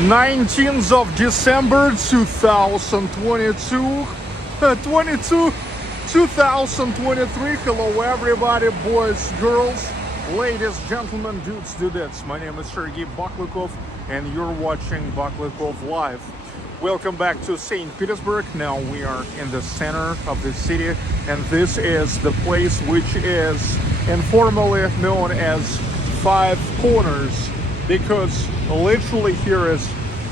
19th of December 2022, 2023. Hello everybody, boys, girls, ladies, gentlemen, dudes, dudettes. My name is Sergey Baklikov and you're watching Baklikov Live. Welcome back to St. Petersburg. Now we are in the center of the city, and this is the place which is informally known as Five Corners, because literally here is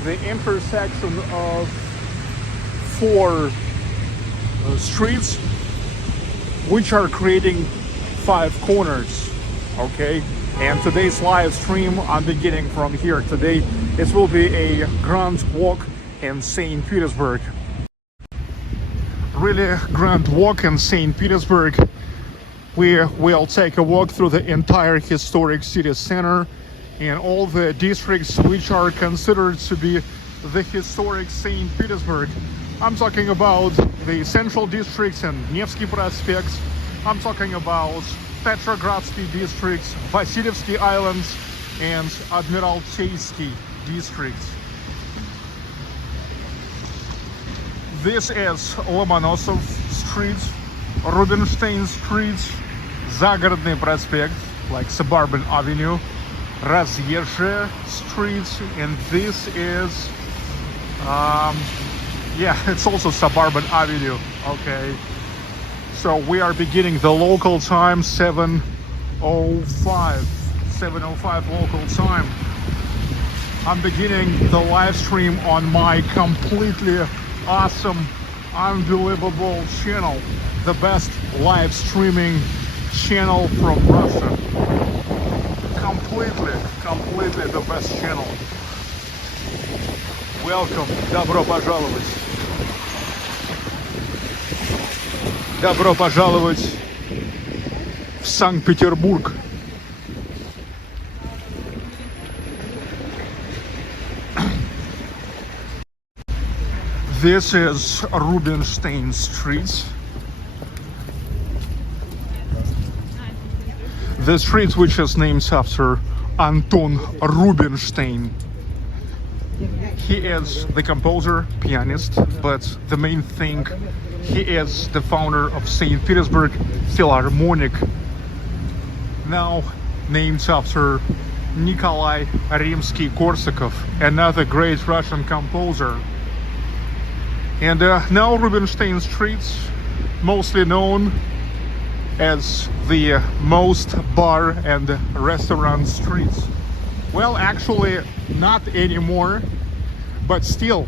the intersection of four streets which are creating five corners. Okay, and today's live stream I'm beginning from here. Today it will be a grand walk in St. Petersburg. Really grand walk in St. Petersburg. We will take a walk through the entire historic city center and all the districts which are considered to be the historic St. Petersburg. I'm talking about the central districts and Nevsky Prospekt. I'm talking about Petrogradsky District, Vasilyevsky Islands, and Admiralteysky District. This is Lomonosov Street, Rubinstein Street, Zagorodny Prospekt, like Suburban Avenue, Razyerzhe Street, and this is, yeah, it's also Suburban Avenue. Okay, so we are beginning the local time, 7:05 local time. I'm beginning the live stream on my completely awesome, unbelievable channel, the best live streaming channel from Russia. Completely the best channel. Welcome, добро пожаловать. Добро пожаловать в Санкт-Петербург. This is Rubinstein Street. The street which is named after Anton Rubinstein. He is the composer, pianist, but the main thing, he is the founder of St. Petersburg Philharmonic, now named after Nikolai Rimsky-Korsakov, another great Russian composer. And now Rubinstein Street, mostly known as the most bar and restaurant streets. Well, actually not anymore, but still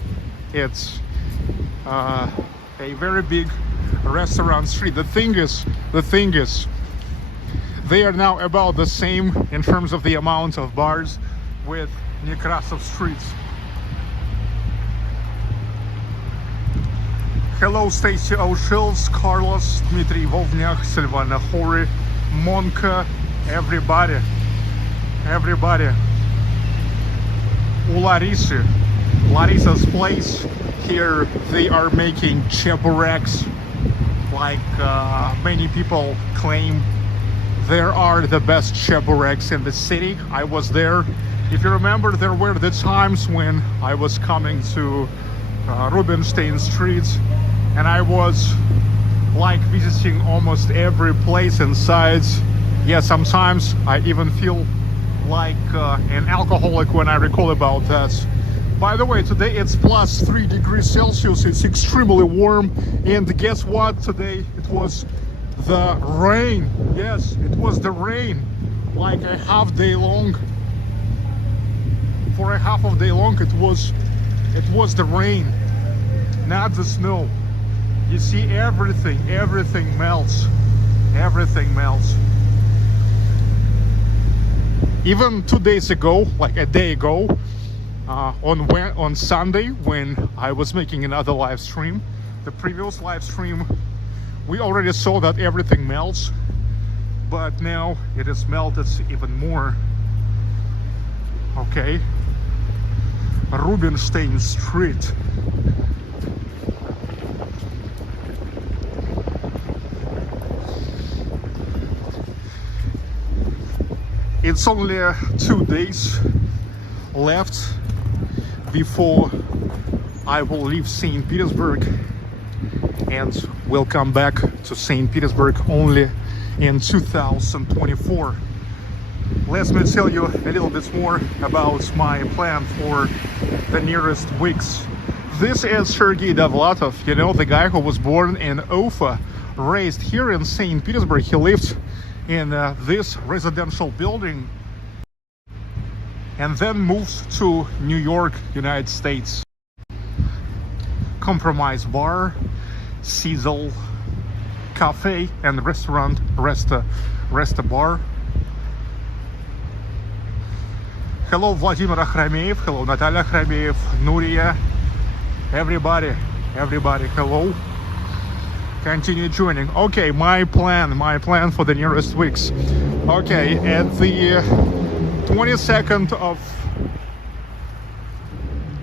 it's a very big restaurant street. The thing is, they are now about the same in terms of the amount of bars with Nekrasov streets. Hello, Stacy O'Shills, Carlos, Dmitry Vovnyak, Silvana Hori, Moyka, everybody. Larissa's place. Here they are making chebureks, like many people claim. There are the best chebureks in the city. I was there. If you remember, there were the times when I was coming to Rubinstein Street, and I was like visiting almost every place inside. Yeah, sometimes I even feel like an alcoholic when I recall about that. By the way, today it's plus 3 degrees Celsius. It's extremely warm, and guess what? Today it was the rain. Yes, it was the rain, like a half day long. For a half of day long, it was the rain, not the snow. You see, everything melts. Everything melts. Even 2 days ago, like a day ago, on Sunday, when I was making another live stream, the previous live stream, we already saw that everything melts, but now it is melted even more. Okay, Rubinstein Street. It's only 2 days left before I will leave St. Petersburg, and will come back to St. Petersburg only in 2024. Let me tell you a little bit more about my plan for the nearest weeks. This is Sergei Dovlatov, you know, the guy who was born in Ufa, raised here in St. Petersburg. He lived in this residential building and then moved to New York, United States. Compromise bar, Cecil cafe and restaurant, Resta bar. Hello Vladimir Akhrameyev, hello Natalia Akhrameyev, Nuria, everybody, hello. Continue joining. Okay, my plan for the nearest weeks. Okay, at the 22nd of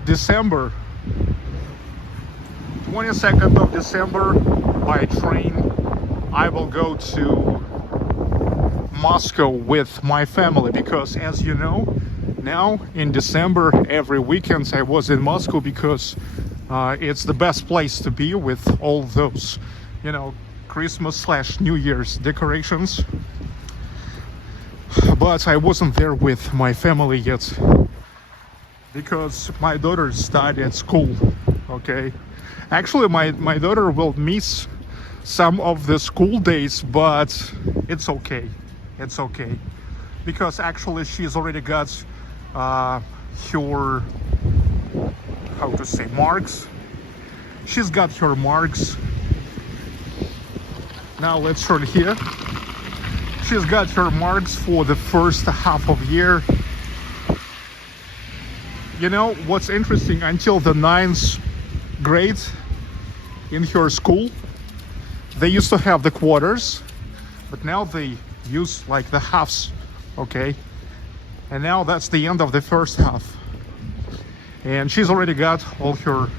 December, by train, I will go to Moscow with my family, because as you know, now in December every weekend I was in Moscow, because it's the best place to be with all those, you know, Christmas/New Year's decorations. But I wasn't there with my family yet, because my daughter studied at school. Okay, actually my daughter will miss some of the school days, but it's okay, because actually she's already got her, how to say, marks. She's got her marks. Now let's turn here. She's got her marks for the first half of year. You know what's interesting, until the 9th grade in her school they used to have the quarters, but now they use like the halves. Okay, and now that's the end of the first half, and she's already got all her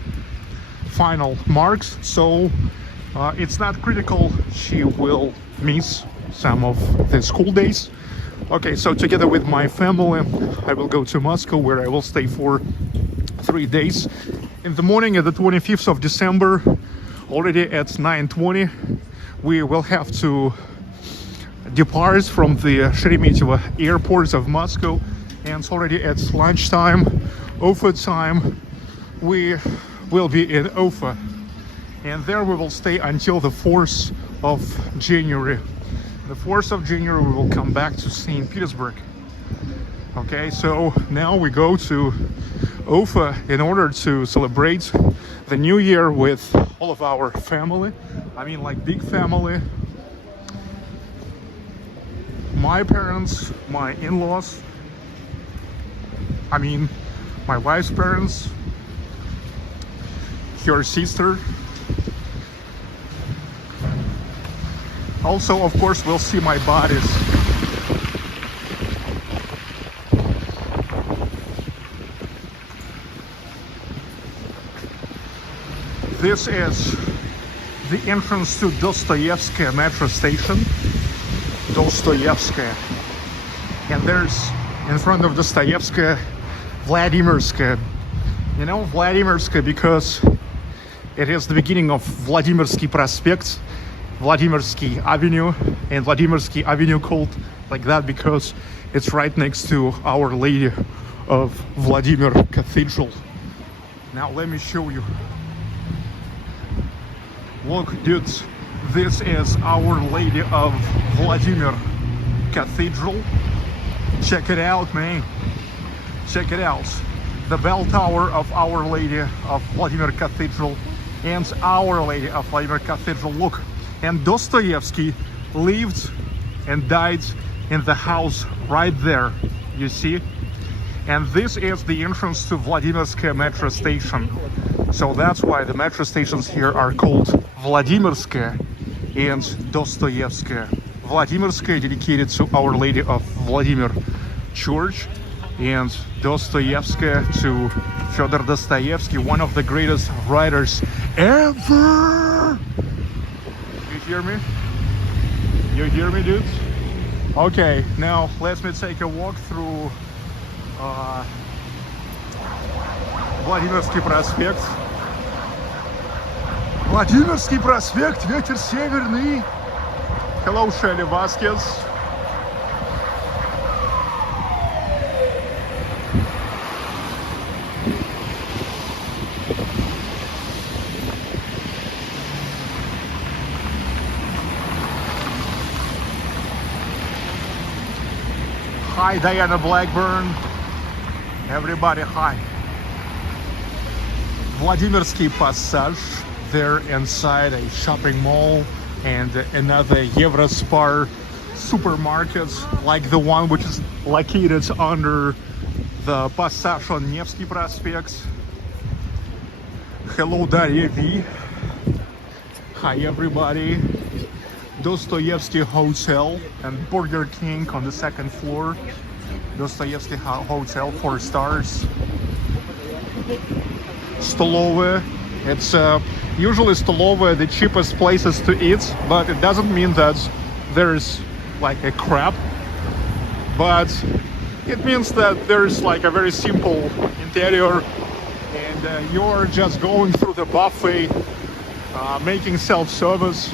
final marks, so it's not critical. She will miss some of the school days. Okay, so together with my family I will go to Moscow, where I will stay for 3 days. In the morning of the 25th of December, already at 9:20, we will have to depart from the Sheremetyevo airport of Moscow, and already at lunchtime, Ufa time, we will be in Ufa, and there we will stay until the 4th of January. The 4th of January we will come back to St. Petersburg. Okay, so now we go to Ufa in order to celebrate the new year with all of our family. I mean, like big family. My parents, my in-laws, I mean my wife's parents, her sister. Also, of course, we'll see my buddies. This is the entrance to Dostoyevsky metro station. Dostoyevsky. And there's, in front of Dostoyevsky, Vladimirsky. You know Vladimirsky because it is the beginning of Vladimirsky Prospekt, Vladimirsky Avenue, and Vladimirsky Avenue called like that because it's right next to Our Lady of Vladimir Cathedral. Now let me show you. Look, dudes, this is Our Lady of Vladimir Cathedral. Check it out, man. Check it out. The bell tower of Our Lady of Vladimir Cathedral and Our Lady of Vladimir Cathedral. Look, and Dostoevsky lived and died in the house right there, you see? And this is the entrance to Vladimirsky metro station. So that's why the metro stations here are called Vladimirsky and Dostoevsky. Vladimirsky dedicated to Our Lady of Vladimir Church, and Dostoevsky to Fyodor Dostoevsky, one of the greatest writers ever. You hear me? You hear me, dudes? Okay, now let me take a walk through Vladimirsky Prospekt. Vladimirsky Prospekt, ветер северный. Hello, Shelly Vasquez. Hi, Diana Blackburn. Everybody, hi. Vladimirsky Passage. They're inside a shopping mall and another Eurospar supermarkets, like the one which is located under the Passage on Nevsky Prospekt. Hello, Daria V. Hi, everybody. Dostoevsky Hotel and Burger King on the second floor. Dostoevsky Hotel, 4 stars. Stolova. It's usually Stolova the cheapest places to eat, but it doesn't mean that there's like a crap. But it means that there's like a very simple interior, and you're just going through the buffet, making self-service.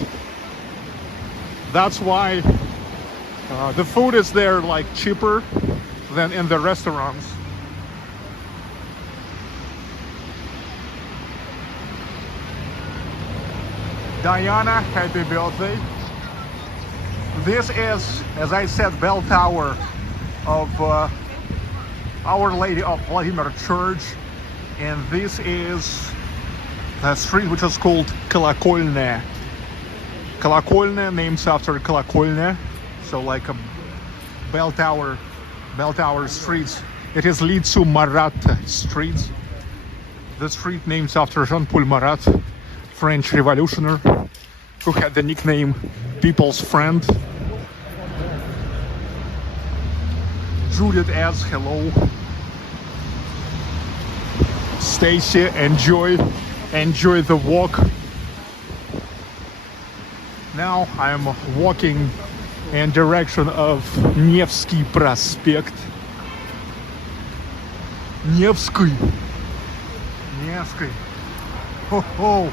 That's why the food is there like cheaper than in the restaurants. Diana, happy birthday. This is, as I said, bell tower of Our Lady of Vladimir Church, and this is the street which is called Kolokolne. Kolokolne, names after Kolokolne, so like a bell tower street. It is Litsu Marat Street. The street names after Jean-Paul Marat, French revolutionary, who had the nickname People's Friend. Judith S, hello. Stacy, enjoy the walk. Now I'm walking in direction of Nevsky Prospekt. Nevsky. Ho ho.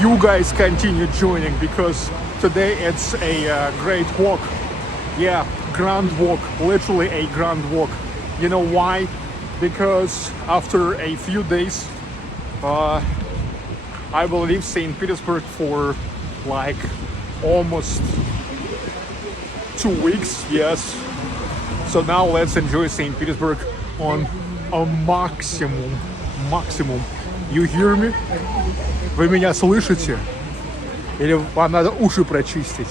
You guys continue joining because today it's a great walk. Yeah, grand walk, literally a grand walk. You know why? Because after a few days I will leave St. Petersburg for like almost 2 weeks, yes. So now let's enjoy St. Petersburg on a maximum. You hear me? Вы меня слышите? Или вам надо уши прочистить?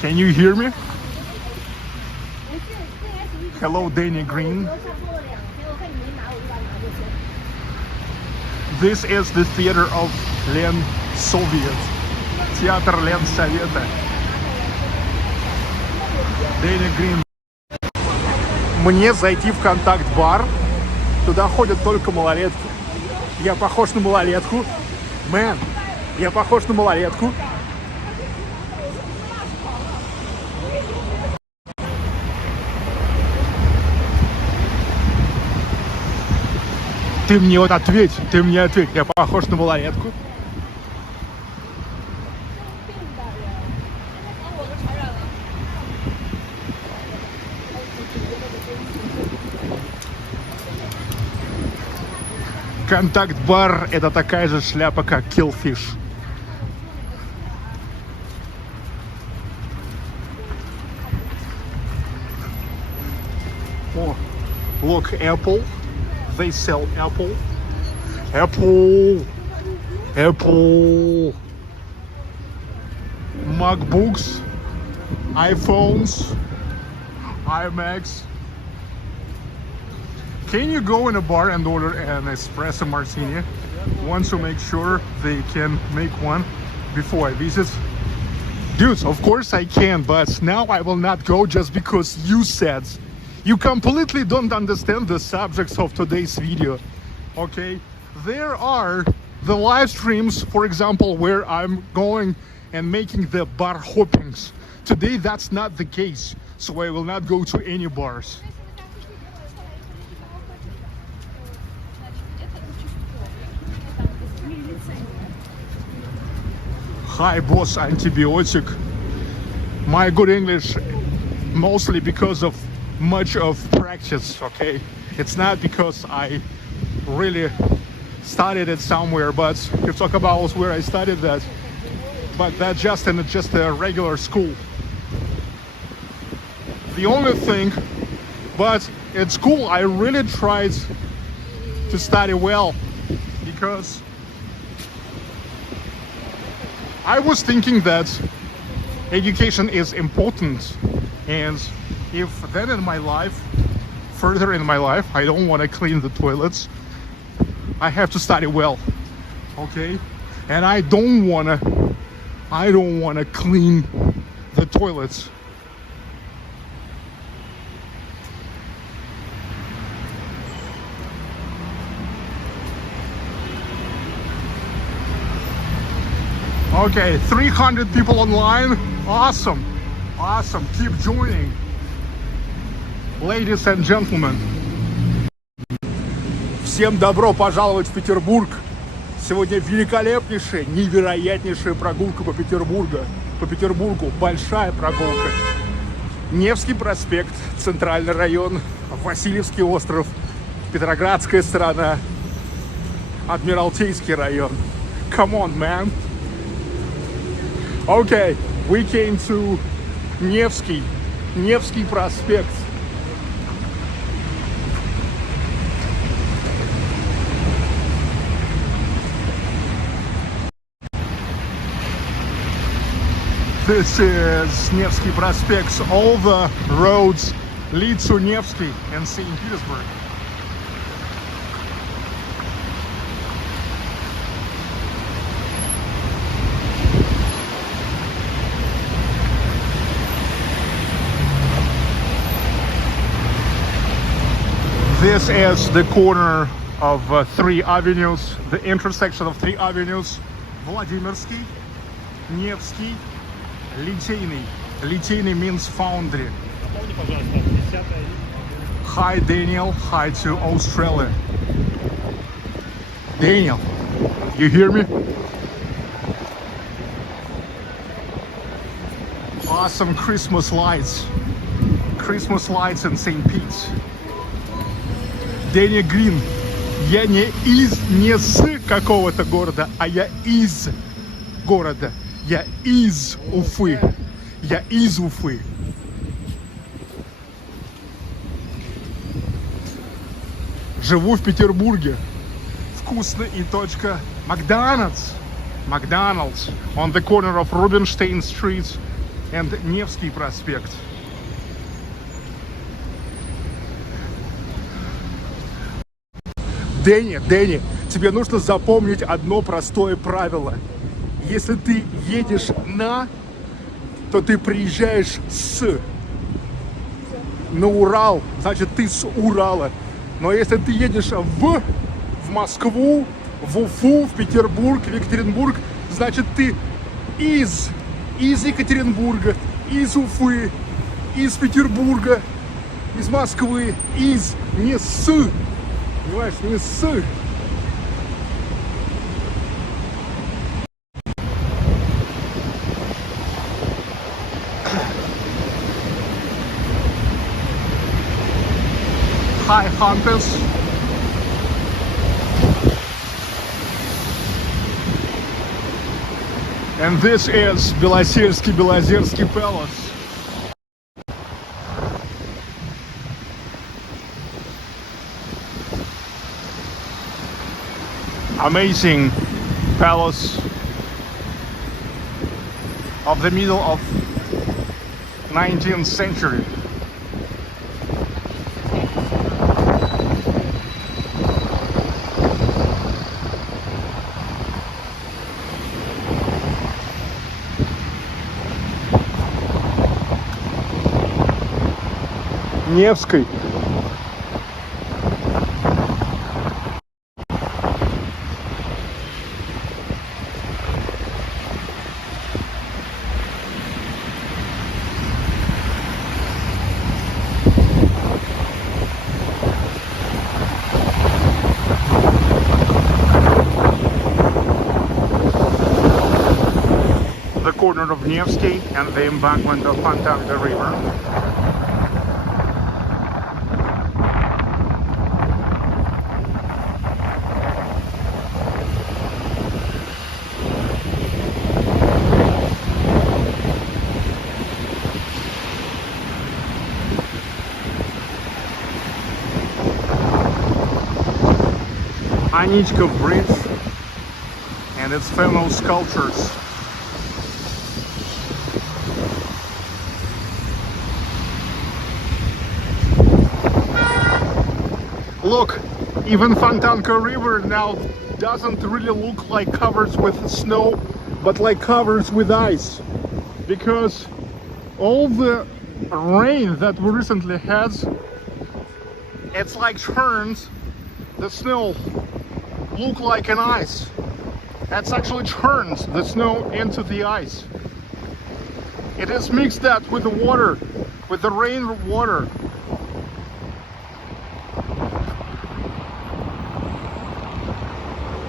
Can you hear me? Hello, Danny Green. This is the theater of Len Soviet. Театр Ленсовета. Danny Green. Мне зайти в контакт-бар. Туда ходят только малолетки. Я похож на малолетку. Мэн, я похож на малолетку. Ты мне вот ответь, я похож на малолетку? Контакт-бар — это такая же шляпа, как Killfish. О, look, Apple. They sell Apple. MacBooks, iPhones, iMacs. Can you go in a bar and order an espresso martini? Want to make sure they can make one before I visit? Dude, of course I can, but now I will not go just because you said. You completely don't understand the subjects of today's video, okay? There are the live streams, for example, where I'm going and making the bar hoppings. Today that's not the case, so I will not go to any bars. Hi boss, antibiotic. My good English mostly because of much of practice, okay? It's not because I really studied it somewhere, but you talk about where I studied that, but that's just in just a regular school. The only thing, but at school I really tried to study well, because I was thinking that education is important, and if then in my life, further in my life, I don't want to clean the toilets, I have to study well, okay? And I don't want to clean the toilets. Okay, 300 people online. Awesome. Awesome. Keep joining. Ladies and gentlemen. Всем добро пожаловать в Петербург. Сегодня великолепнейшая, невероятнейшая прогулка по Петербургу. Большая прогулка. Невский проспект, центральный район, Васильевский остров, Петроградская сторона, Адмиралтейский район. Come on, man. Okay, we came to Nevsky Prospekt. This is Nevsky Prospekt. All the roads lead to Nevsky and St Petersburg. This is the corner of three avenues, the intersection of three avenues: Vladimirsky, Nevsky, Liteyny. Liteyny means foundry. Hi Daniel, hi to Australia. Daniel, you hear me? Awesome Christmas lights in St. Pete's. Дэнни Грин, я не с какого-то города, а я из города. Я из Уфы. Я из Уфы. Живу в Петербурге. Вкусно и точка. Макдональдс. McDonald's on the corner of Rubinstein Street and Nevsky Prospekt. Дэнни, тебе нужно запомнить одно простое правило. Если ты едешь на, то ты приезжаешь на Урал, значит ты с Урала. Но если ты едешь в Москву, в Уфу, в Петербург, в Екатеринбург, значит ты из Екатеринбурга, из Уфы, из Петербурга, из Москвы, не с. Понимаешь, не с. Hi, hunters. And this is Vasilyevsky Palace. Amazing palace of the middle of 19th century. Невской. corner of Nevsky and the embankment of Fontanka River. Annunciation Bridge and its famous sculptures. Look, even Fontanka River now doesn't really look like covers with snow, but like covers with ice, because all the rain that we recently had, it's like turns the snow look like an ice. That's actually turns the snow into the ice. It is mixed that with the water, with the rain water.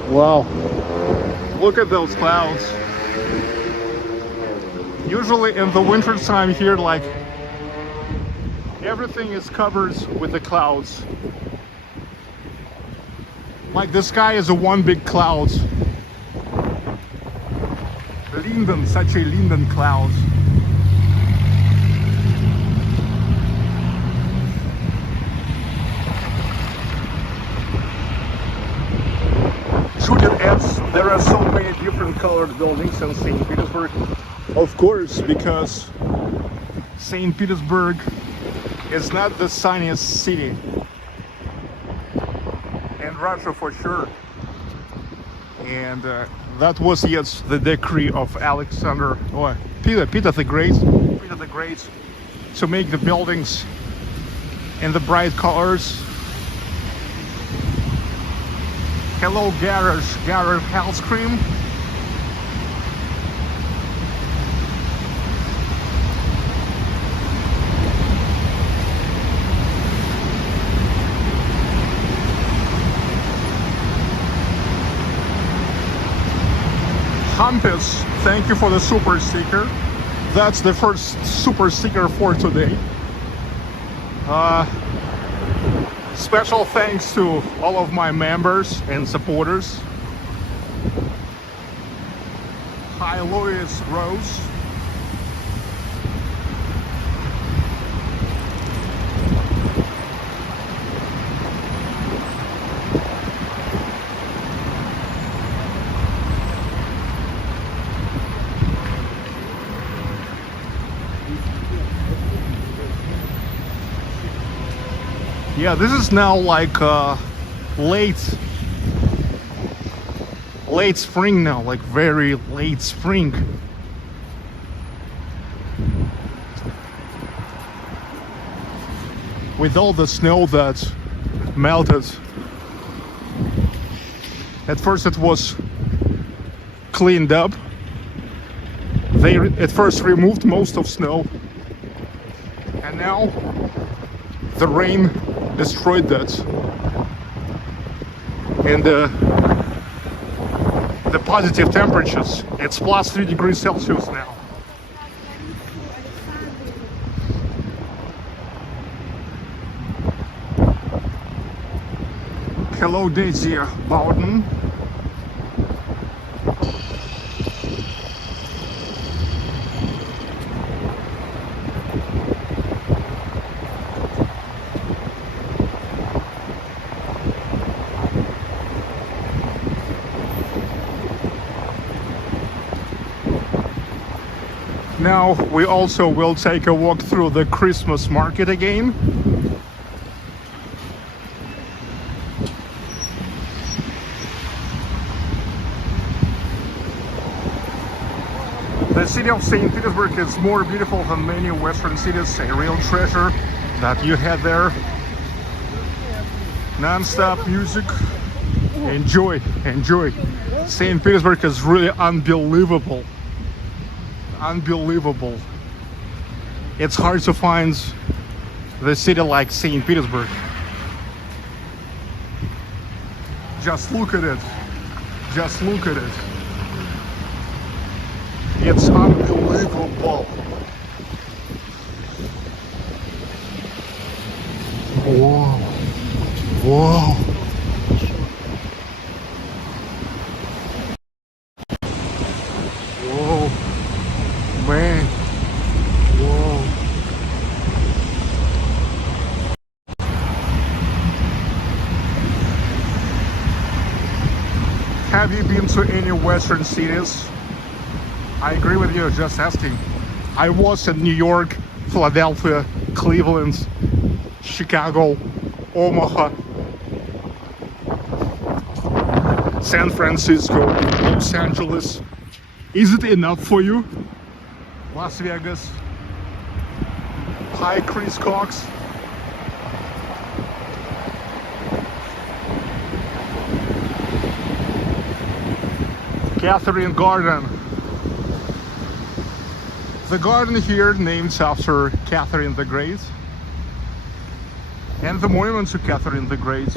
Wow, look at those clouds. Usually in the winter time here, like, everything is covered with the clouds. Like the sky is a one big cloud. Linden, such a linden cloud. Shoot it at, there are so many different colored buildings in St. Petersburg. Of course, because St. Petersburg is not the sunniest city in Russia for sure. And that was, yes, the decree of Alexander, or Peter the Great, to make the buildings in the bright colors. Hello, garage house cream. Hampus, thank you for the super sticker. That's the first super sticker for today. Special thanks to all of my members and supporters. Hi, Louis Rose. Yeah, this is now like late spring now, like very late spring. With all the snow that melted. At first it was cleaned up. They at first removed most of snow, and now the rain destroyed that. And the positive temperatures, it's plus 3 degrees Celsius now. Hello, Daisy Bowden. Now we also will take a walk through the Christmas market again. The city of St. Petersburg is more beautiful than many Western cities, a real treasure that you had there. Non-stop music. Enjoy, enjoy. St. Petersburg is really unbelievable. Unbelievable. It's hard to find the city like St. Petersburg. Just look at it. Just look at it. It's unbelievable. Unbelievable. Whoa. Whoa. Whoa. Man. Whoa. Have you been to any Western cities? I agree with you, just asking. I was in New York, Philadelphia, Cleveland, Chicago, Omaha, San Francisco, Los Angeles. Is it enough for you? Las Vegas. Hi, Chris Cox. Catherine Garden. The garden here named after Catherine the Great. And the monument to Catherine the Great.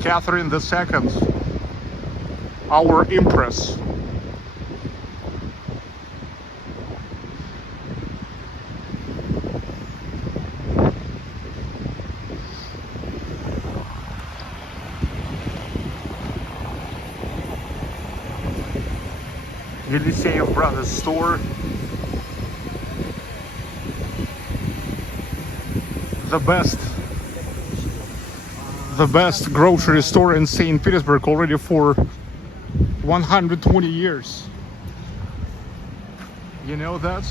Catherine II, our Empress. Vasilyevsky Brothers store. The best grocery store in St. Petersburg already for 120 years. You know that?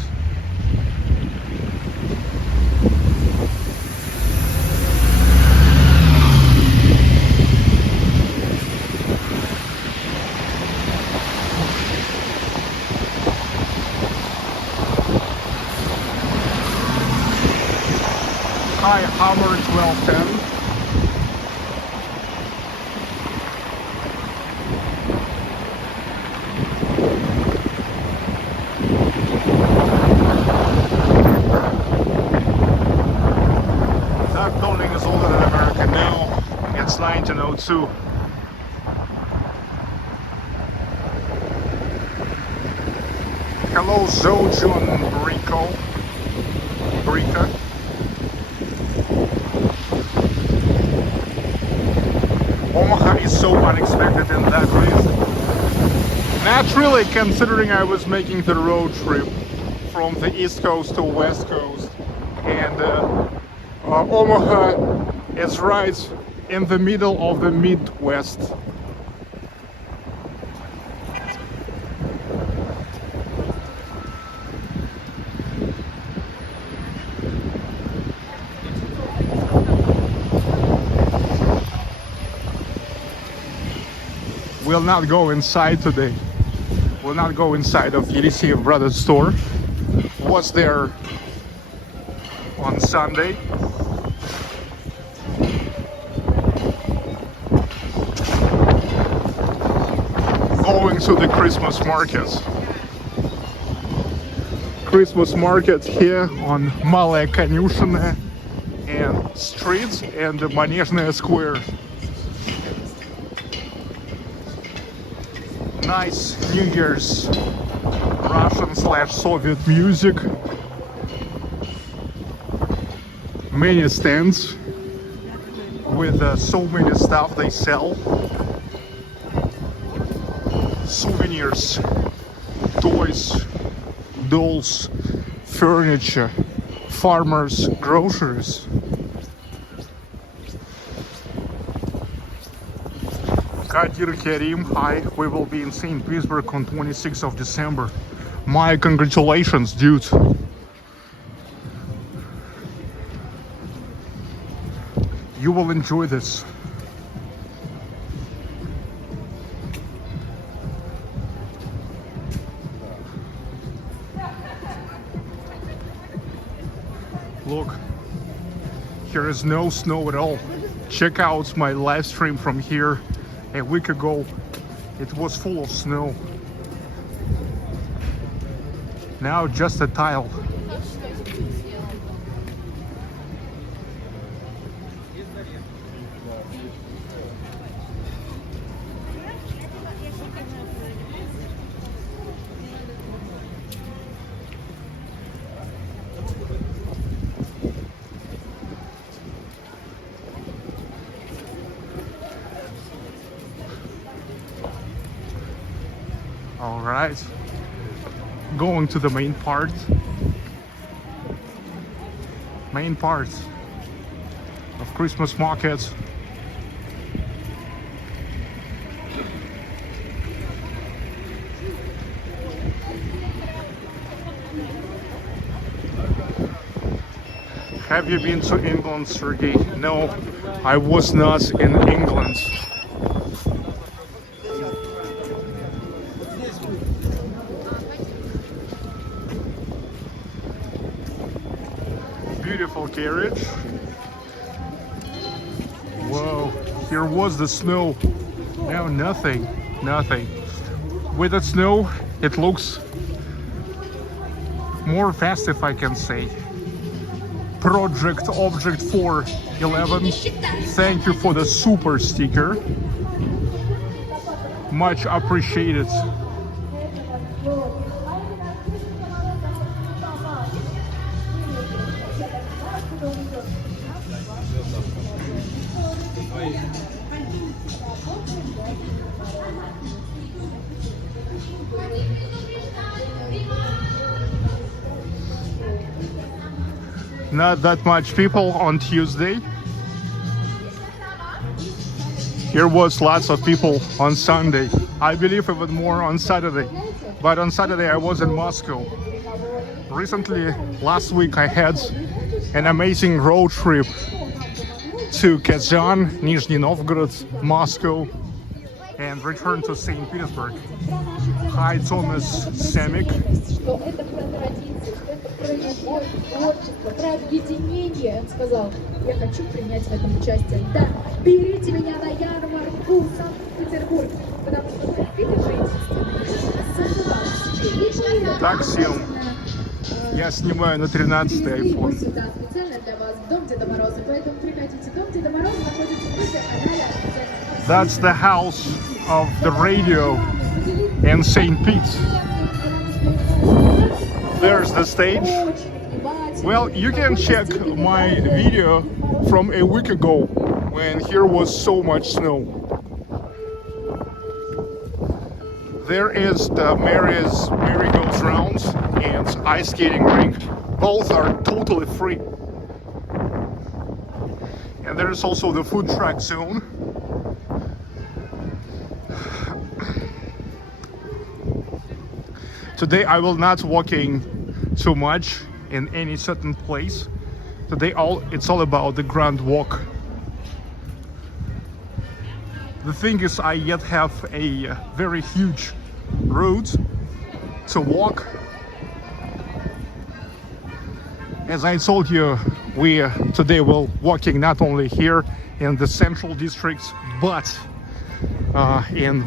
Hi, Hammer 1210. That building is older than America now. It's 1902. Hello, Zojon Brika. Omaha is so unexpected in that reason. Naturally, considering I was making the road trip from the East Coast to West Coast, and Omaha is right in the middle of the Midwest. We'll not go inside today. We'll not go inside of Vasilyevsky Brothers store. Was there on Sunday. Going to the Christmas market. Christmas market here on Malaya Kanyushina and streets and the Manezhnaya Square. Nice New Year's Russian/Soviet music. Many stands with so many stuff they sell. Souvenirs, toys, dolls, furniture, farmers, groceries. Kadir Kerim, hi, we will be in St. Petersburg on 26th of December. My congratulations, dude. You will enjoy this. Look, here is no snow at all. Check out my live stream from here. A week ago, it was full of snow. Now just a tile. right, going to the main part of Christmas market. Have you been to England, Sergey? No, I was not in England. Beautiful carriage. Whoa, here was the snow. Now nothing. With the snow, it looks more festive, I can say. Project Object 411. Thank you for the super sticker. Much appreciated. Not that much people on Tuesday. Here was lots of people on Sunday. I believe even more on Saturday. But on Saturday I was in Moscow. Recently, last week, I had an amazing road trip to Kazan, Nizhny Novgorod, Moscow, and returned to St Petersburg. Hi, Thomas Semik. Творчество, про объединение. Он сказал, я хочу принять в этом участие. Да, берите меня на ярмарку в Санкт-Петербург, потому что в Питере единственное. Так, Сим, я снимаю на 13-й iPhone. Сюда специально для вас Дом Деда Мороза, поэтому приходите. Дом Деда Мороза находится в канале. That's the house of the radio in St. Pete. There's the stage. Well, you can check my video from a week ago when here was so much snow. There is the merry-go-round and ice skating rink. Both are totally free. And there is also the food truck zone. Today I will not walking too much in any certain place. Today it's all about the grand walk. The thing is, I yet have a very huge route to walk. As I told you, we today will walking not only here in the central districts, but in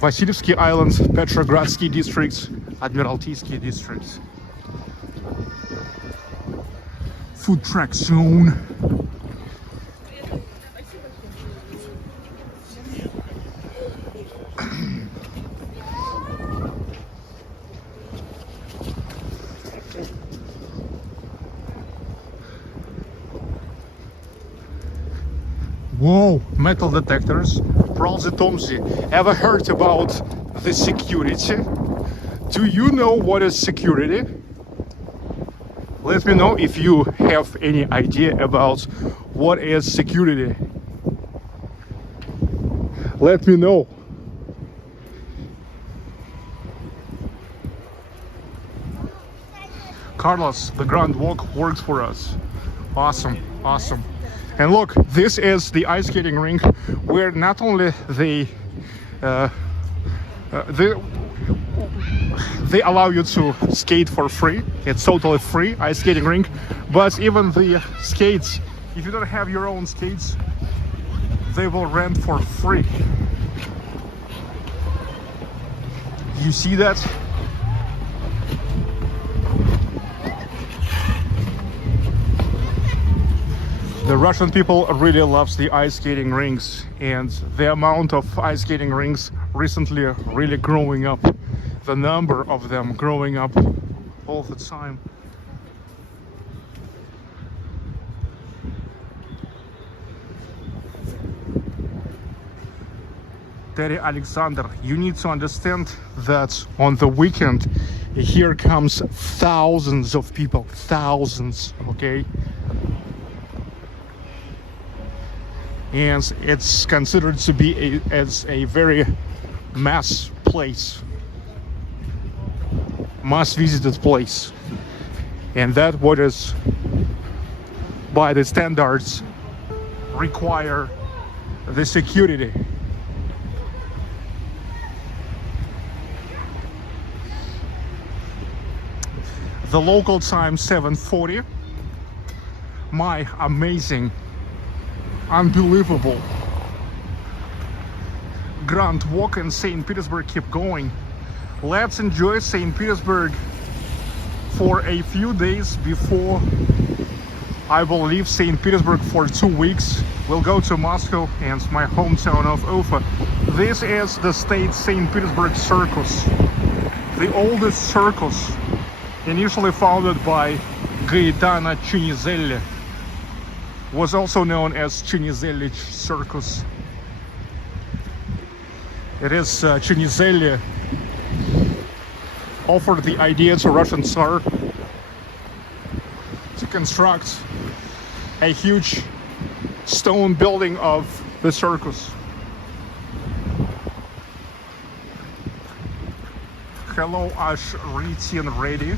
Vasilyevsky Islands, Petrogradsky District, Admiralteysky District. Food truck zone. Whoa, metal detectors. Browse Tomsy. Ever heard about the security? Do you know what is security? Let me know if you have any idea about what is security. Let me know. Carlos, the Grand Walk works for us. Awesome, awesome. And look, this is the ice skating rink where not only they allow you to skate for free. It's totally free, ice skating rink. But even the skates, if you don't have your own skates, they will rent for free. You see that? The Russian people really loves the ice skating rinks, and the amount of ice skating rinks recently really growing up. The number of them growing up all the time. Daddy Alexander, you need to understand that on the weekend here comes thousands of people, thousands, okay? And it's considered to be as a very mass place, mass visited place, and that what is by the standards require the security. The local time 7:40. My amazing, unbelievable grand walk in St. Petersburg keep going. Let's enjoy St. Petersburg for a few days before I will leave St. Petersburg for 2 weeks. We'll go to Moscow and my hometown of Ufa. This is the state St. Petersburg Circus, the oldest circus, initially founded by Gaetano Cinizelli, was also known as Cinizelli Circus. It is Cinizelli offered the idea to Russian Tsar to construct a huge stone building of the circus. Hello, аж written ready.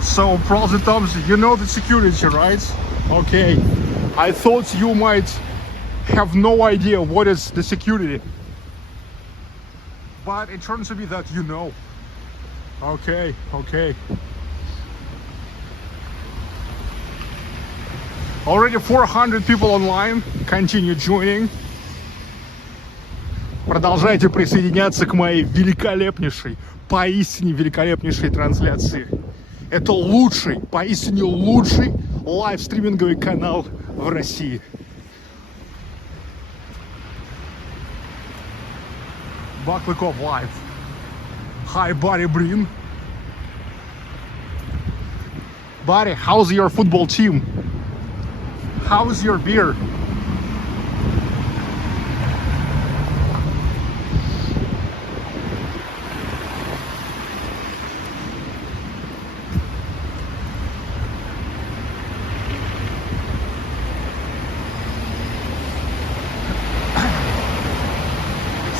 So, Brother Thomas, you know the security, right? Okay. I thought you might have no idea what is the security. But it turns to be that you know. Okay, okay. Already 400 people online. Continue joining. Продолжайте присоединяться к моей великолепнейшей, поистине великолепнейшей трансляции. Это лучший, поистине лучший лайв-стриминговый канал в России. Baklykov Live. Hi, Barry Brin. Barry, how's your football team? How's your beer?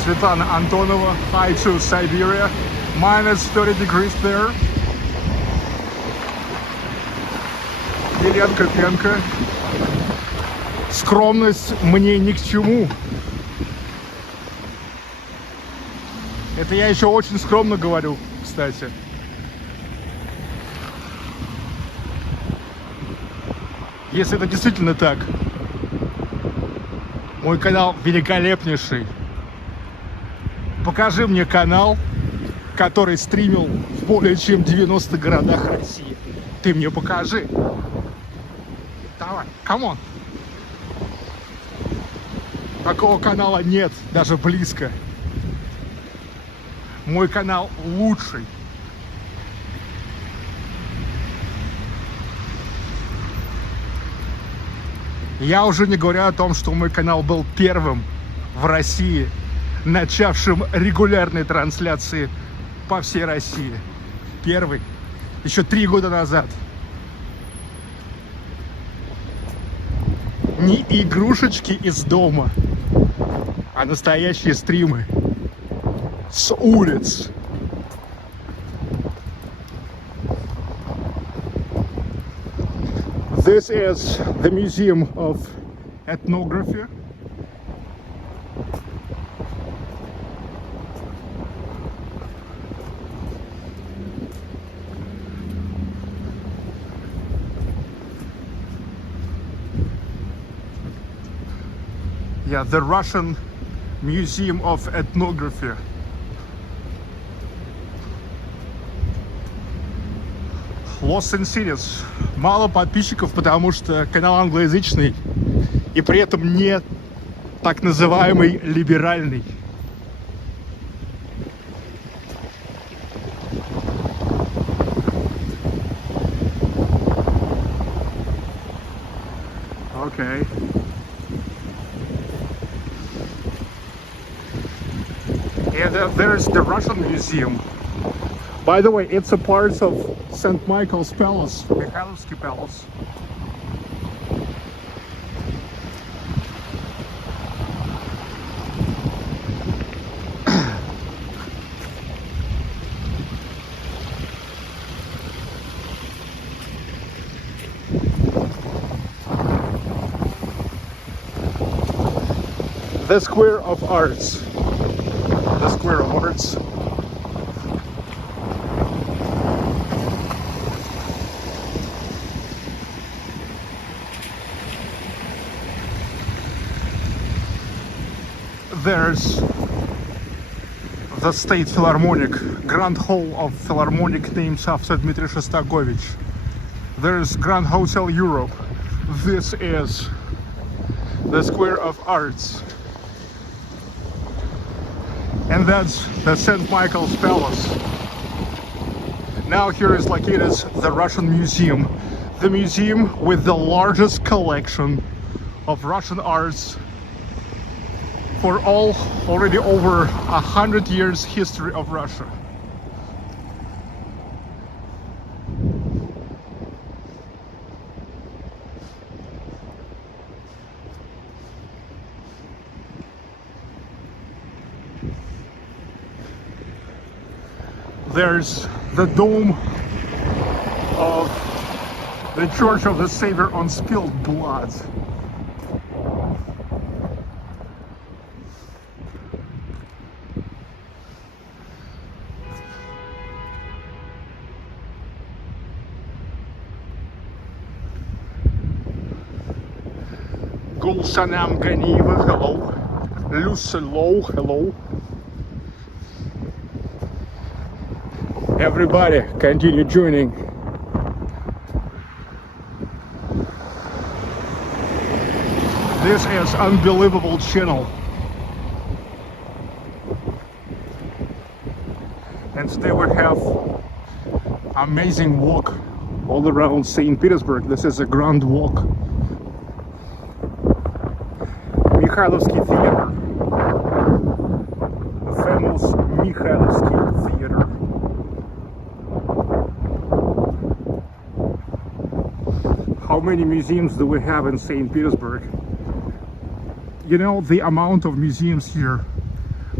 Svetlana Antonova, hi to Siberia, minus 30 degrees there. Еленка Пенка. Скромность мне ни к чему. Это я еще очень скромно говорю, кстати. Если это действительно так. Мой канал великолепнейший. Покажи мне канал, который стримил в более чем 90 городах России. Ты мне покажи. Давай, come on. Такого канала нет, даже близко. Мой канал лучший. Я уже не говорю о том, что мой канал был первым в России, начавшим регулярные трансляции по всей России. Первый. Еще 3 года назад. Не игрушечки из дома, а настоящие стримы с улиц. This is the Museum of Ethnography. Yeah, the Russian Museum of Ethnography. Lost in Cities. Мало подписчиков, потому что канал англоязычный и при этом не так называемый либеральный. Okay. And there's the Russian Museum. By the way, it's a part of St. Michael's Palace, Vasilyevsky Palace. The Square of Arts. The Square of Arts. There's the State Philharmonic, Grand Hall of Philharmonic named after Dmitry Shostakovich. There's Grand Hotel Europe. This is the Square of Arts. And that's the St. Michael's Palace. Now here is located the Russian Museum. The museum with the largest collection of Russian arts for already over 100 years history of Russia. There's the dome of the Church of the Savior on Spilled Blood. Gulsanam Ganiva, hello. Lucelo, hello. Everybody, continue joining. This is unbelievable channel. And today we have amazing walk all around St. Petersburg. This is a grand walk. Mikhailovsky Theater. The famous Mikhailovsky Theater. How many museums do we have in St. Petersburg? You know, the amount of museums here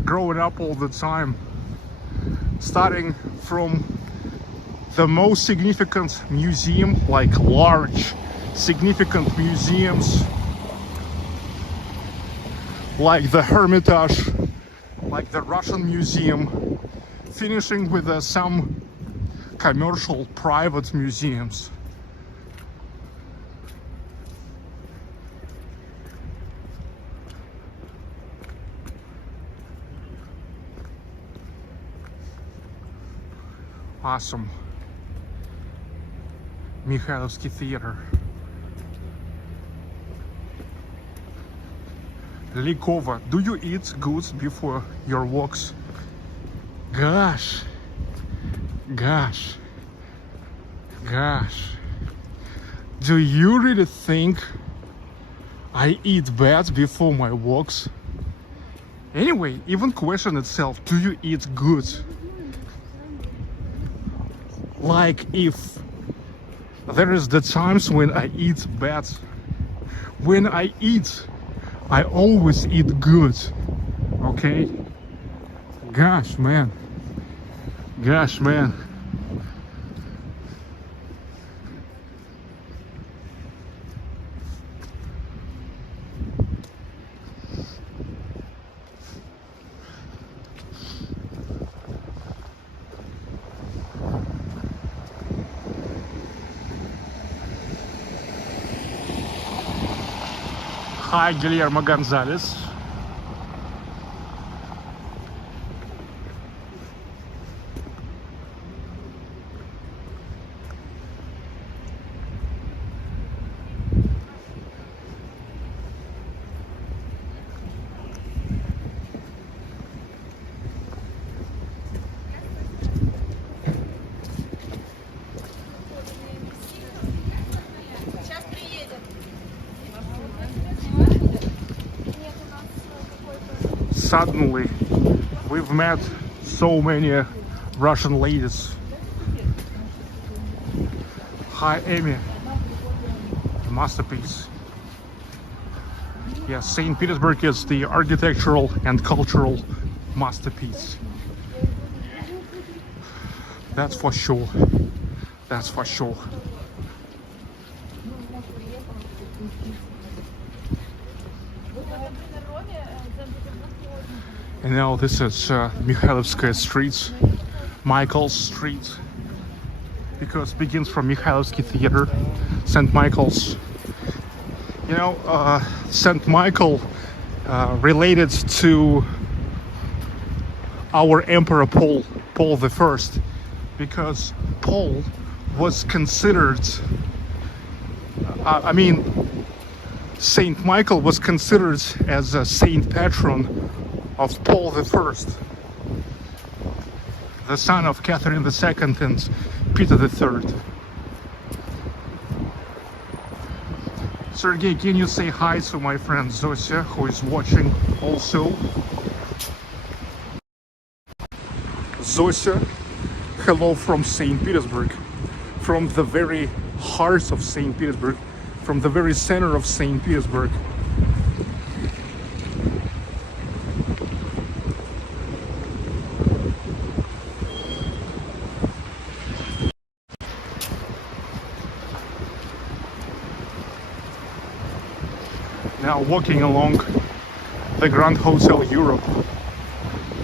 growing up all the time, starting from the most significant museum, like large significant museums like the Hermitage, like the Russian Museum, finishing with some commercial private museums. Awesome. Mikhailovsky Theater. Likova, do you eat goods before your walks? Gosh. Do you really think I eat bad before my walks? Anyway, even question itself, do you eat good? Like if there is the times when I eat bad. When I eat, I always eat good. Okay? Gosh, man. Hi, Guillermo Gonzalez. suddenly we've met so many Russian ladies. Hi, Amy. Masterpiece. Yes, St. Petersburg is the architectural and cultural masterpiece. That's for sure. That's for sure. And now this is Mikhailovskaya Street, Michael's Street, because it begins from Mikhailovsky Theater, St. Michael's. You know, St. Michael related to our Emperor Paul I, because Paul was considered, St. Michael was considered as a saint patron of Paul I, the son of Catherine II and Peter III. Sergey, can you say hi to my friend Zosia, who is watching also? Zosia, hello from St. Petersburg, from the very heart of St. Petersburg, from the very center of St. Petersburg. Now walking along the Grand Hotel Europe,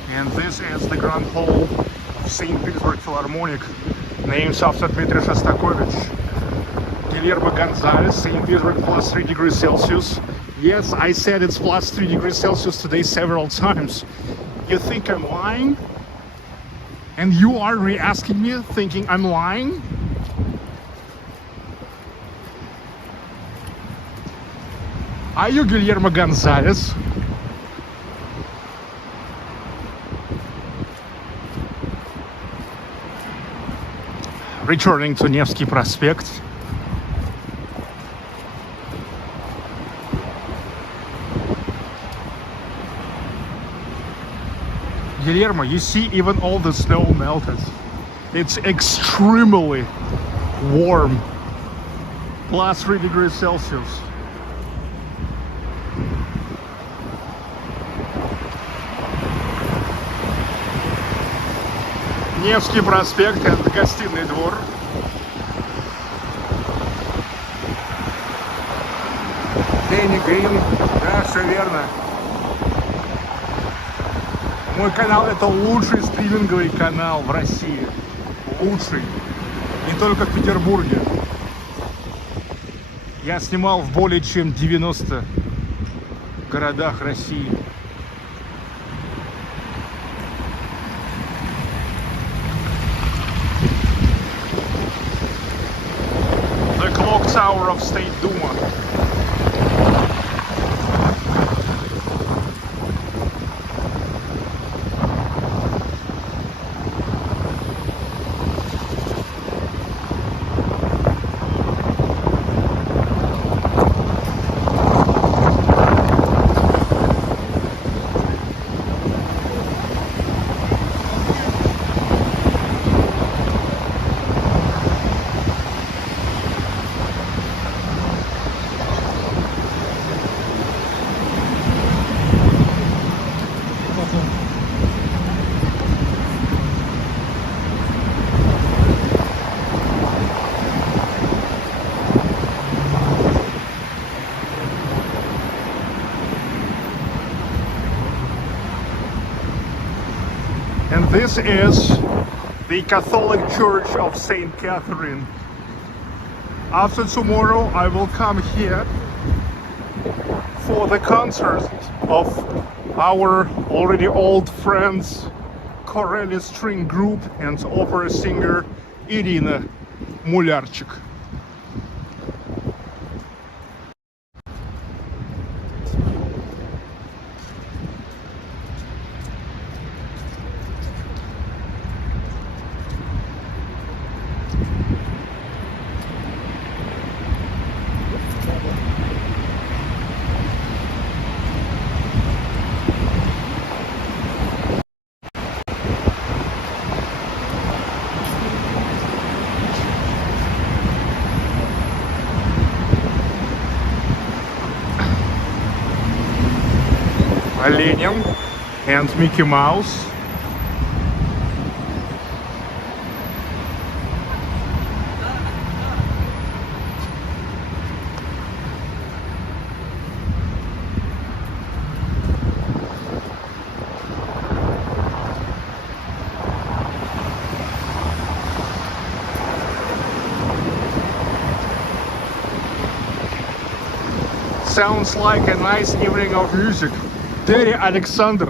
and this is the Grand Hall of St. Petersburg Philharmonic, named after Dmitry Shostakovich. Guillermo Gonzalez, St. Petersburg plus 3 degrees Celsius. Yes, I said it's plus 3 degrees Celsius today several times. You think I'm lying? And you are re-asking me, thinking I'm lying? Are you Guillermo Gonzalez? Returning to Nevsky Prospekt. Guillermo, you see, even all the snow melted. It's extremely warm. Plus 3 degrees Celsius. Невский проспект, это гостиный двор. Дэнни Грин, да, все верно. Мой канал — это лучший стриминговый канал в России. Лучший. Не только в Петербурге. Я снимал в более чем 90 городах России. Tower of State Duma. And this is the Catholic Church of St. Catherine. After tomorrow I will come here for the concert of our already old friends Corelli String Group and opera singer Irina Mularchik. Lenin and Mickey Mouse. Sounds like a nice evening of music. Daddy Alexander,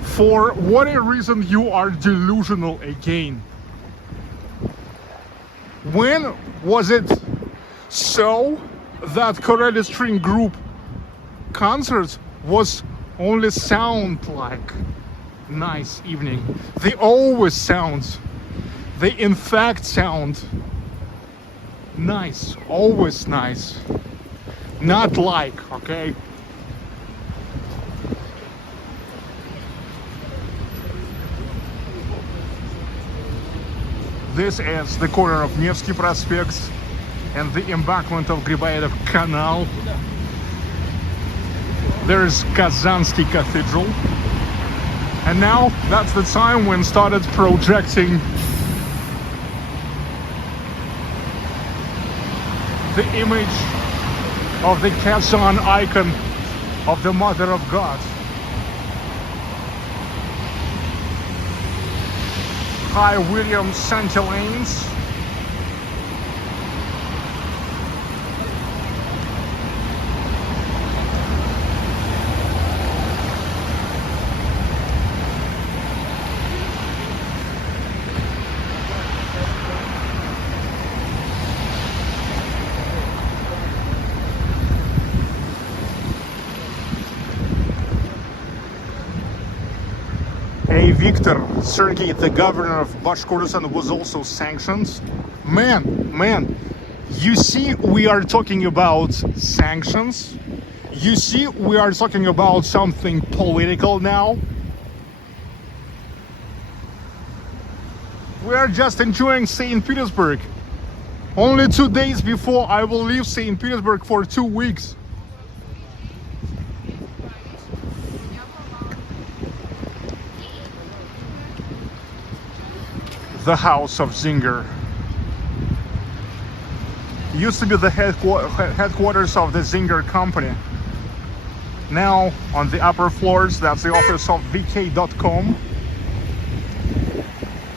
for what a reason you are delusional again. When was it so that Kareli String Group concert was only sound like nice evening? They always sound, they in fact sound nice, always nice. Not like, okay? This is the corner of Nevsky Prospekt and the embankment of Griboedov canal. There's Kazansky Cathedral. And now that's the time when started projecting the image of the Kazan icon of the Mother of God. Hi, William Santilanes. Victor Sergei, the governor of Bashkortostan, was also sanctioned. Man, you see, we are talking about sanctions. You see, we are talking about something political now. We are just enjoying St. Petersburg. Only 2 days before I will leave St. Petersburg for 2 weeks. The house of Zinger used to be the headquarters of the Zinger company. Now on the upper floors, that's the office of VK.com,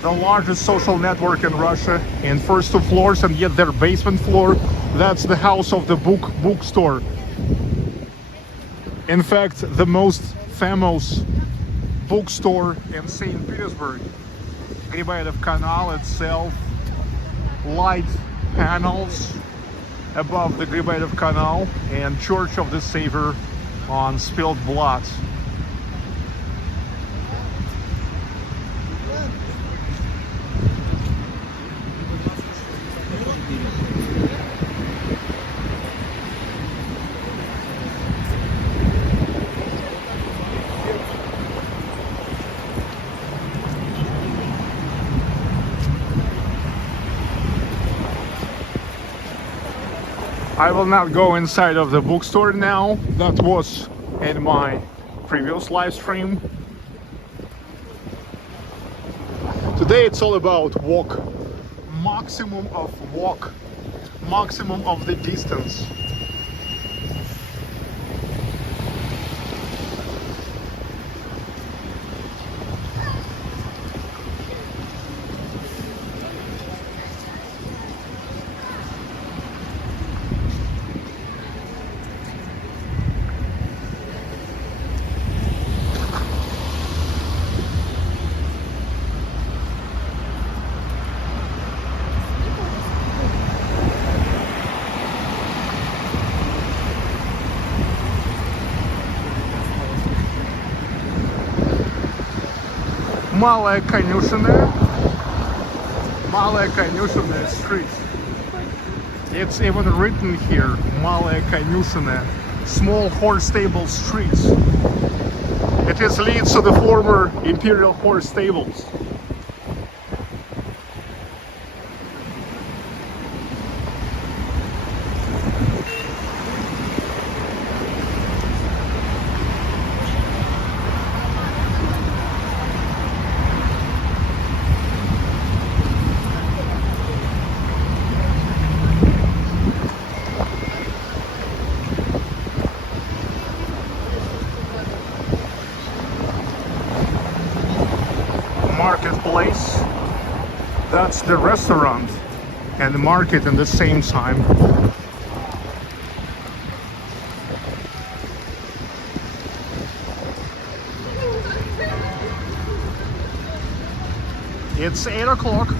the largest social network in Russia. In first 2 floors, and yet their basement floor, that's the house of the bookstore. In fact, the most famous bookstore in St. Petersburg. Griboedov canal itself, light panels above the Griboedov canal, and Church of the Savior on spilled blood. I will not go inside of the bookstore now. That was in my previous live stream. Today it's all about walk. Maximum of walk. Maximum of the distance. Малая Конюшенная street. It's even written here, Malaya Konюшенная, small horse stable streets. It leads to the former imperial horse stables. marketplace. That's the restaurant and the market at the same time. It's 8 o'clock.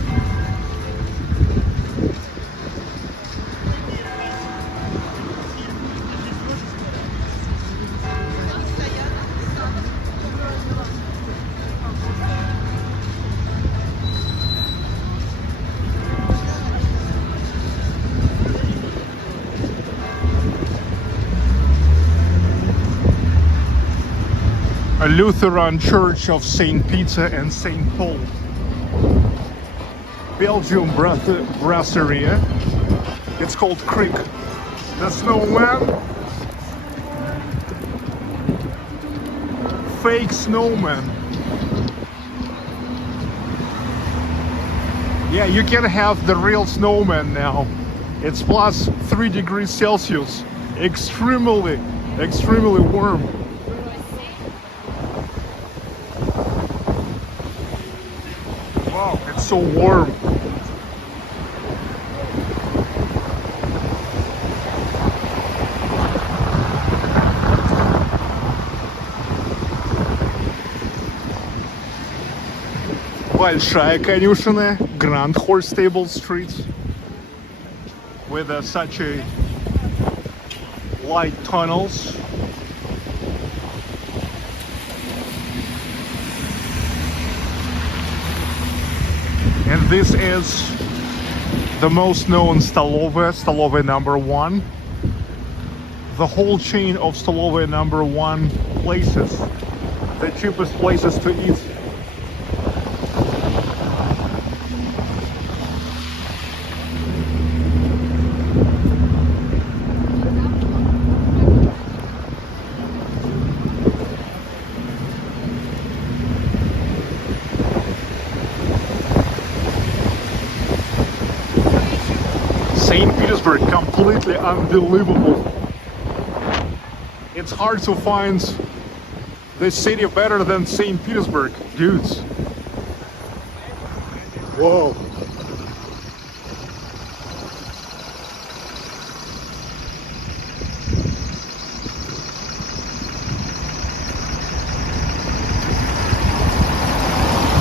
A Lutheran Church of St. Peter and St. Paul. Belgium brasserie. It's called Creek. The snowman. Fake snowman. Yeah, you can have the real snowman now. It's plus 3 degrees Celsius. Extremely warm. Wow, it's so warm. Большая конюшина, Grand Horse Stable Street, with such a light tunnels. And this is the most known Stolовая number 1. The whole chain of Stolовая number 1 places, the cheapest places to eat. St. Petersburg, completely unbelievable. It's hard to find this city better than St. Petersburg, dudes. Whoa.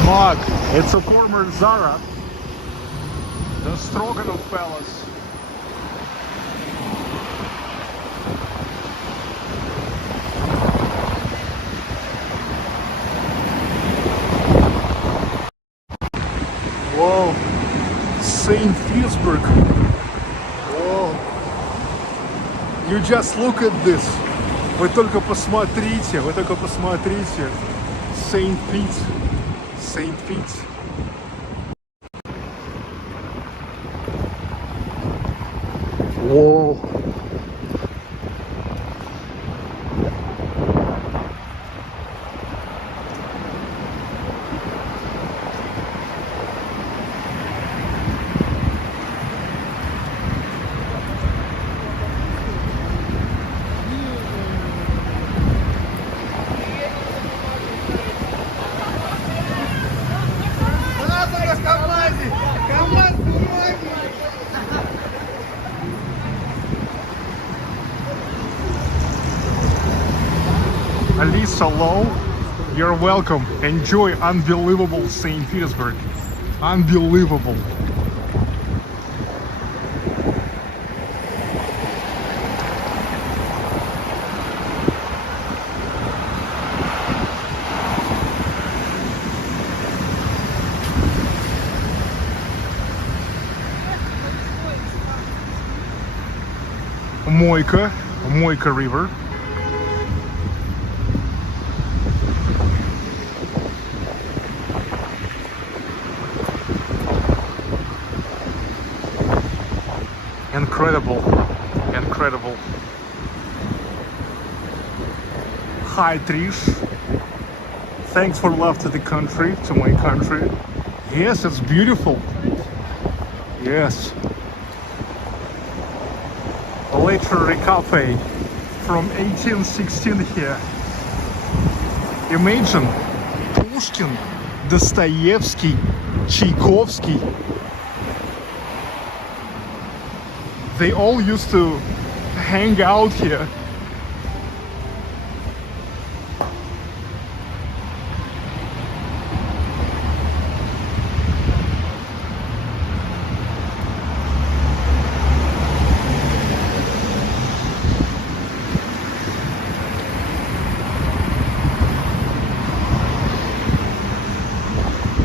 Mug, it's a former Zara, the Stroganov Palace. Whoa, St. Petersburg. Whoa. You just look at this. Вы только посмотрите, St. Pete. St. Pete. Whoa. Alisa Low, you're welcome. Enjoy unbelievable St. Petersburg. Unbelievable. Moyka River. Incredible. Hi Trish. Thanks for love to the country, to my country. Yes, it's beautiful. Yes. A literary cafe from 1816 here. Imagine Pushkin Dostoevsky, Tchaikovsky. They all used to hang out here.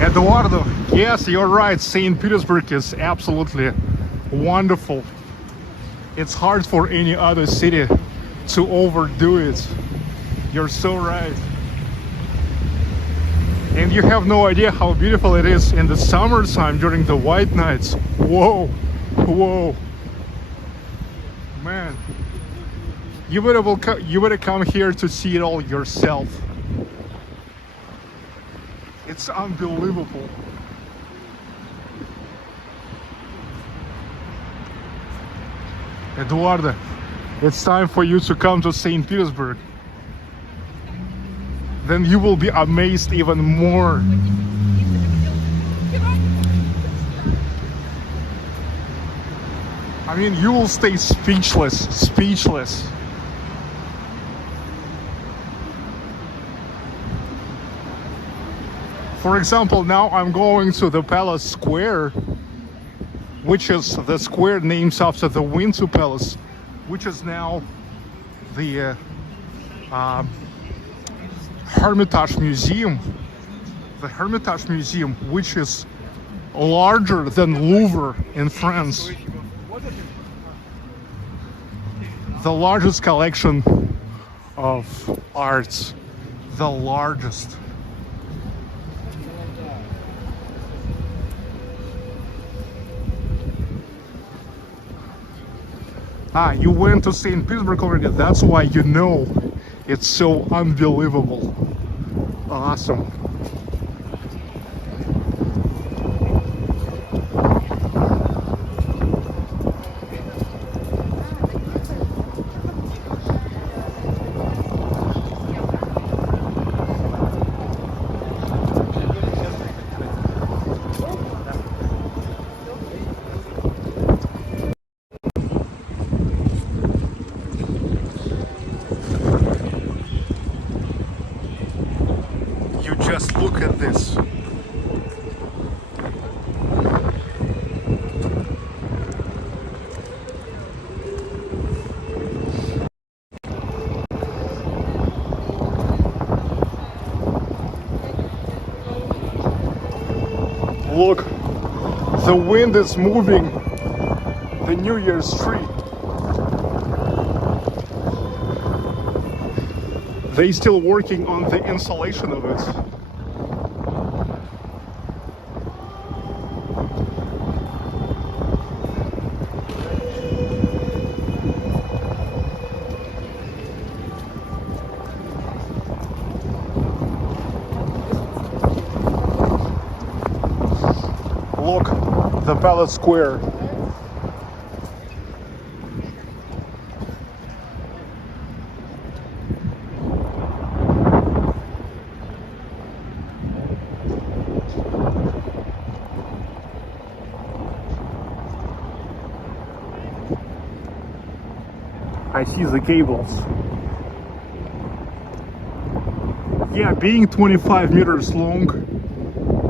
Eduardo, yes, you're right. St. Petersburg is absolutely wonderful. It's hard for any other city to overdo it. You're so right. And you have no idea how beautiful it is in the summertime during the white nights. Whoa, whoa. Man, you better come here to see it all yourself. It's unbelievable. Eduardo, it's time for you to come to St. Petersburg. Then you will be amazed even more. I mean, you will stay speechless. For example, now I'm going to the Palace Square, which is the square named after the Windsor Palace, which is now the Hermitage Museum. The Hermitage Museum, which is larger than Louvre in France. The largest collection of arts. The largest. Ah, you went to St. Petersburg already, that's why you know it's so unbelievable. Awesome. Just look at this. Look, the wind is moving the New Year's tree. They're still working on the installation of it. Look, the Palace Square. I see the cables. Yeah, being 25 meters long,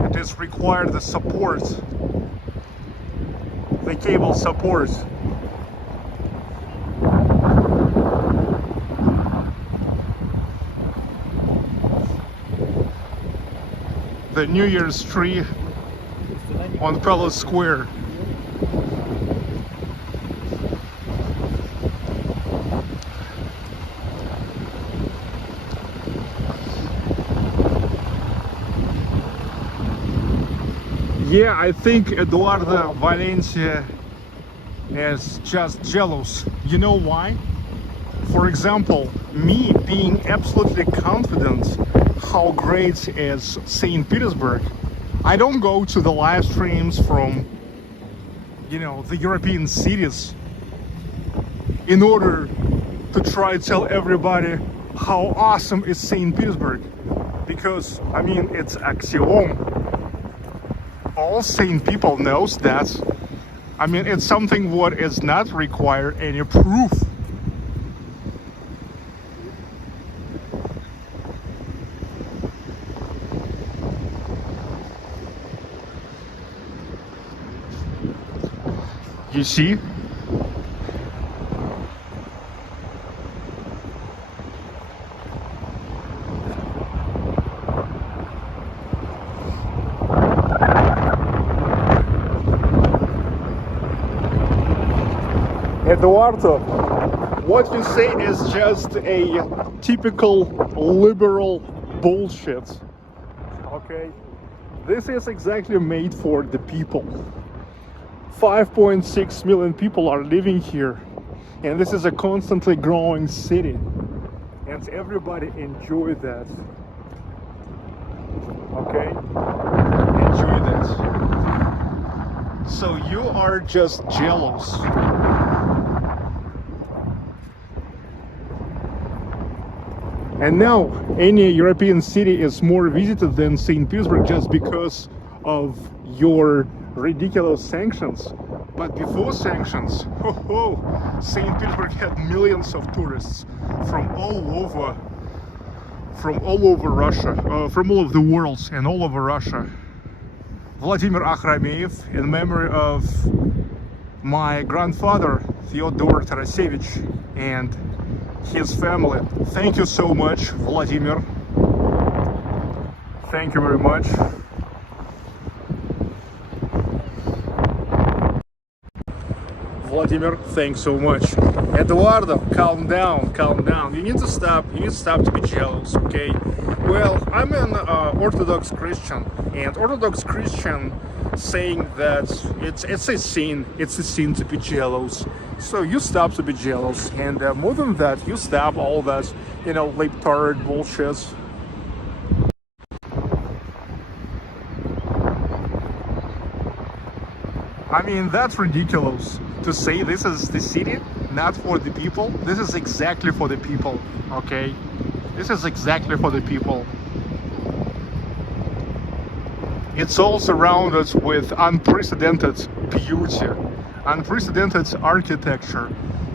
it is required the support. The cable support. The New Year's tree on Palace Square. Yeah, I think Eduardo Valencia is just jealous. You know why? For example, me being absolutely confident how great is St. Petersburg, I don't go to the live streams from, you know, the European cities in order to try to tell everybody how awesome is St. Petersburg. because I mean it's axiom. All sane people knows that. I mean it's something what is not require any proof. You see? Eduardo, what you say is just a typical liberal bullshit. Okay? This is exactly made for the people. 5.6 million people are living here, and this is a constantly growing city, and everybody enjoy that. Okay? Enjoy that. So you are just jealous. And now any European city is more visited than St. Petersburg just because of your ridiculous sanctions. But before sanctions, St. Petersburg had millions of tourists from all over Russia, from all over the world and all over Russia. Vladimir Akhrameyev, in memory of my grandfather Fyodor Tarasevich and his family. Thank you so much, Vladimir. Thank you very much. Vladimir, thanks so much. Eduardo, calm down, calm down. You need to stop to be jealous, okay? Well, I'm an Orthodox Christian, and Orthodox Christian saying that it's a sin to be jealous. So you stop to be jealous, and more than that, you stop all that, you know, libtard bullshit. I mean, that's ridiculous to say this is the city, not for the people. This is exactly for the people, okay? This is exactly for the people. It's all surrounded with unprecedented beauty, unprecedented architecture.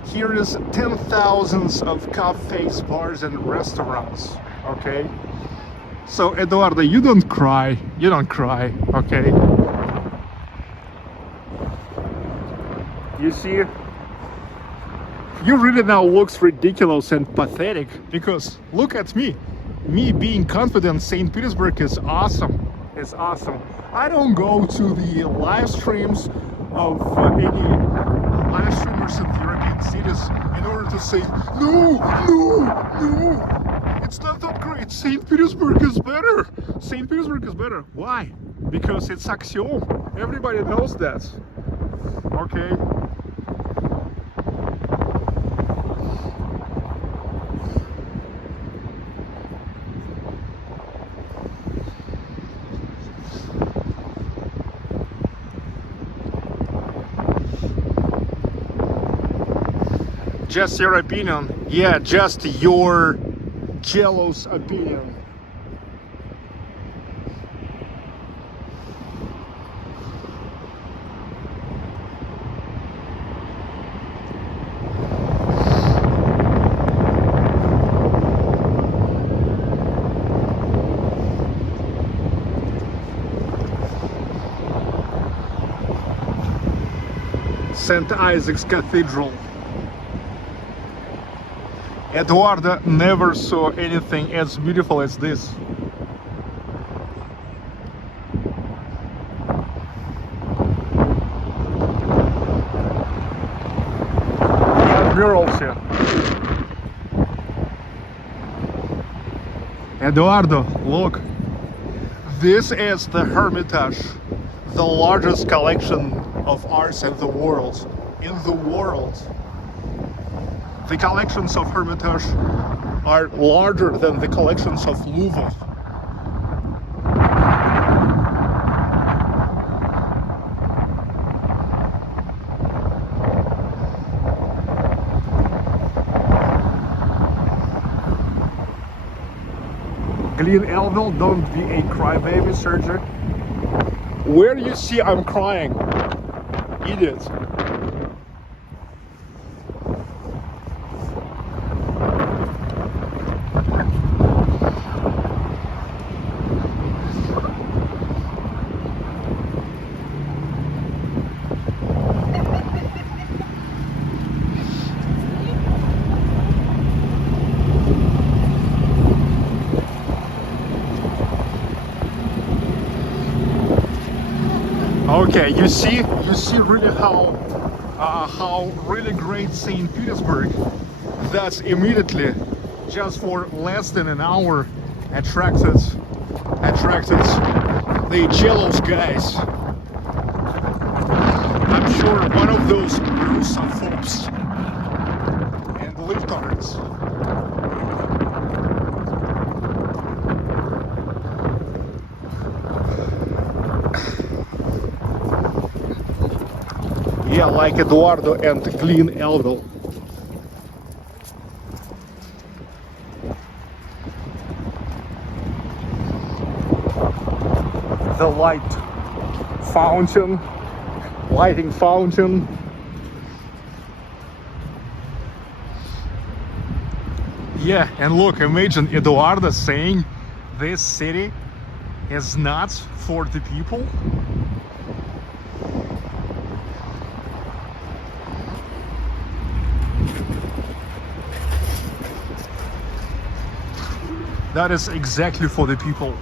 Here is 10,000s of cafes, bars and restaurants, okay? So Eduardo, you don't cry, okay? You see, you really now looks ridiculous and pathetic, because look at me being confident St. Petersburg is awesome. It's awesome. I don't go to the live streams of any live streamers in the European cities in order to say, no, it's not that great. St. Petersburg is better. St. Petersburg is better. Why? Because it's axiom. Everybody knows that. Okay? Just your opinion. Yeah, just your jealous opinion. St. Isaac's Cathedral. Eduardo never saw anything as beautiful as this. Admiralteysky. Eduardo, look. This is the Hermitage, the largest collection of arts in the world. The collections of Hermitage are larger than the collections of Louvre. clean Elville. Don't be a crybaby, Sergey. Where you see I'm crying? Idiot. Okay, you see really how really great St. Petersburg. That's immediately, just for less than an hour, attracted the jealous guys. I'm sure one of those Russophobes and libtards. Yeah, like Eduardo and Clean Elville. The lighting fountain. Yeah, and look, imagine Eduardo saying this city is not for the people. That is exactly for the people.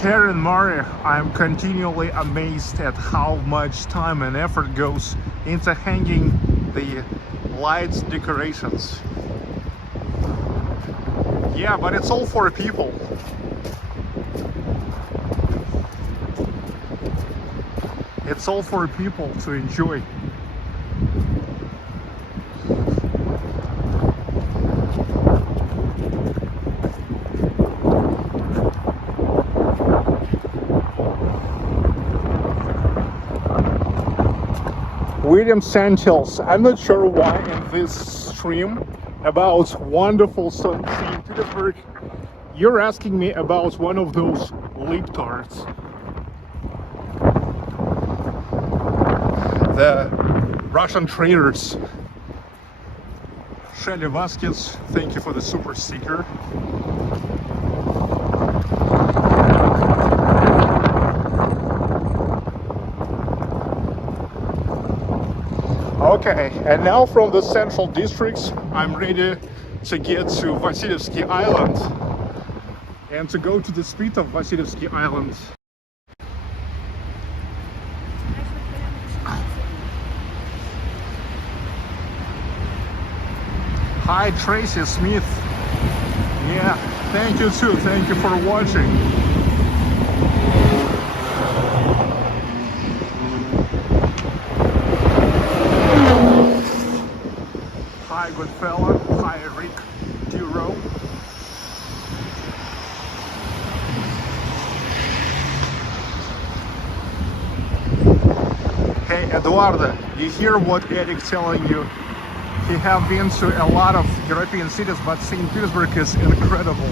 Here in Mari, I'm continually amazed at how much time and effort goes into hanging the lights decorations. Yeah, but it's all for people. It's all for people to enjoy. William Santills, I'm not sure why in this stream about wonderful St. Petersburg, you're asking me about one of those libtards. The Russian traders. Shelly Vasquez, thank you for the super sticker. Okay, and now from the central districts, I'm ready to get to Vasilyevsky Island and to go to the street of Vasilyevsky Island. Hi, Tracy Smith. Yeah, thank you too. Thank you for watching. Hi, good fella. Hi, Rick Duro. Hey, Eduardo, you hear what Eric's telling you? He have been to a lot of European cities, but St. Petersburg is incredible.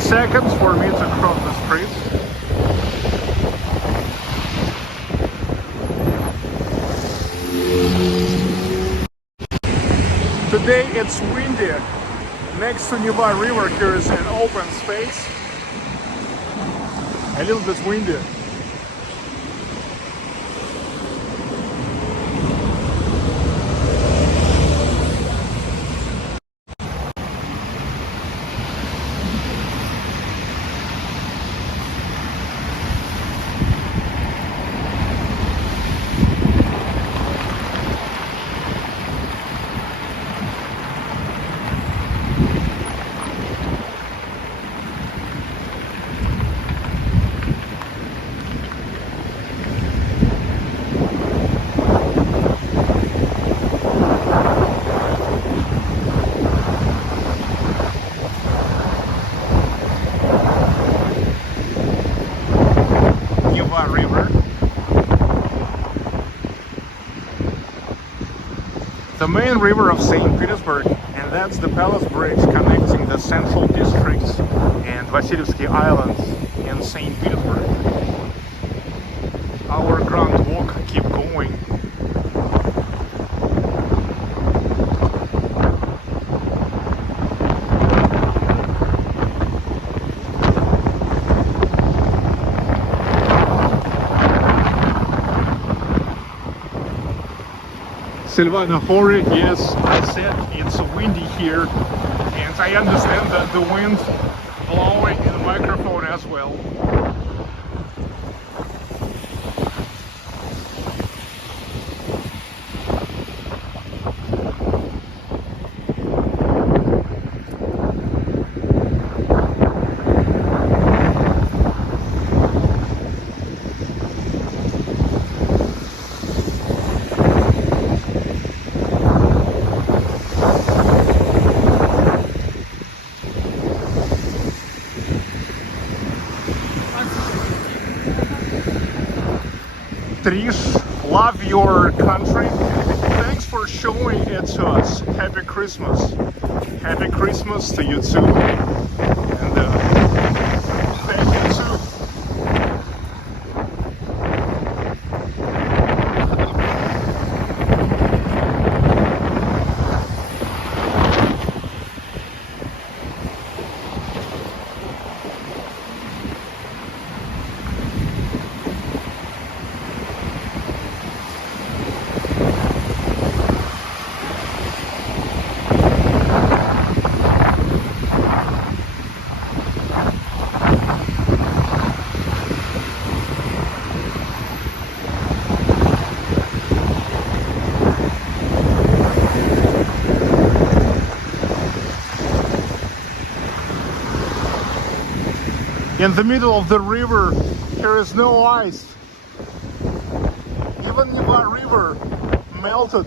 Seconds for me to cross the street. Today it's windy. Next to Neva River here is an open space. A little bit windy. Neva River. The main river of St. Petersburg, and that's the Palace Bridge connecting the central districts and Vasilyevsky Islands in St. Petersburg. Our grand walk keep going. Silvana Hori, yes, I said it's windy here, and I understand that the wind blowing in the microphone as well. Trish, love your country. Thanks for showing it to us. Happy Christmas. Happy Christmas to you too. And thank you too. In the middle of the river, there is no ice. Even Neva River melted.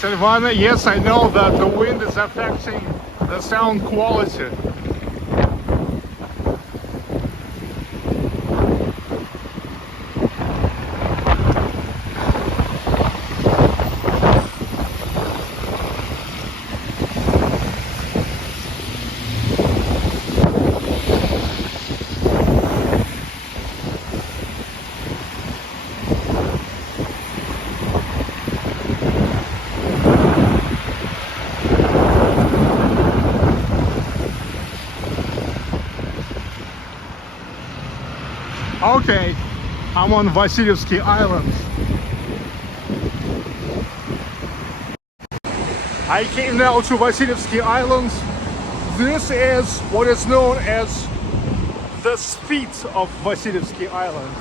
Silvana, yes, I know that the wind is affecting the sound quality. Okay, I'm on Vasilyevsky Island. I came now to Vasilyevsky Island. This is what is known as the spit of Vasilyevsky Island.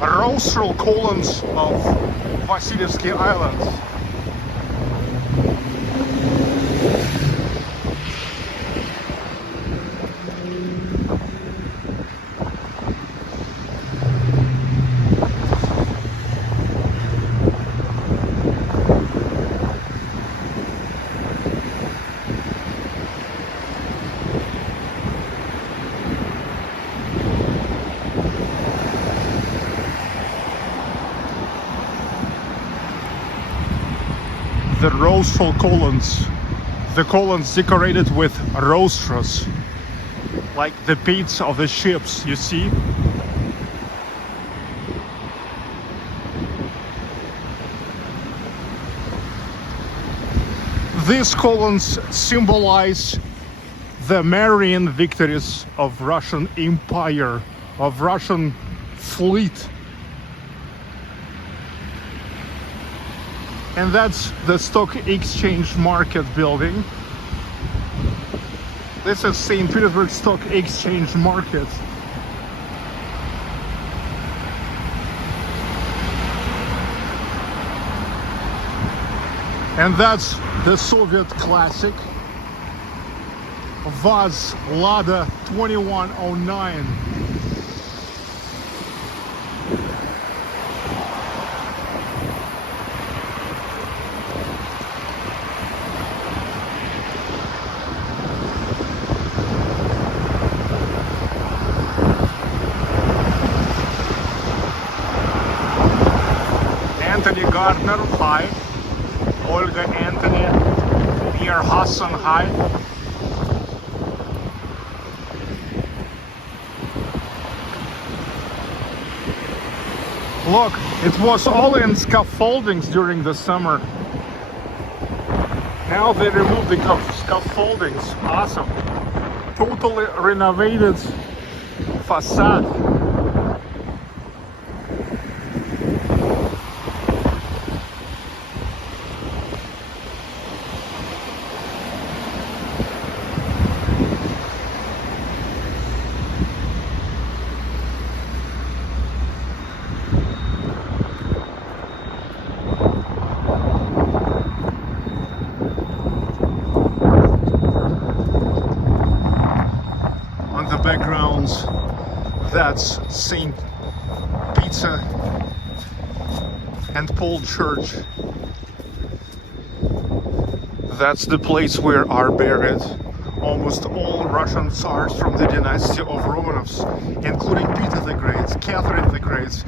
Rostral columns of Vasilyevsky Island. The rostral columns, the columns decorated with rostras, like the pits of the ships, you see? These columns symbolize the Marian victories of Russian Empire, of Russian fleet. And that's the stock exchange market building. This is St. Petersburg Stock Exchange Market. And that's the Soviet classic Vaz Lada 2109. Anthony Gardner, hi. Olga Anthony, Pierre Hassan, hi. Look, it was all in scaffoldings during the summer. Now they removed the scaffoldings. Awesome. Totally renovated facade. Backgrounds, that's St. Peter and Paul Church. That's the place where are buried almost all Russian Tsars from the dynasty of Romanovs, including Peter the Great, Catherine the Great,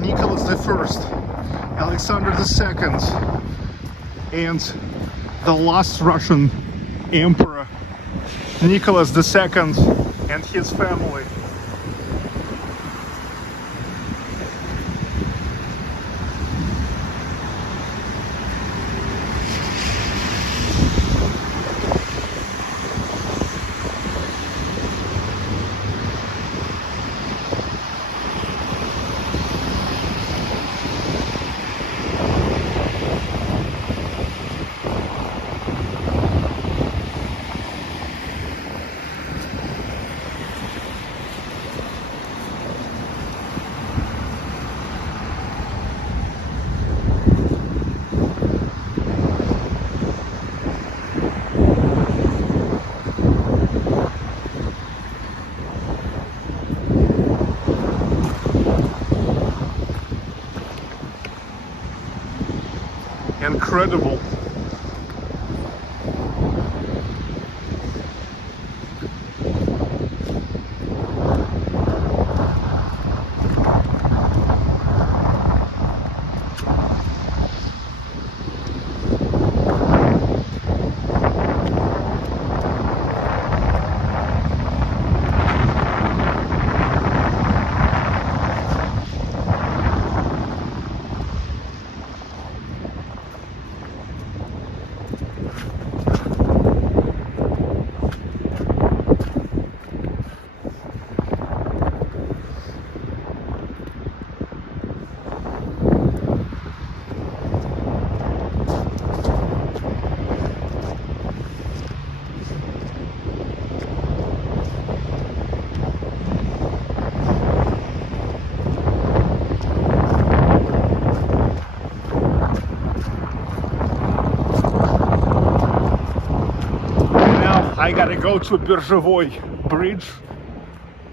Nicholas I, Alexander II, and the last Russian emperor, Nicholas II, and his family. Incredible. I gotta go to Birzhevoy bridge,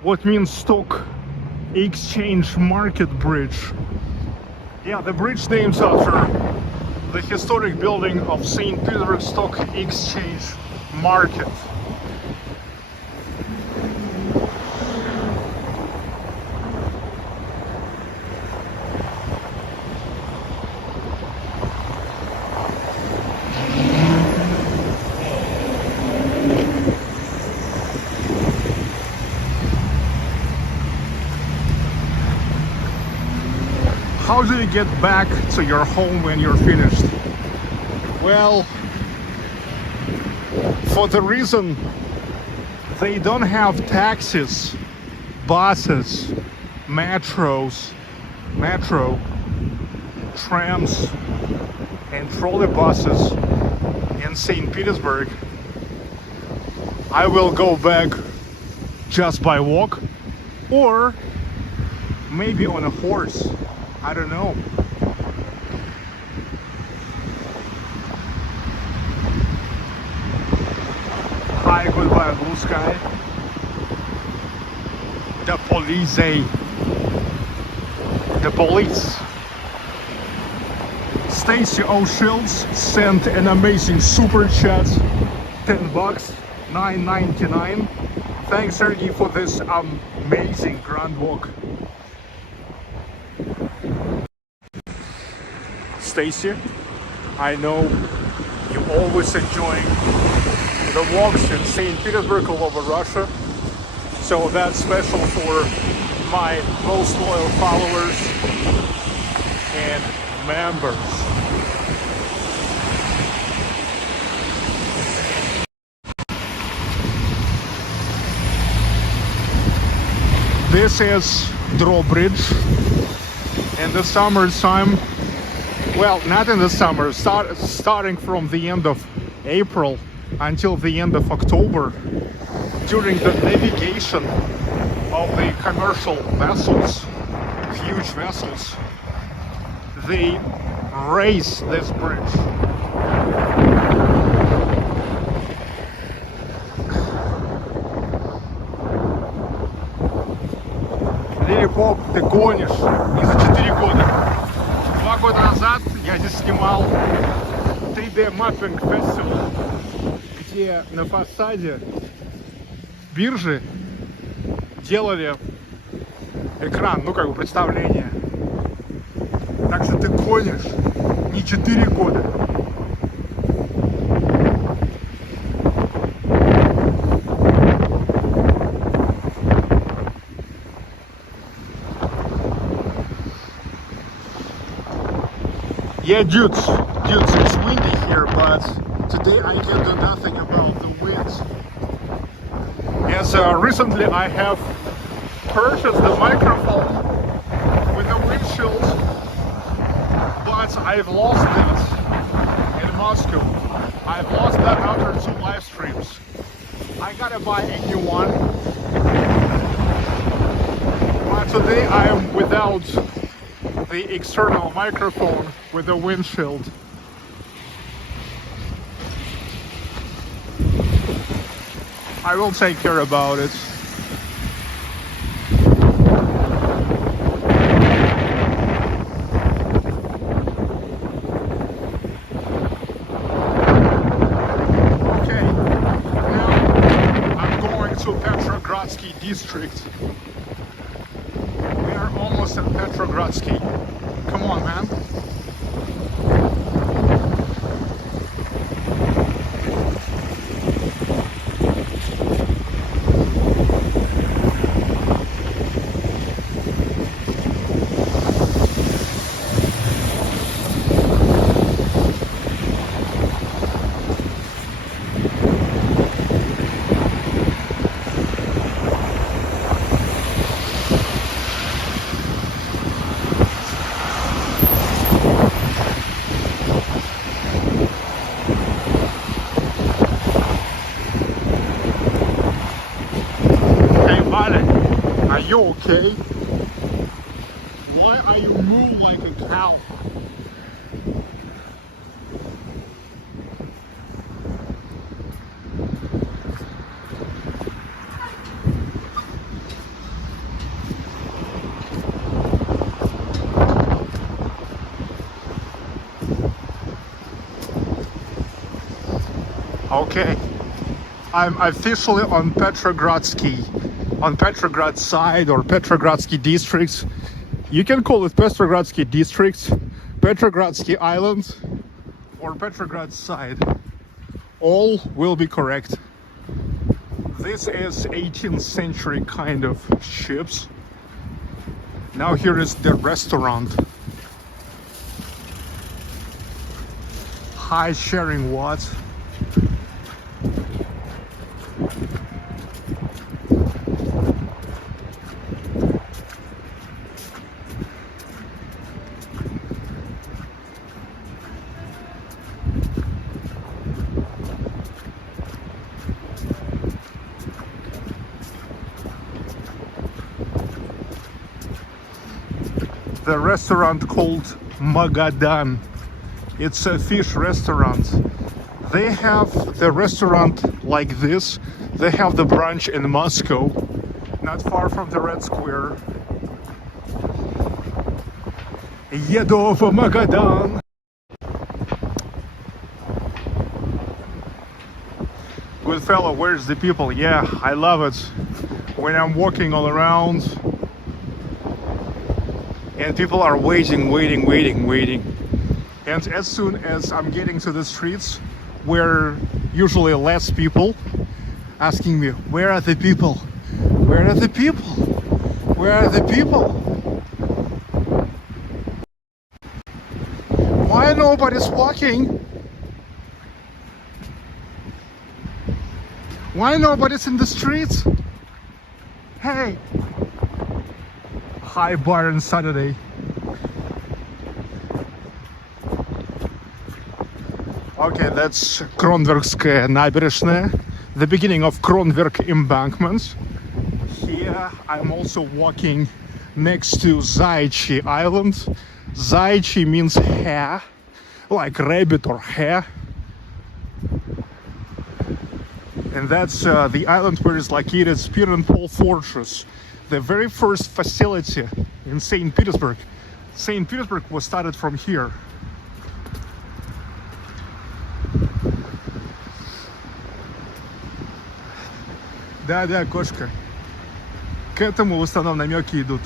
what means stock exchange market bridge. Yeah, the bridge names after the historic building of St. Petersburg Stock Exchange Market. How do you get back to your home when you're finished? Well, for the reason they don't have taxis, buses, metro, trams, and trolley buses in St. Petersburg, I will go back just by walk or maybe on a horse. I don't know. Goodbye, goodbye, blue sky. The police. The police. Stacy O'Shields sent an amazing super chat. $10, $9.99. Thanks, Sergey, for this amazing grand walk. Stacy, I know you always enjoying the walks in St. Petersburg all over Russia. So that's special for my most loyal followers and members. This is drawbridge. In the summertime, well, not in the summer, starting from the end of April until the end of October, during the navigation of the commercial vessels, huge vessels, they raise this bridge. Поп, ты гонишь, не за 4 года. 2 года назад я здесь снимал 3D Mapping Festival, где на фасаде биржи делали экран, ну как бы представление. Так что ты гонишь не 4 года. Yeah, dudes, it's windy here, but today I can do nothing about the winds. Yes, recently I have purchased the microphone with a windshield, but I've lost it in Moscow. I've lost that after 2 live streams. I gotta buy a new one. But today I am without the external microphone with the windshield. I will take care about it. Okay, now I'm going to Petrogradsky District. We are almost in Petrogradsky. Come on, man. Are you okay? Why are you moving like a cow? Okay, I'm officially on Petrograd side or Petrogradsky District. You can call it Petrogradsky District, Petrogradsky Island, or Petrograd side. All will be correct. This is 18th century kind of ships. Now here is the restaurant. High sharing what? The restaurant called Magadan. It's a fish restaurant. They have the restaurant like this. They have the branch in Moscow, not far from the Red Square. Еду в Магадан. Good fellow, where's the people? Yeah, I love it when I'm walking all around and people are waiting. And as soon as I'm getting to the streets where usually less people, asking me, where are the people? Where are the people? Where are the people? Why nobody's walking? Why nobody's in the streets? Hey! High bar on Saturday. Okay, that's Kronverkskaya набережная, the beginning of Kronverk embankments. Here I'm also walking next to Zaitchi Island. Zaitchi means hare, like rabbit or hare. And that's the island where is located Spear and Pole Fortress, the very first facility in St. Petersburg. St. Petersburg was started from here. Да, кошка. К этому в основном намеки идут.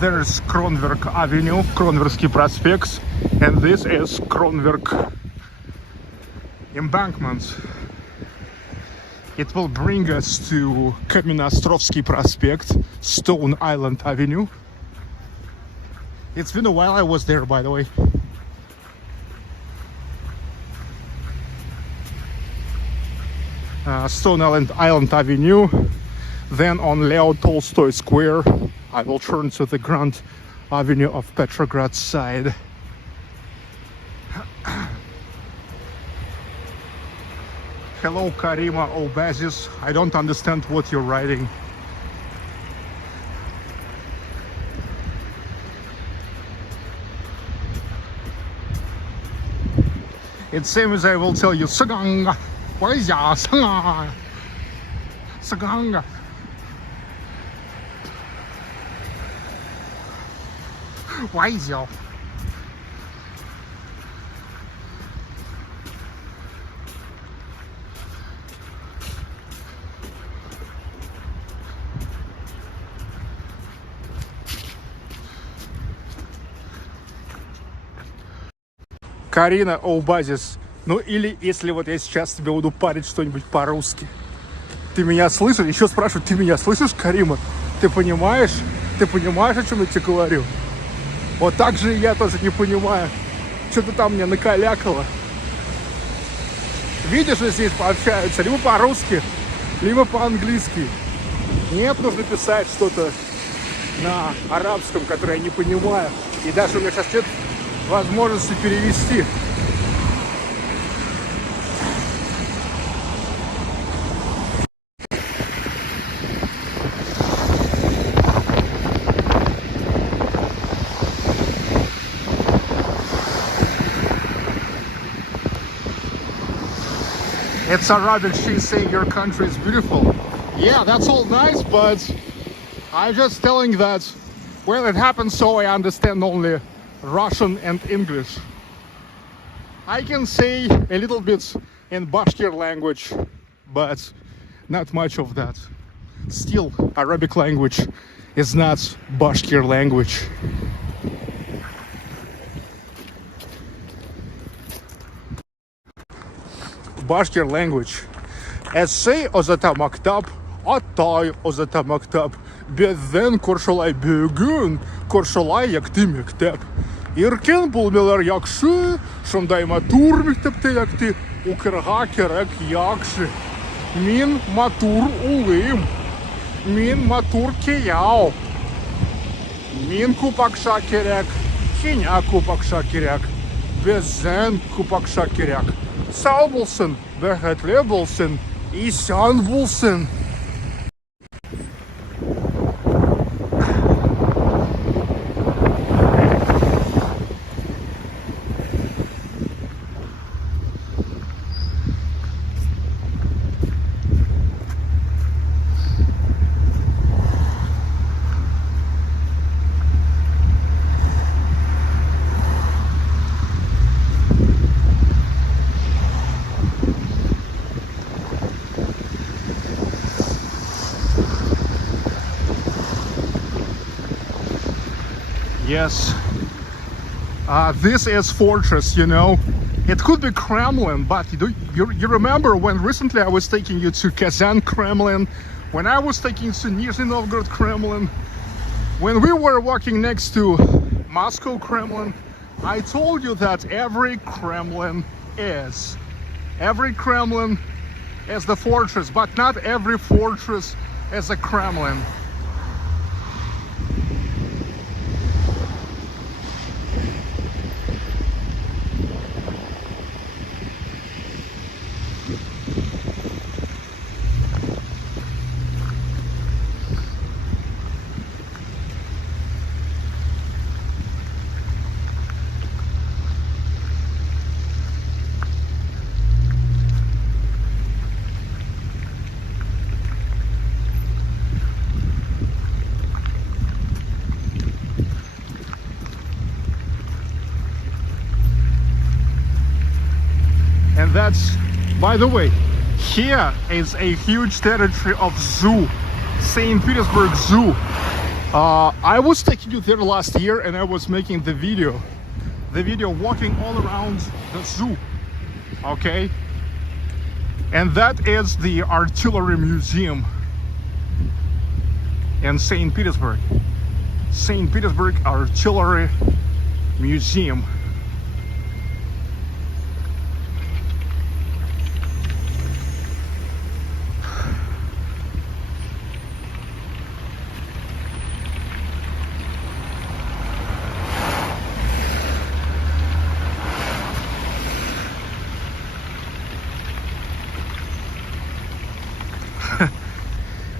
There's Kronverk Avenue, Kronversky Prospekt, and this is Kronverk embankment. It will bring us to Kamennoostrovsky Prospekt, Stone Island Avenue. It's been a while I was there, by the way. Stone Island Avenue. Then on Leo Tolstoy Square, I will turn to the Grand Avenue of Petrograd side. Hello, Karima Obazis. I don't understand what you're writing. It's same as I will tell you, Saganga. Where is ya? Saganga. Saganga. Why is y'all? Карина Оубазис. Ну или если вот я сейчас тебе буду парить что-нибудь по-русски. Ты меня слышишь? Еще спрашивают, ты меня слышишь, Карима? Ты понимаешь? Ты понимаешь, о чем я тебе говорю? Вот так же и я тоже не понимаю, что ты там мне накалякала. Видишь, что здесь пообщаются либо по-русски, либо по-английски. Нет, нужно писать что-то на арабском, которое я не понимаю. И даже у меня сейчас нет возможности перевести. It's Arabic, she's saying your country is beautiful. Yeah, that's all nice, but I'm just telling that, well, it happens so I understand only Russian and English. I can say a little bit in Bashkir language, but not much of that. Still, Arabic language is not Bashkir language. Bashkir language. Essay ozata maktab, atay ozata maktab. Beden korşolay bugün, korşolay yakti mektep. Иркен булмелар якшы, шундай матур мектепте якты, укырга керек якшы. Мин матур улым, мин матур кияу. Мин купакша керек, хиня купакша керек, безен купакша керек. Сау булсын, бәхетле булсын, исән булсын. Yes, this is fortress, you know. It could be Kremlin, but you remember when recently I was taking you to Kazan Kremlin, when I was taking you to Nizhny Novgorod Kremlin, when we were walking next to Moscow Kremlin, I told you that every Kremlin is the fortress, but not every fortress is a Kremlin. And that's, by the way, here is a huge territory of zoo, St. Petersburg Zoo. I was taking you there last year and I was making the video walking all around the zoo, okay? And that is the artillery museum in St. Petersburg. St. Petersburg Artillery Museum.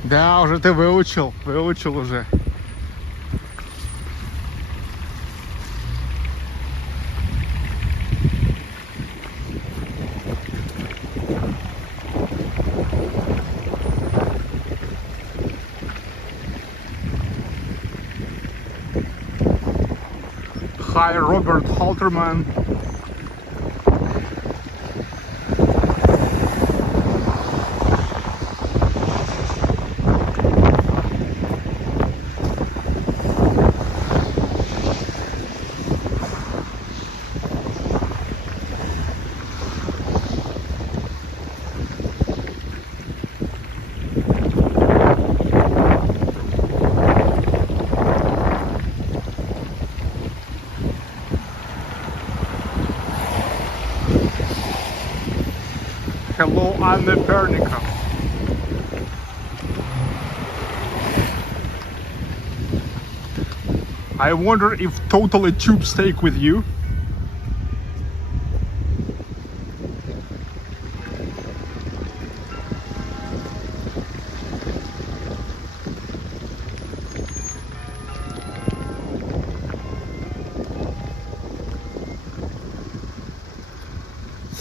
Да, уже ты выучил уже. Hi, Robert Halterman. Hello, Anna Pernica. I wonder if totally tubes take with you.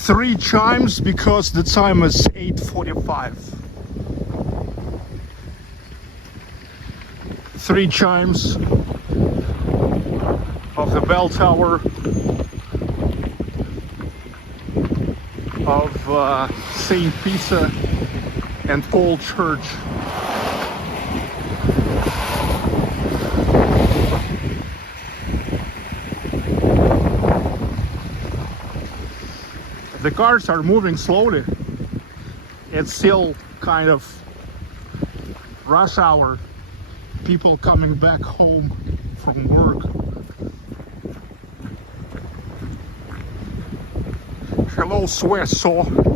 Three chimes because the time is 8:45. Three chimes of the bell tower of St. Peter and Paul Church. The cars are moving slowly. It's still kind of rush hour. People coming back home from work. Hello, Sweso.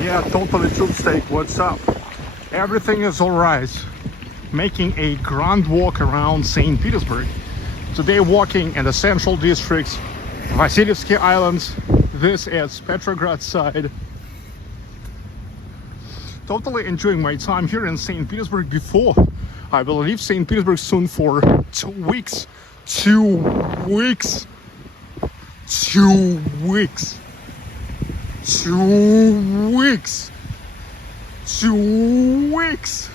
Yeah, totally Tuchkov, what's up? Everything is alright. Making a grand walk around St. Petersburg. Today walking in the central districts, Vasilyevsky Islands. This is Petrograd side. Totally enjoying my time here in St. Petersburg before. I will leave St. Petersburg soon for 2 weeks. 2 weeks. 2 weeks. 2 weeks. 2 weeks.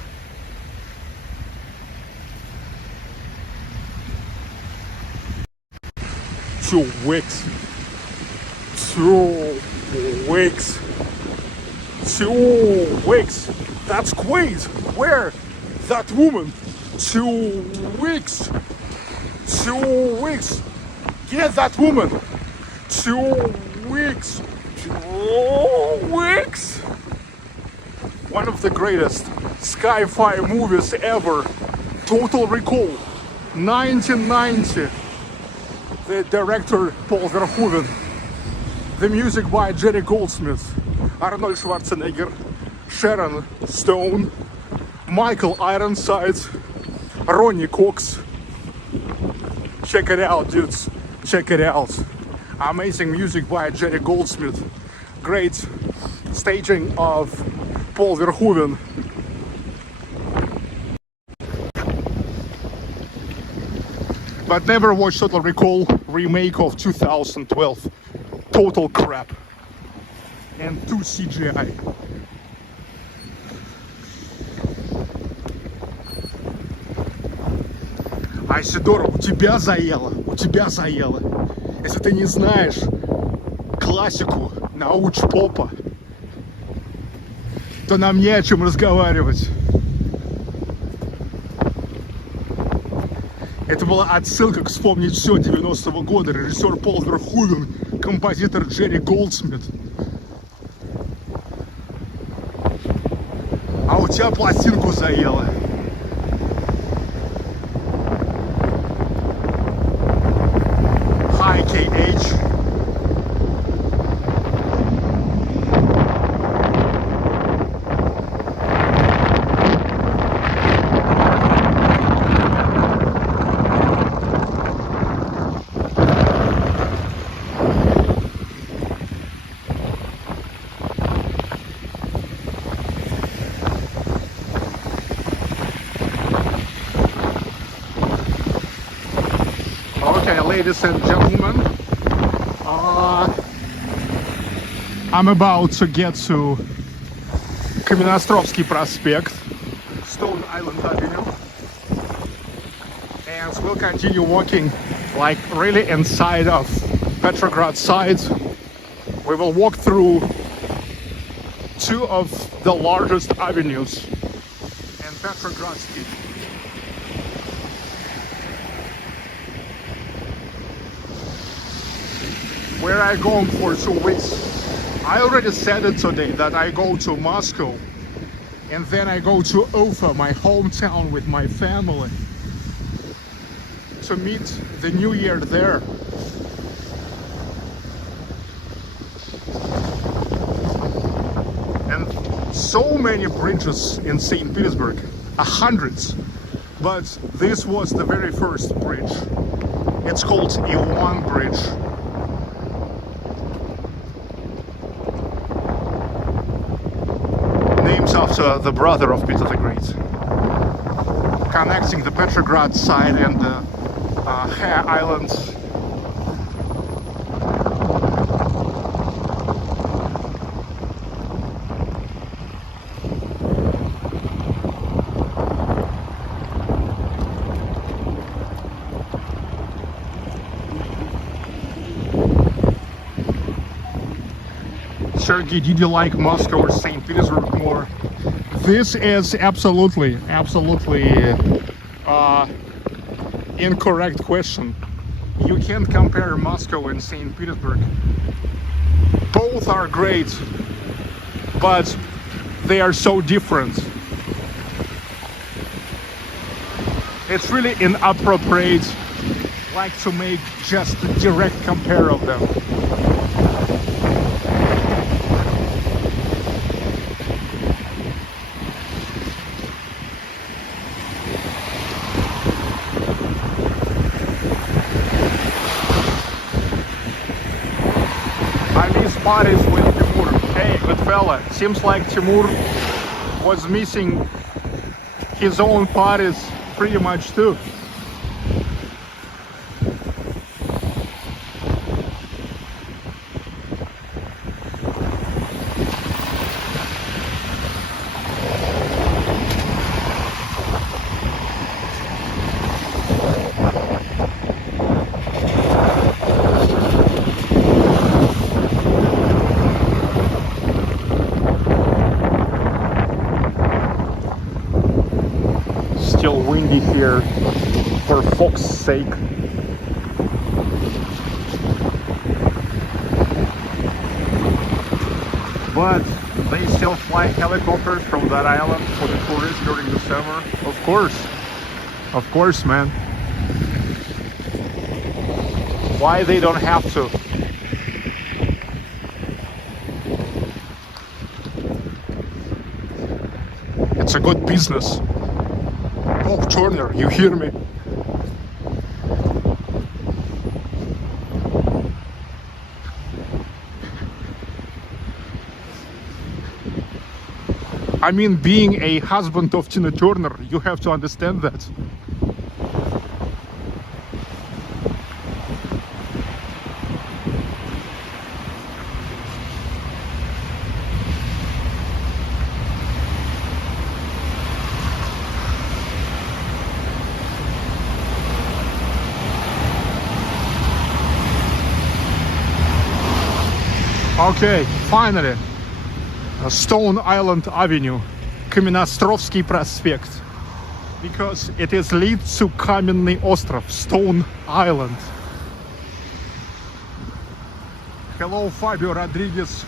Two weeks. 2 weeks. 2 weeks. That's great. Where? That woman. 2 weeks. 2 weeks. Get that woman. 2 weeks. 2 weeks. One of the greatest sci-fi movies ever. Total Recall. 1990. The director Paul Verhoeven. The music by Jerry Goldsmith. Arnold Schwarzenegger. Sharon Stone. Michael Ironside. Ronnie Cox. Check it out, dudes. Check it out. Amazing music by Jerry Goldsmith. Great staging of Paul Verhoeven. But never watched Total Recall remake of 2012. Total crap. And 2 CGI. Айсидора, у тебя заело, у тебя заело. Если ты не знаешь классику науч-попа, то нам не о чем разговаривать. Это была отсылка к «Вспомнить все» 90-го года. Режиссер Пол Верховен, композитор Джерри Голдсмит. А у тебя пластинку заело. Hi, KH. Okay, ladies and gentlemen, I'm about to get to Kamennoostrovsky Prospekt, Stone Island Avenue, and we'll continue walking like really inside of Petrograd side. We will walk through 2 of the largest avenues in Petrogradsky. Where I go for 2 weeks. I already said it today that I go to Moscow and then I go to Ufa, my hometown, with my family to meet the new year there. And so many bridges in St. Petersburg, hundreds, but this was the very first bridge. It's called Ivan Bridge. After the brother of Peter the Great, connecting the Petrograd side and the Hare Islands. Sergey, did you like Moscow or St. Petersburg more? This is absolutely incorrect question. You can't compare Moscow and St. Petersburg. Both are great, but they are so different. It's really inappropriate like to make just a direct compare of them. Parties with Timur. Hey, good fella. Seems like Timur was missing his own parties pretty much too. Still windy here, for fuck's sake. But they still fly helicopters from that island for the tourists during the summer. Of course, man. Why they don't have to? It's a good business. Bob Turner, you hear me? I mean, being a husband of Tina Turner, you have to understand that. Okay, finally, Stone Island Avenue, Kamennoostrovsky Prospekt, because it is leads to Kamenny Ostrov, Stone Island. Hello, Fabio Rodriguez.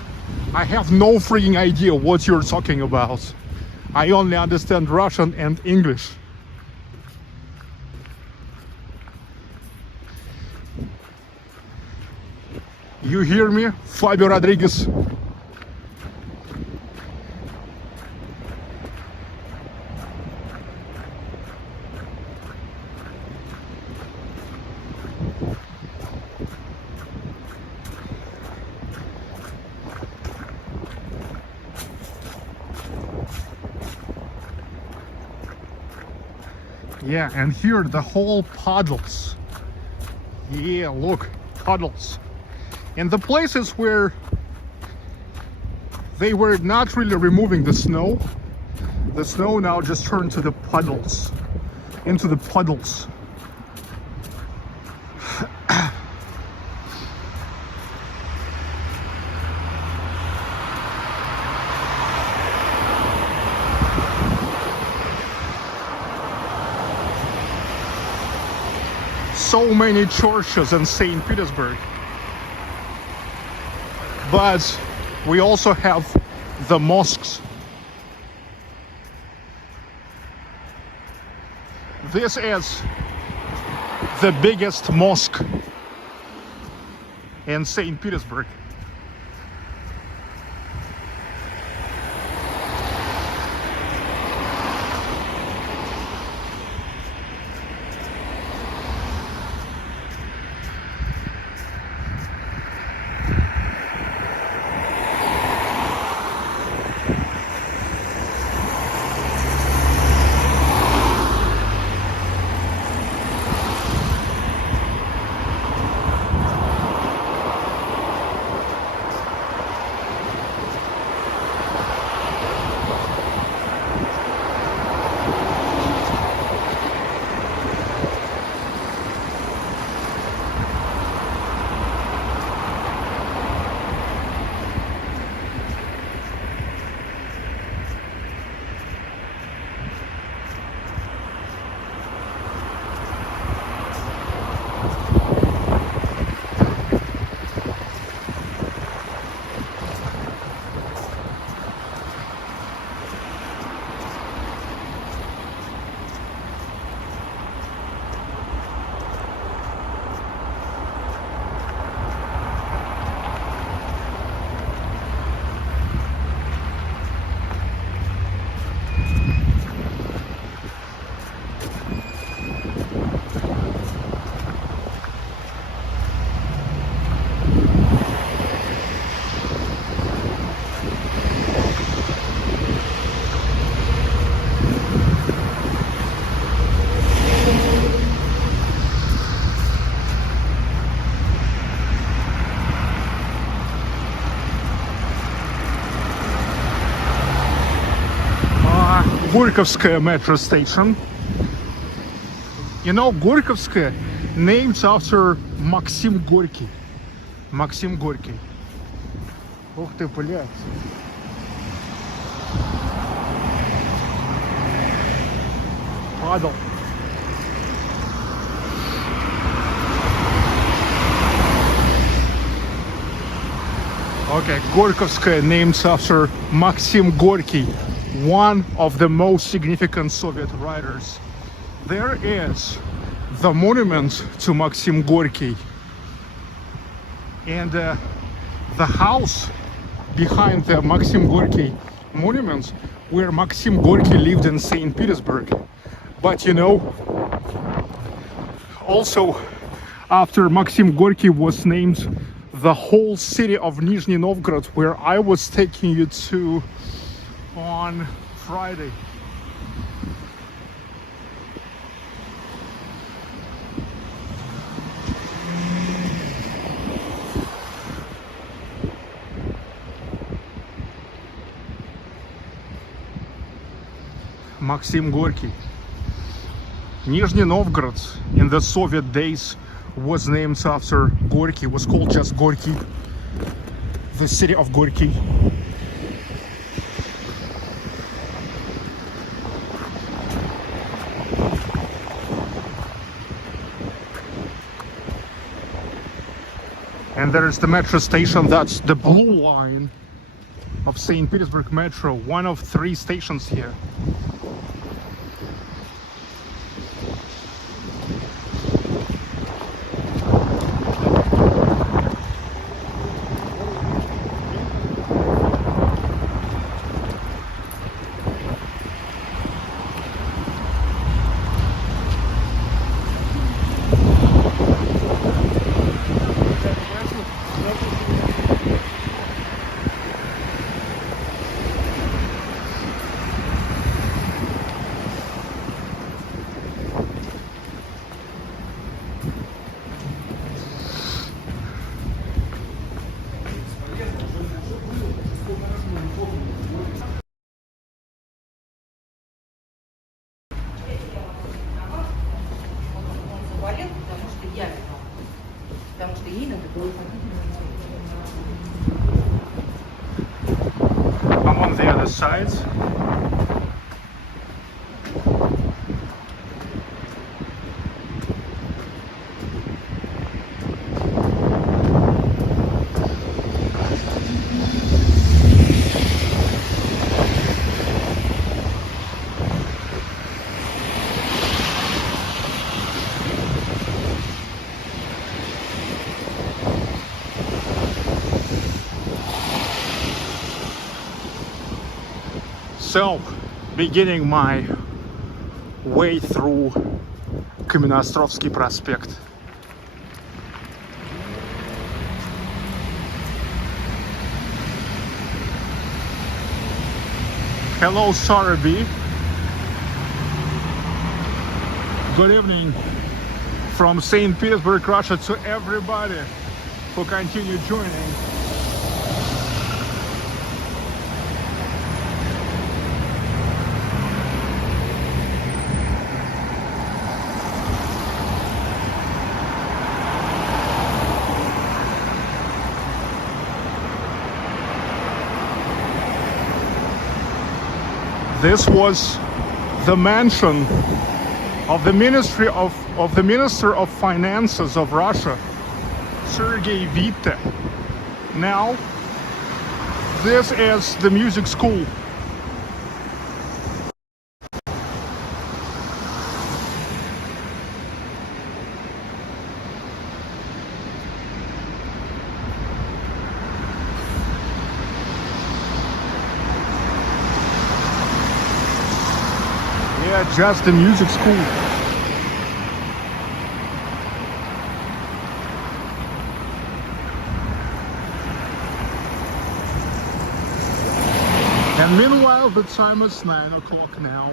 I have no freaking idea what you're talking about. I only understand Russian and English. You hear me, Fabio Rodriguez? Yeah, and here the whole puddles. Yeah, look, puddles. And the places where they were not really removing the snow now just turned to the puddles, into the puddles. So many churches in St. Petersburg. But we also have the mosques. This is the biggest mosque in St. Petersburg. Gorkovskaya metro station. You know, Gorkovskaya named after Maxim Gorky. Maxim Gorky. Ух ты, блядь. Падал. Okay, Gorkovskaya named after Maxim Gorky, one of the most significant Soviet writers. There is the monument to Maxim Gorky, and the house behind the Maxim Gorky monument where Maxim Gorky lived in St. Petersburg. But you know, also after Maxim Gorky was named the whole city of Nizhny Novgorod, where I was taking you to on Friday. Maxim Gorky. Nizhny Novgorod in the Soviet days was named after Gorky, was called just Gorky, the city of Gorky. And there's the metro station, that's the blue line of St. Petersburg Metro, one of 3 stations here. I'm on the other side. So, beginning my way through Kamennoostrovsky Prospekt. Hello, Sarabi. Good evening from St. Petersburg, Russia, to everybody who continue joining. This was the mansion of the Ministry of the Minister of Finances of Russia, Sergei Witte. Now, this is the music school. Yeah, just the music school. And meanwhile, the time is 9 o'clock now.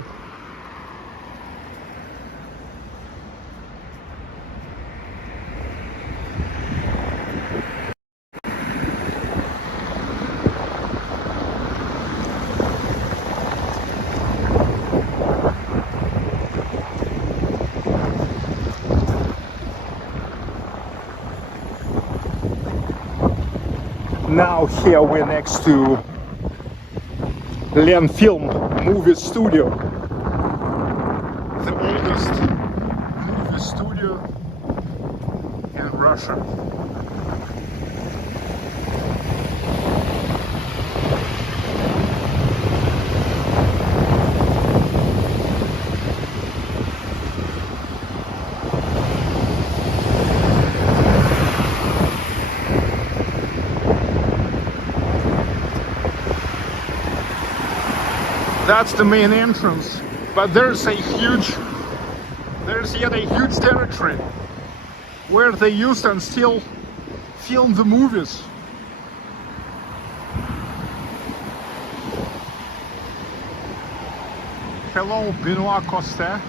Now here we're next to Film movie studio, the oldest movie studio in Russia. That's the main entrance, but there's yet a huge territory where they used and still film the movies. Hello, Benoit Costet.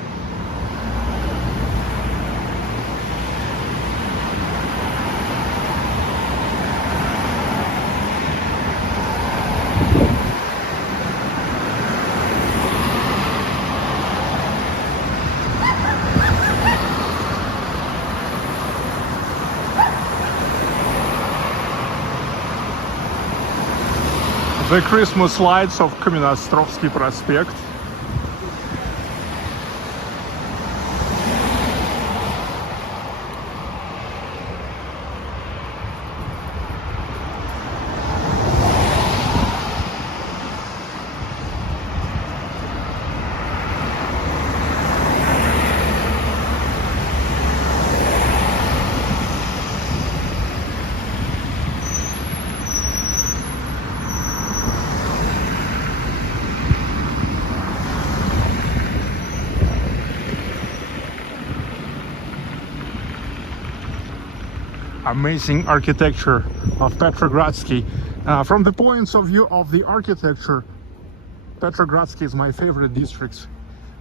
The Christmas lights of Kamennoostrovsky Prospekt. Amazing architecture of Petrogradsky. From the points of view of the architecture, Petrogradsky is my favorite district,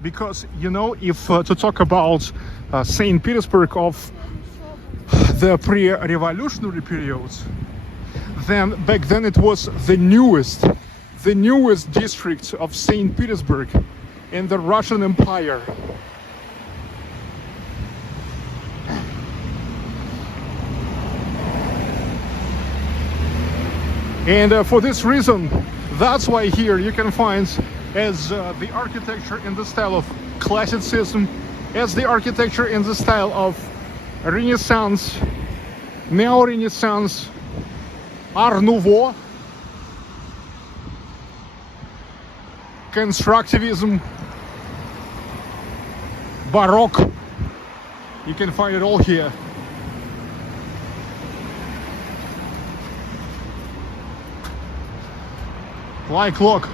because, you know, if to talk about St. Petersburg of the pre-revolutionary periods, then back then it was the newest district of St. Petersburg in the Russian Empire. And for this reason, that's why here you can find as the architecture in the style of classicism, as the architecture in the style of Renaissance, Neo-Renaissance, Art Nouveau, Constructivism, Baroque. You can find it all here. Like, look,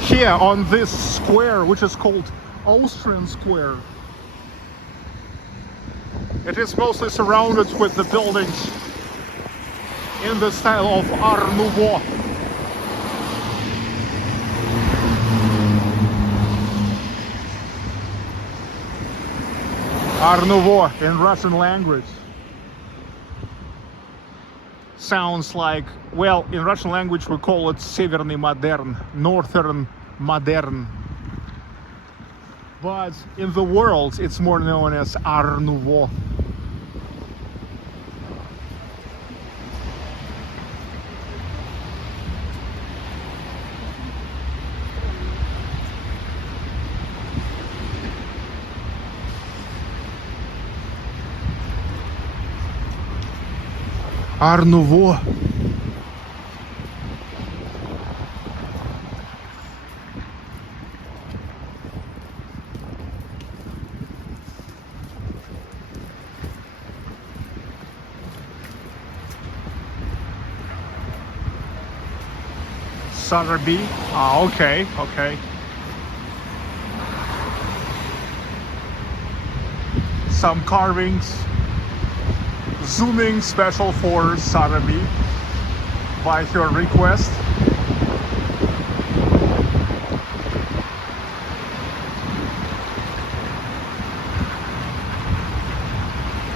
here on this square, which is called Austrian Square, it is mostly surrounded with the buildings in the style of Art Nouveau. Art Nouveau in Russian language sounds like, well, in Russian language we call it Severny Modern, Northern Modern. But in the world it's more known as Art Nouveau. Art Nouveau. Sotheby. Ah, okay, okay. Some carvings. Zooming special for Sotheby by her request.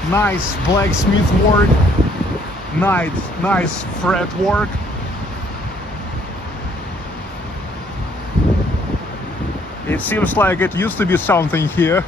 Nice blacksmith work, nice fret work. It seems like it used to be something here.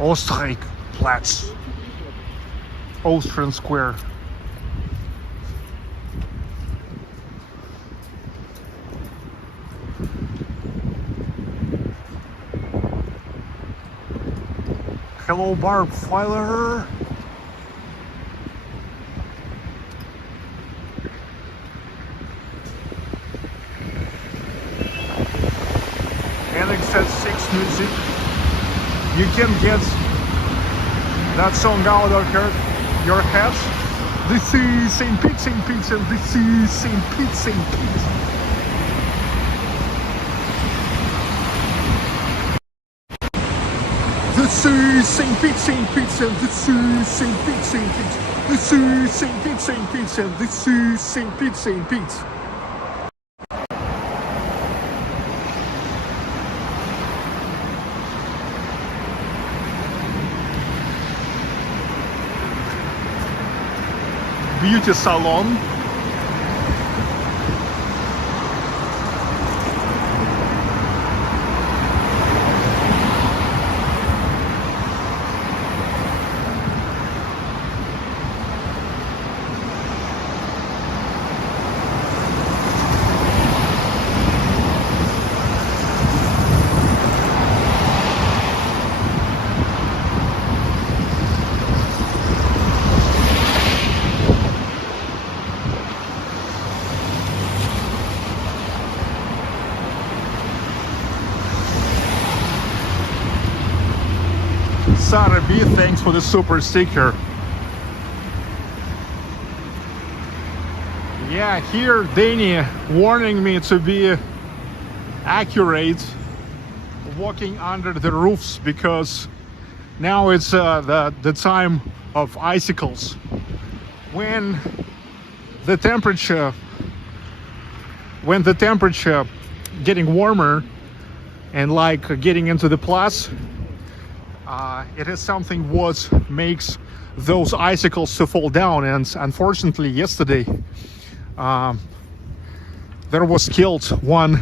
Ostrikplatz, Austrian Square. Hello, Barb Filer. NXS6 music. You can get that song out of your head. This is St. Pete, St. Pete, and this is St. Pete, St. Pete. This is St. Pete, St. Pete, and this is St. Pete, St. Pete. This is St. Pete, St. Pete, and this is St. Pete, St. Pete. Beauty salon. Sarah B, thanks for the super sticker. Yeah, here Danny warning me to be accurate walking under the roofs because now it's the time of icicles. When the temperature getting warmer and like getting into the plus, it is something what makes those icicles to fall down. And unfortunately yesterday there was killed one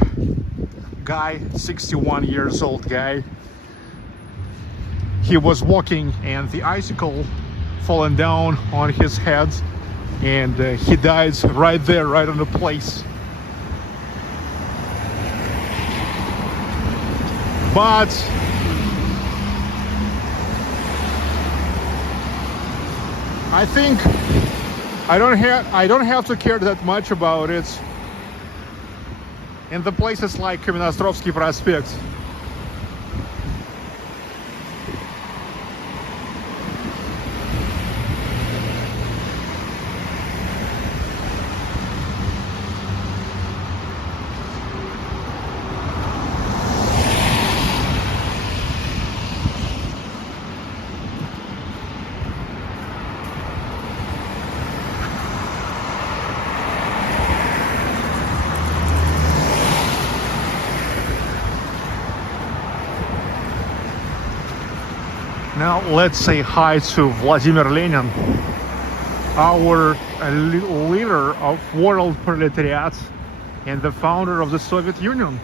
guy, 61 years old guy. He was walking and the icicle fallen down on his head, and he died right there, right on the place. But I think I don't have to care that much about it in the places like Kamennoostrovsky Prospekt. Now let's say hi to Vladimir Lenin, our leader of world proletariat and the founder of the Soviet Union.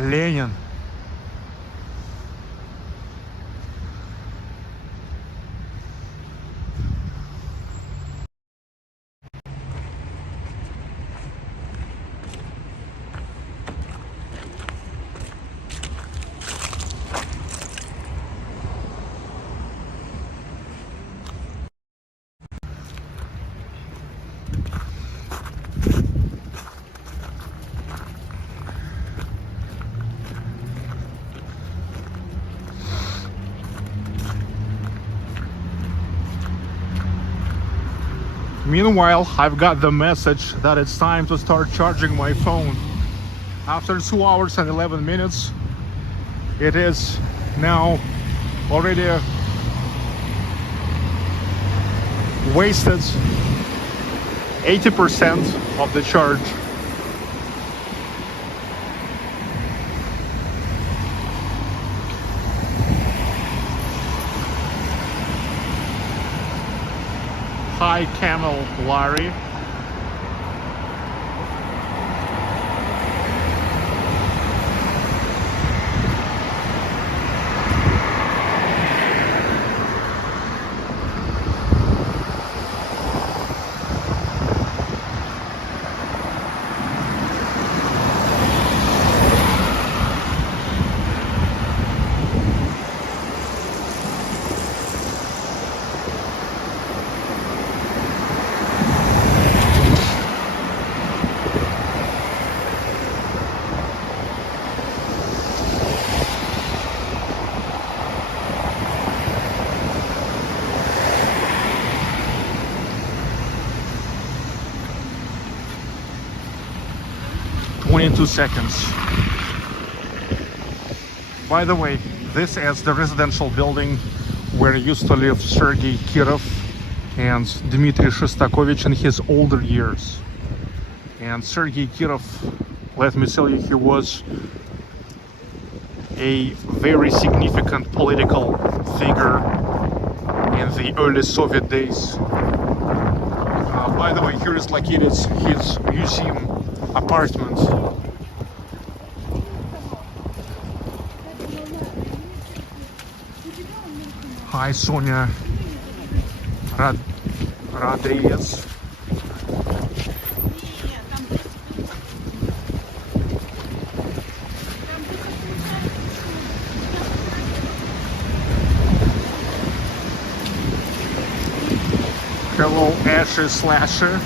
Lenin. Meanwhile, I've got the message that it's time to start charging my phone. After 2 hours and 11 minutes, it is now already wasted 80% of the charge. high camel lorry. Seconds. By the way, this is the residential building where used to live Sergei Kirov and Dmitry Shostakovich in his older years. And Sergei Kirov, let me tell you, he was a very significant political figure in the early Soviet days. By the way, here is located his museum apartment. Hi, Sonia Rodriguez. Hello, Asher Slasher.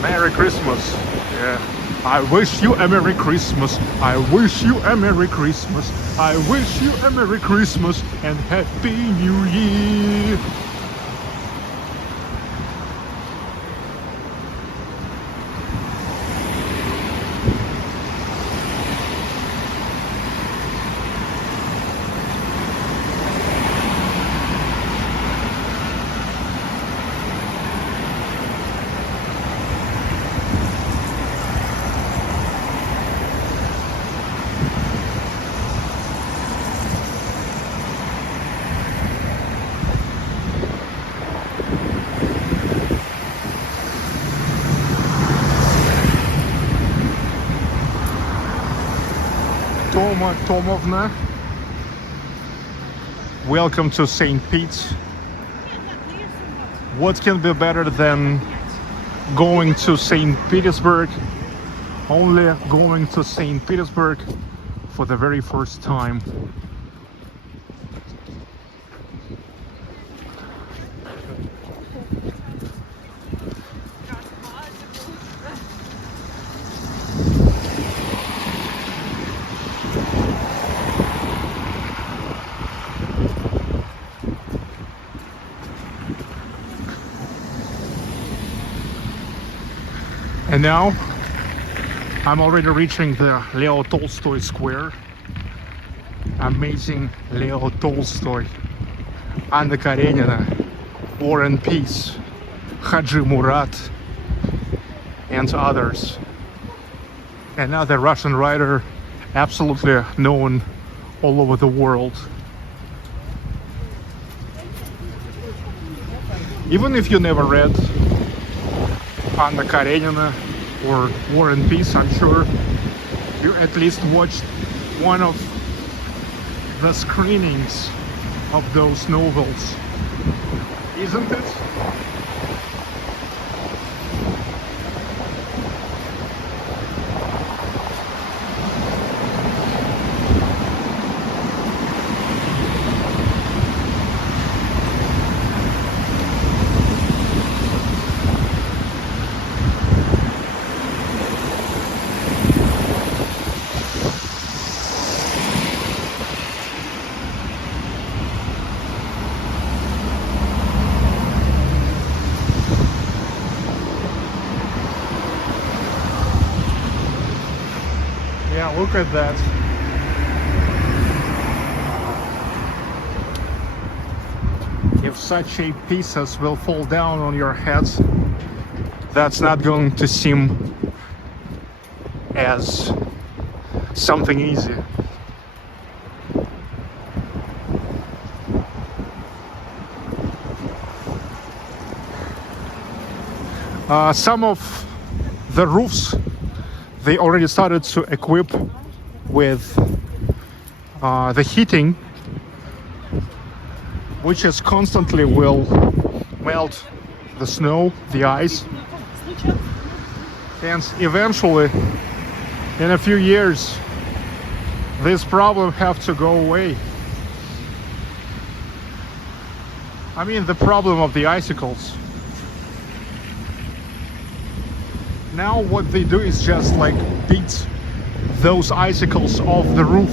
Merry Christmas. Yeah. I wish you a Merry Christmas. I wish you a Merry Christmas. I wish you a Merry Christmas and Happy New Year. Tomovna, welcome to St. Pete's. What can be better than going to St. Petersburg? Only going to St. Petersburg for the very first time. And now I'm already reaching the Leo Tolstoy Square. Amazing Leo Tolstoy, Anna Karenina, War and Peace, Haji Murat, and others. Another Russian writer absolutely known all over the world. Even if you never read Anna Karenina or War and Peace, I'm sure you at least watched one of the screenings of those novels, isn't it? Look at that. If such a pieces will fall down on your heads, that's not going to seem as something easy. Some of the roofs they already started to equip with the heating, which is constantly will melt the snow, the ice, and eventually in a few years this problem have to go away. I mean, the problem of the icicles. Now what they do is just like beat those icicles off the roof.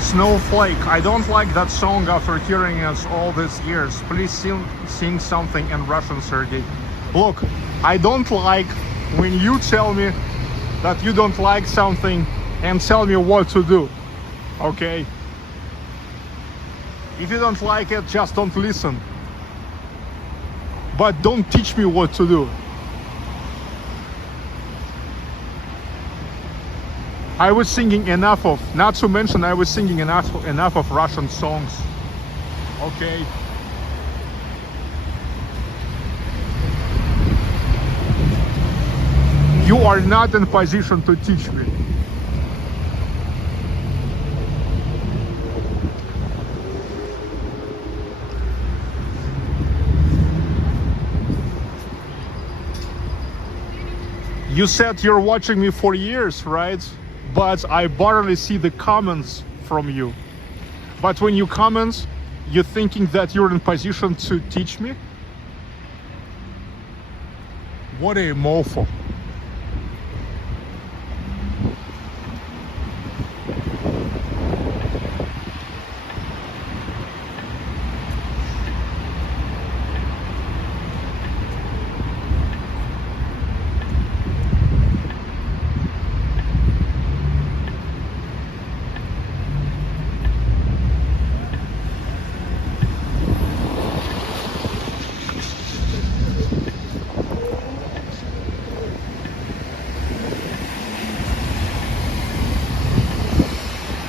Snowflake. I don't like that song after hearing it all these years. Please sing something in Russian, Sergey. Look, I don't like when you tell me that you don't like something and tell me what to do, okay? If you don't like it, just don't listen. But don't teach me what to do. I was singing enough of, not to mention I was singing enough of Russian songs, okay? You are not in position to teach me. You said you're watching me for years, right? But I barely see the comments from you. But when you comment, you're thinking that you're in position to teach me? What a mofo.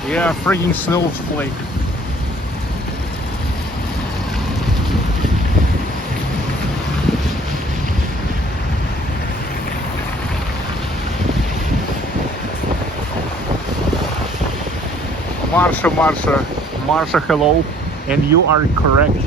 Yeah, freaking snowflake. Marsha, hello, and you are correct.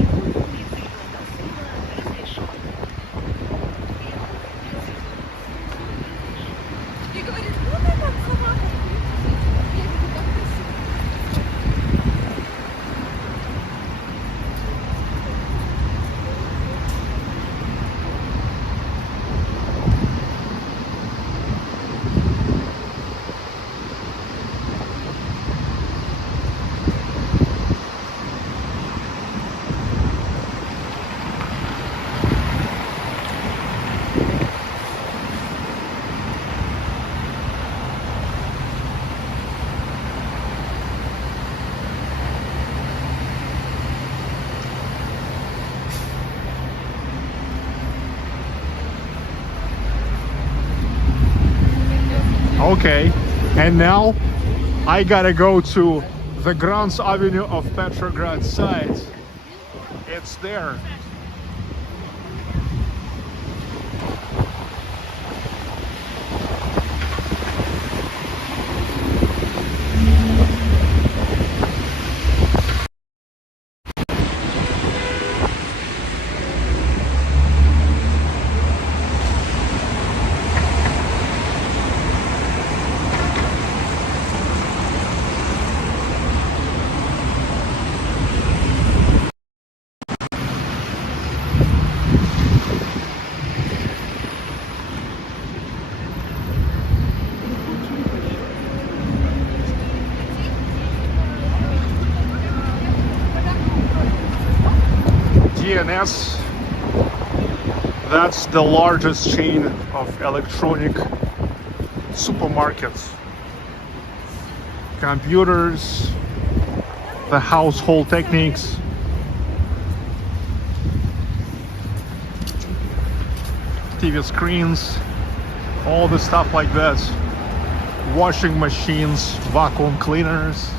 Okay, and now I gotta go to the Grand Avenue of Petrograd side. It's there. DNS, that's the largest chain of electronic supermarkets. Computers, the household techniques, TV screens, all the stuff like this. Washing machines, vacuum cleaners.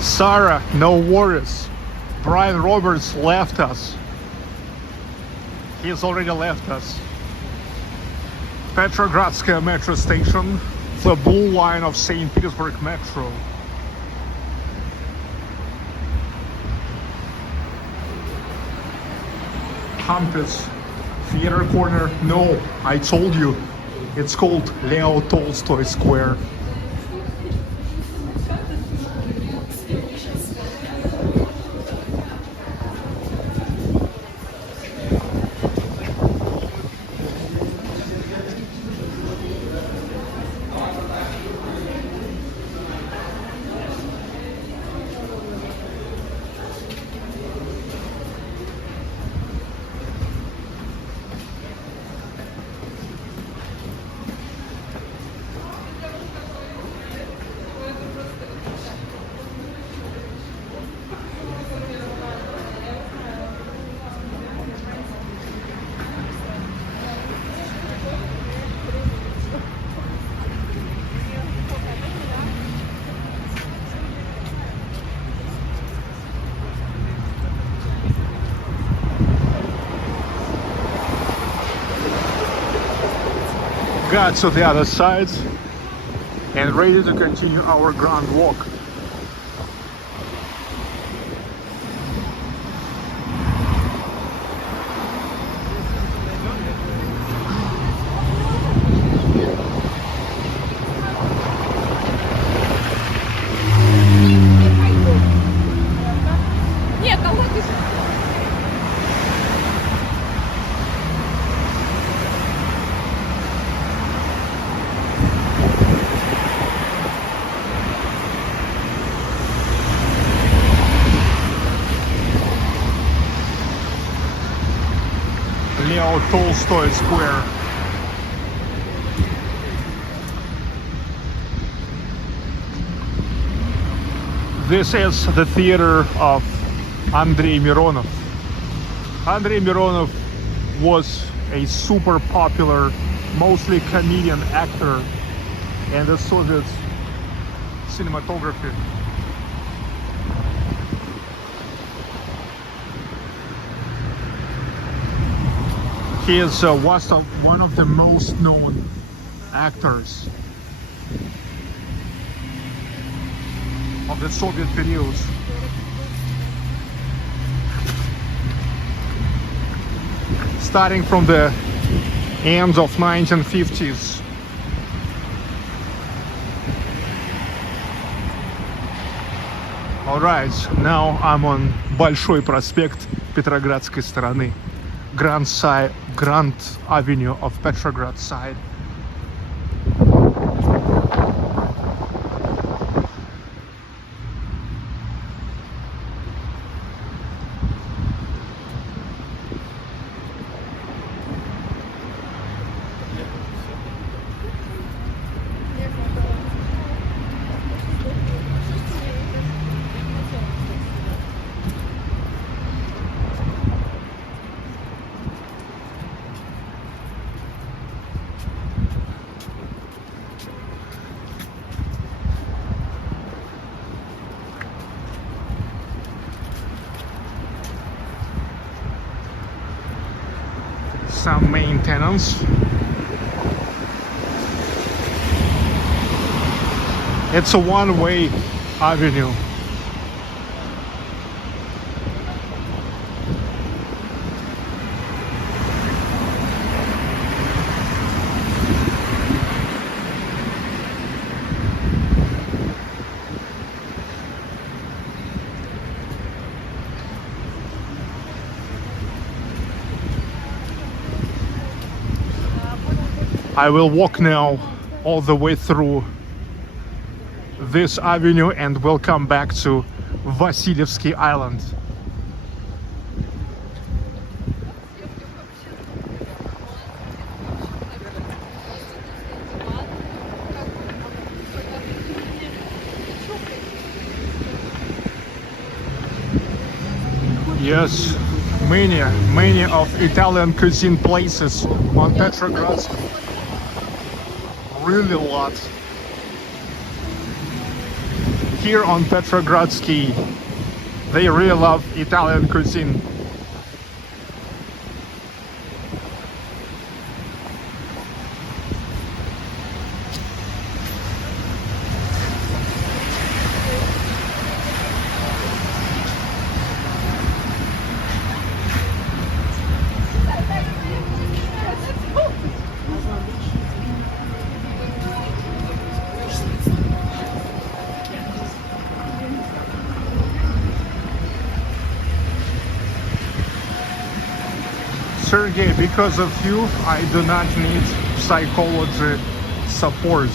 Sarah, no worries. Brian Roberts left us. He's already left us. Petrogradsky metro station, the blue line of St Petersburg metro. Campus, theater corner. No, I told you. It's called Leo Tolstoy Square. Got to the other side and ready to continue our grand walk. Leo Tolstoy Square. This is the theater of Andrei Mironov. Andrei Mironov was a super popular, mostly comedian actor in the Soviet cinematography. He is one of the most known actors of the Soviet period. Starting from the end of 1950s. Alright, now I'm on Bolshoy Prospekt Petrogradской стороны. Grand Avenue of Petrograd side. Some maintenance. It's a one-way avenue. I will walk now all the way through this avenue and we'll come back to Vasilyevsky Island. Yes, many of Italian cuisine places on Petrogradsky. Really a lot. Here on Petrogradsky, they really love Italian cuisine. Sergey, because of you, I do not need psychology support.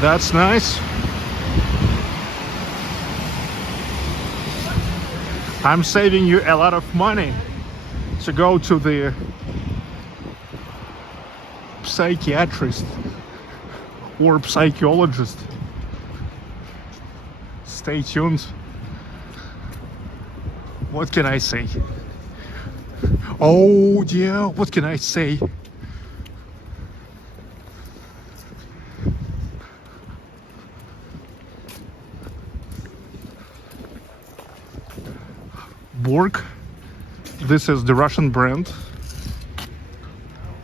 That's nice. I'm saving you a lot of money to go to the psychiatrist or psychologist. Stay tuned. What can I say? Oh yeah, what can I say? Borg, this is the Russian brand,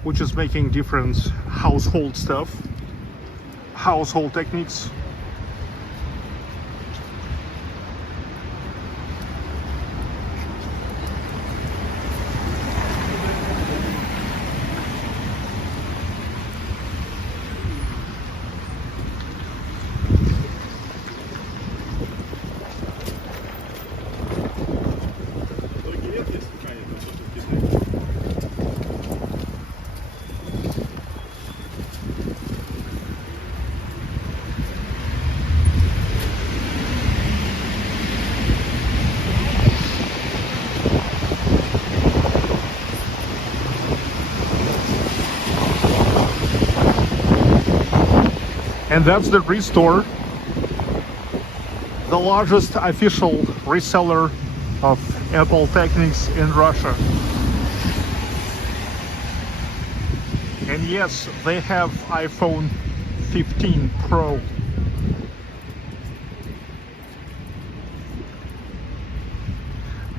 which is making different household stuff, household techniques. And that's the Restore, the largest official reseller of Apple techniques in Russia. And yes, they have iPhone 15 Pro.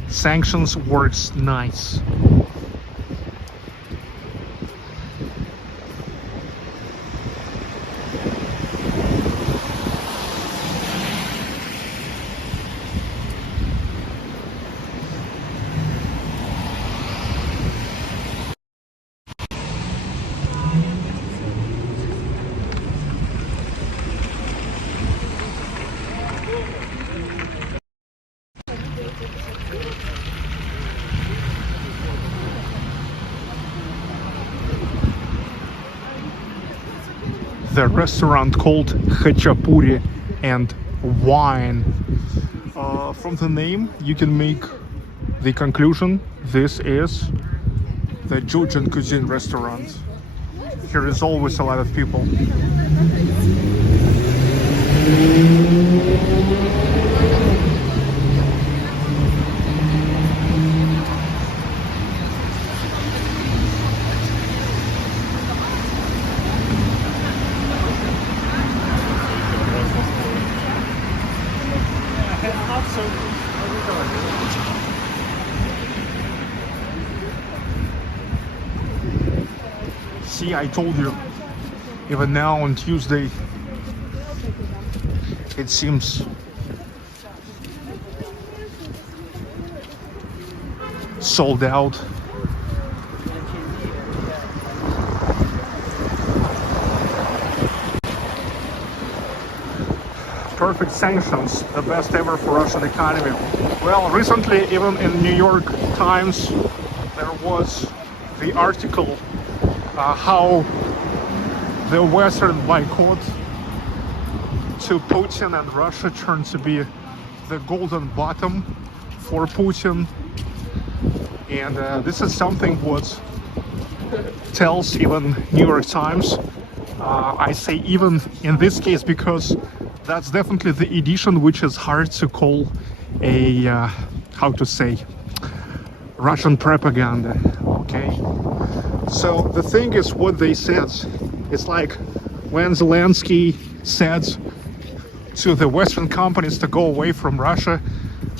Sanctions works nice. The restaurant called Khachapuri and Wine. From the name, you can make the conclusion this is the Georgian cuisine restaurant. Here is always a lot of people. See, I told you, even now on Tuesday, it seems sold out. Perfect sanctions, the best ever for Russian economy. Well, recently, even in New York Times, there was the article how the Western boycott to Putin, and Russia turned to be the golden bottom for Putin. And this is something what tells even New York Times. I say even in this case because that's definitely the edition which is hard to call a how to say, Russian propaganda. Okay, so the thing is what they said. It's like when Zelensky said to the Western companies to go away from Russia,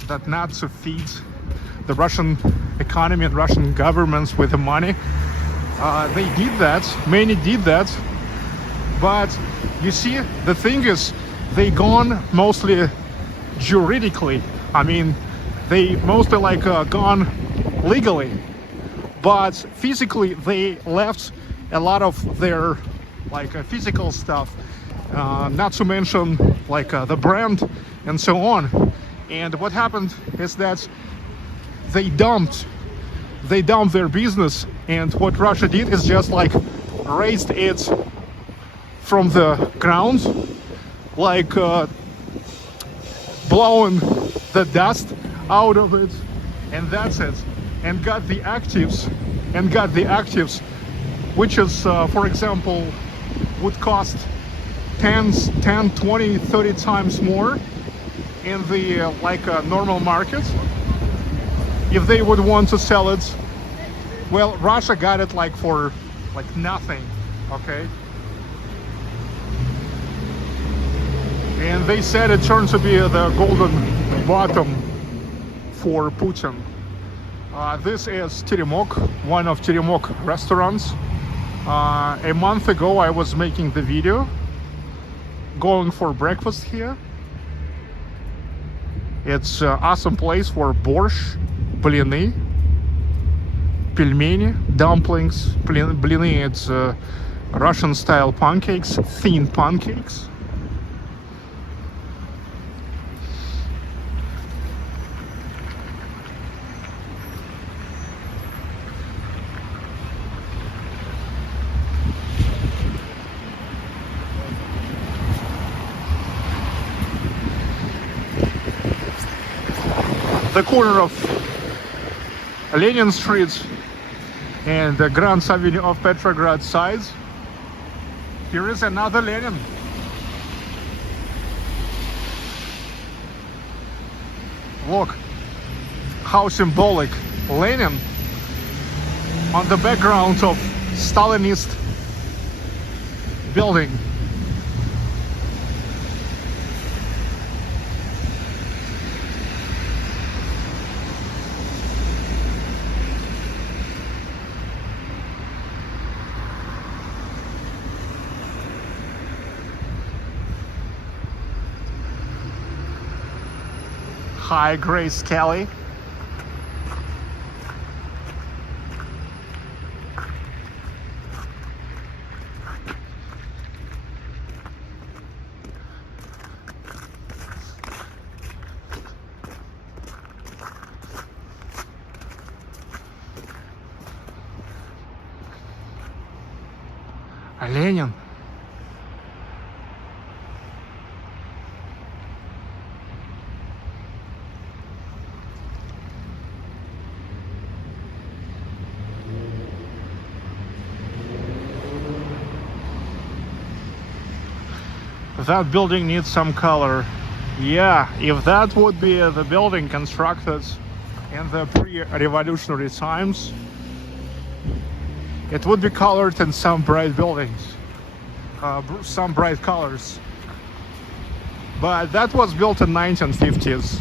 that not to feed the Russian economy and Russian governments with the money. They did that, many did that, but you see, the thing is, they gone mostly juridically. I mean, they mostly like gone legally, but physically they left a lot of their like physical stuff, not to mention like the brand and so on. And what happened is that they dumped their business, and what Russia did is just like raised it from the ground, like blowing the dust out of it, and that's it, and got the actives, which is for example would cost 10, 20, 30 times more in the like normal market if they would want to sell it. Well, Russia got it like for like nothing, okay? And they said it turned to be the golden bottom for Putin. This is Teremok, one of Teremok restaurants. A month ago I was making the video going for breakfast here. It's an awesome place for borscht, блины, пельмени, dumplings. Блины, it's Russian style pancakes, thin pancakes. The corner of Lenin Street and the Grand Avenue of Petrograd sides. Here is another Lenin. Look how symbolic. Lenin on the background of Stalinist building. Hi, Grace Kelly. Lenin. That building needs some color. Yeah, if that would be the building constructed in the pre-revolutionary times, it would be colored in some bright buildings, some bright colors. But that was built in 1950s.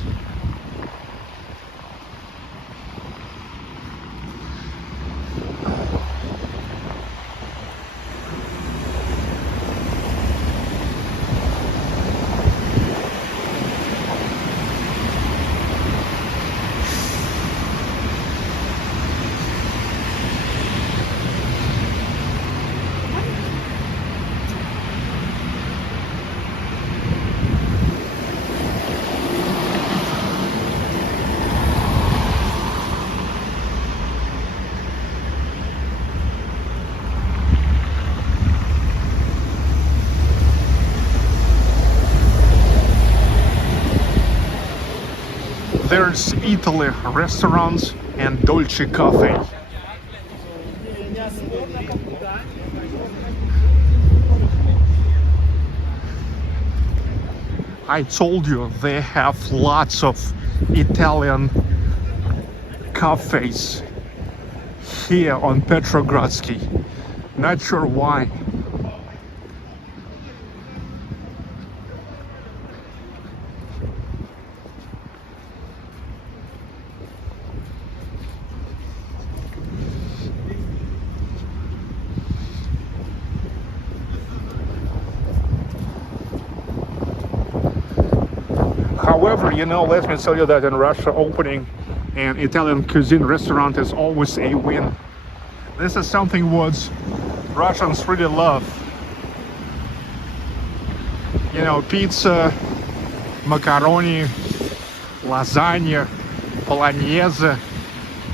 there's Italy restaurants and Dolce Cafe. I told you they have lots of Italian cafes here on Petrogradsky. Not sure why. However, you know, let me tell you that in Russia, opening an Italian cuisine restaurant is always a win. This is something what Russians really love. You know, pizza, macaroni, lasagna, bolognese,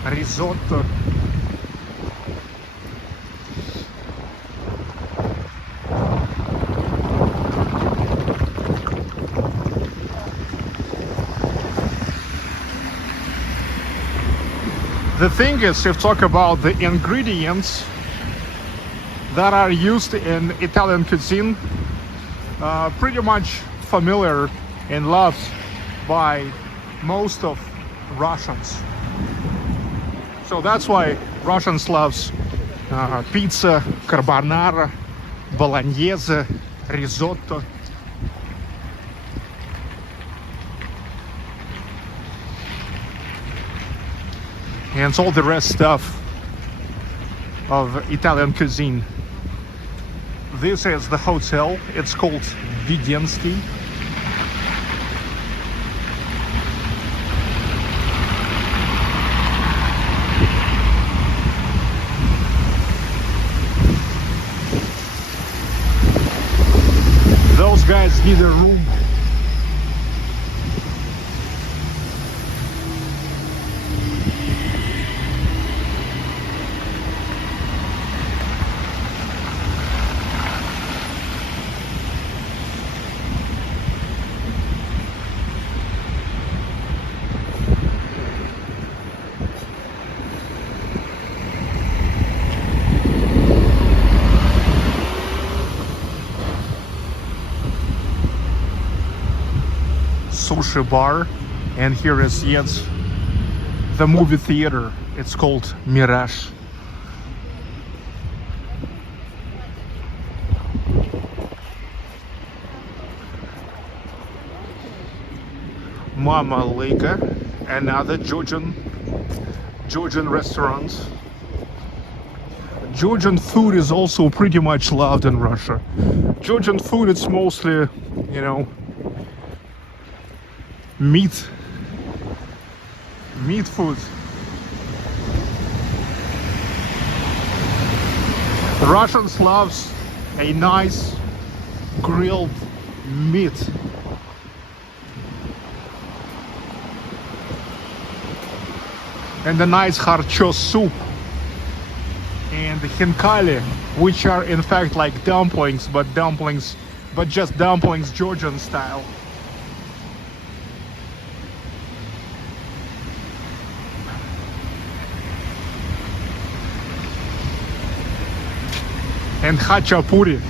risotto. The thing is, if you talk about the ingredients that are used in Italian cuisine, pretty much familiar and loved by most of Russians. So that's why Russians loves pizza, carbonara, bolognese, risotto. And all the rest stuff of Italian cuisine. This is the hotel. It's called Vasilyevsky. Those guys need a room. Sushi bar, and here is yet the movie theater. It's called Mirage. Mama Leka, another Georgian restaurant. Georgian food is also pretty much loved in Russia. Georgian food, it's mostly, you know, meat food. The Russians loves a nice grilled meat. And a nice harcho soup. And the khinkali, which are in fact like dumplings, but just dumplings Georgian style. And hachapuri.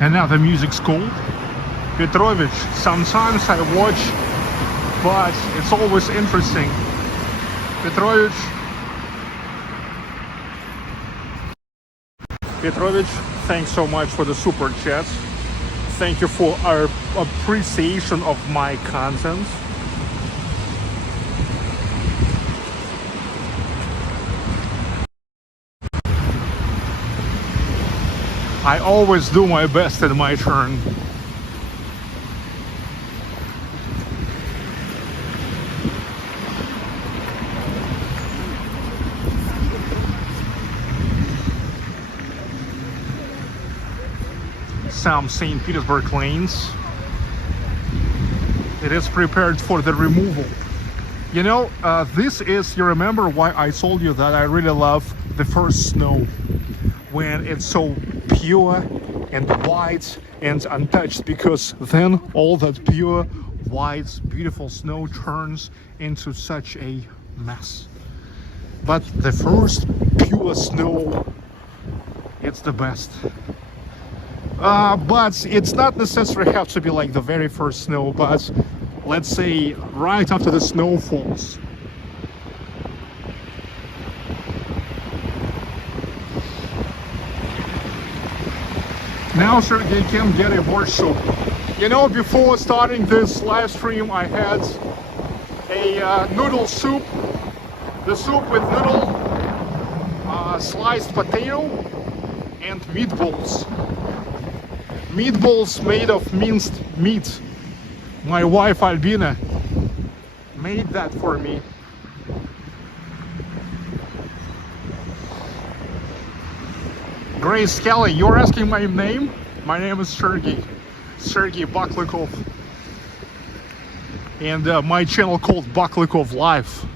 Another music school, Petrovich. Sometimes I watch, but it's always interesting. Petrovich, thanks so much for the super chat. Thank you for our appreciation of my content. I always do my best in my turn. Some St. Petersburg lanes. It is prepared for the removal. You know, this is, you remember why I told you that I really love the first snow, when it's so pure and white and untouched, because then all that pure, white, beautiful snow turns into such a mess. But the first pure snow, it's the best. But it's not necessarily have to be like the very first snow, but let's say right after the snow falls. Now Sergey can get a borscht. You know, before starting this live stream, I had a noodle soup. The soup with noodle, sliced potato, and meatballs. Meatballs made of minced meat. My wife Albina made that for me. Grace Kelly, you're asking my name? My name is Sergey Baklikov. And my channel called Baklikov Live,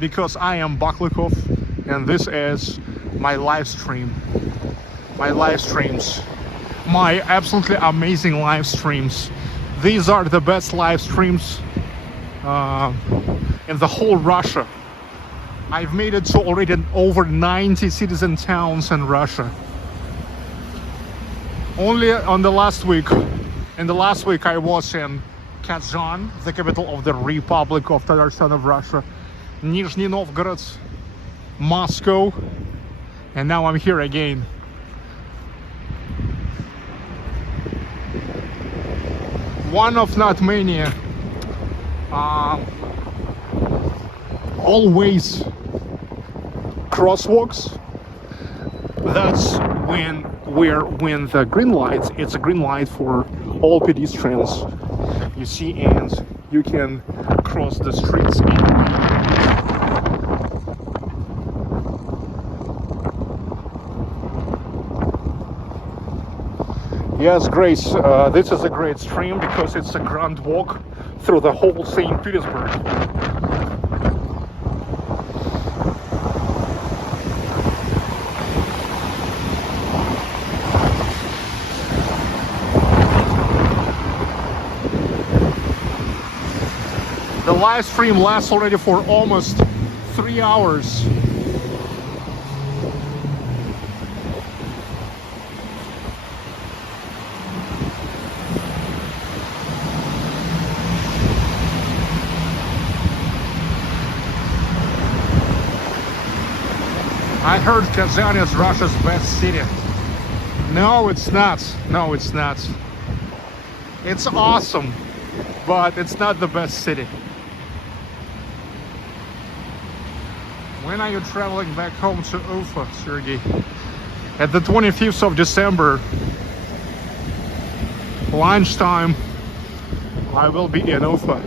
because I am Baklikov, and this is my live stream. My live streams. My absolutely amazing live streams. These are the best live streams in the whole Russia. I've made it to already over 90 citizen towns in Russia. Only on the last week, I was in Kazan, the capital of the Republic of Tatarstan of Russia, Nizhny Novgorod, Moscow, and now I'm here again. One of not many always crosswalks. That's when the green light, it's a green light for all pedestrians, you see, and you can cross the streets. Yes, Grace, this is a great stream because it's a grand walk through the whole St. Petersburg. The live stream lasts already for almost 3 hours. I heard Kazan is Russia's best city. No, it's not. No, it's not. It's awesome, but it's not the best city. When are you traveling back home to Ufa, Sergey? At the 25th of December, lunchtime, I will be in Ufa.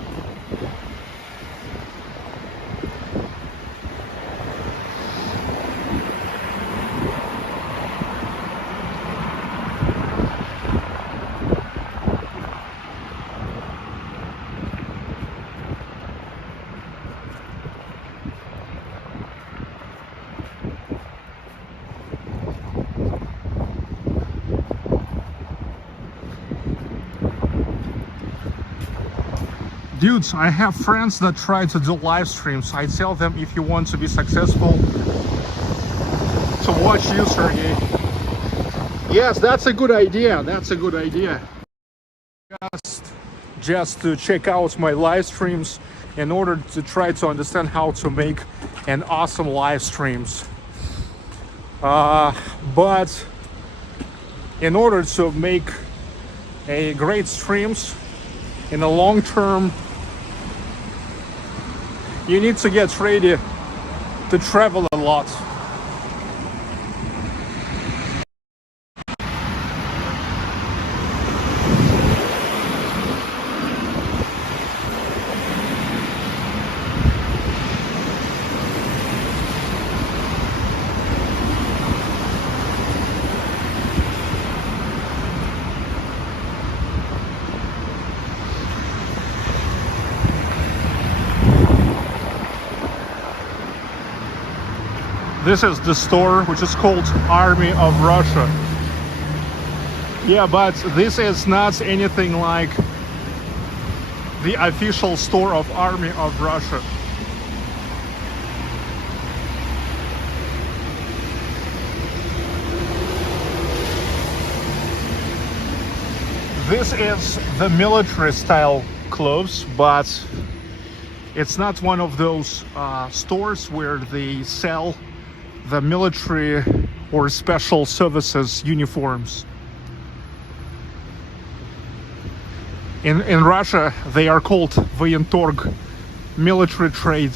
Dudes, I have friends that try to do live streams. I tell them, if you want to be successful, to watch you, Sergey. Yes, that's a good idea. That's a good idea. Just to check out my live streams in order to try to understand how to make an awesome live streams. But in order to make a great streams in the long term, you need to get ready to travel a lot. This is the store, which is called Army of Russia. Yeah, but this is not anything like the official store of Army of Russia. This is the military style clothes, but it's not one of those stores where they sell the military or special services uniforms. In Russia, they are called Voyentorg, military trade.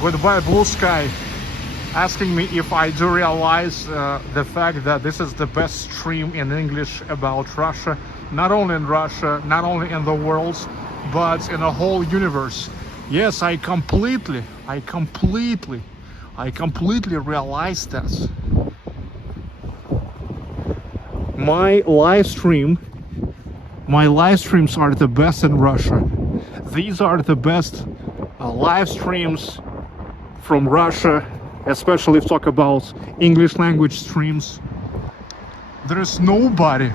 Goodbye blue sky, asking me if I do realize the fact that this is the best stream in English about Russia, not only in Russia, not only in the world, but in the whole universe. Yes, I completely realize that. My live streams are the best in Russia. These are the best live streams from Russia, especially if talk about English language streams. There is nobody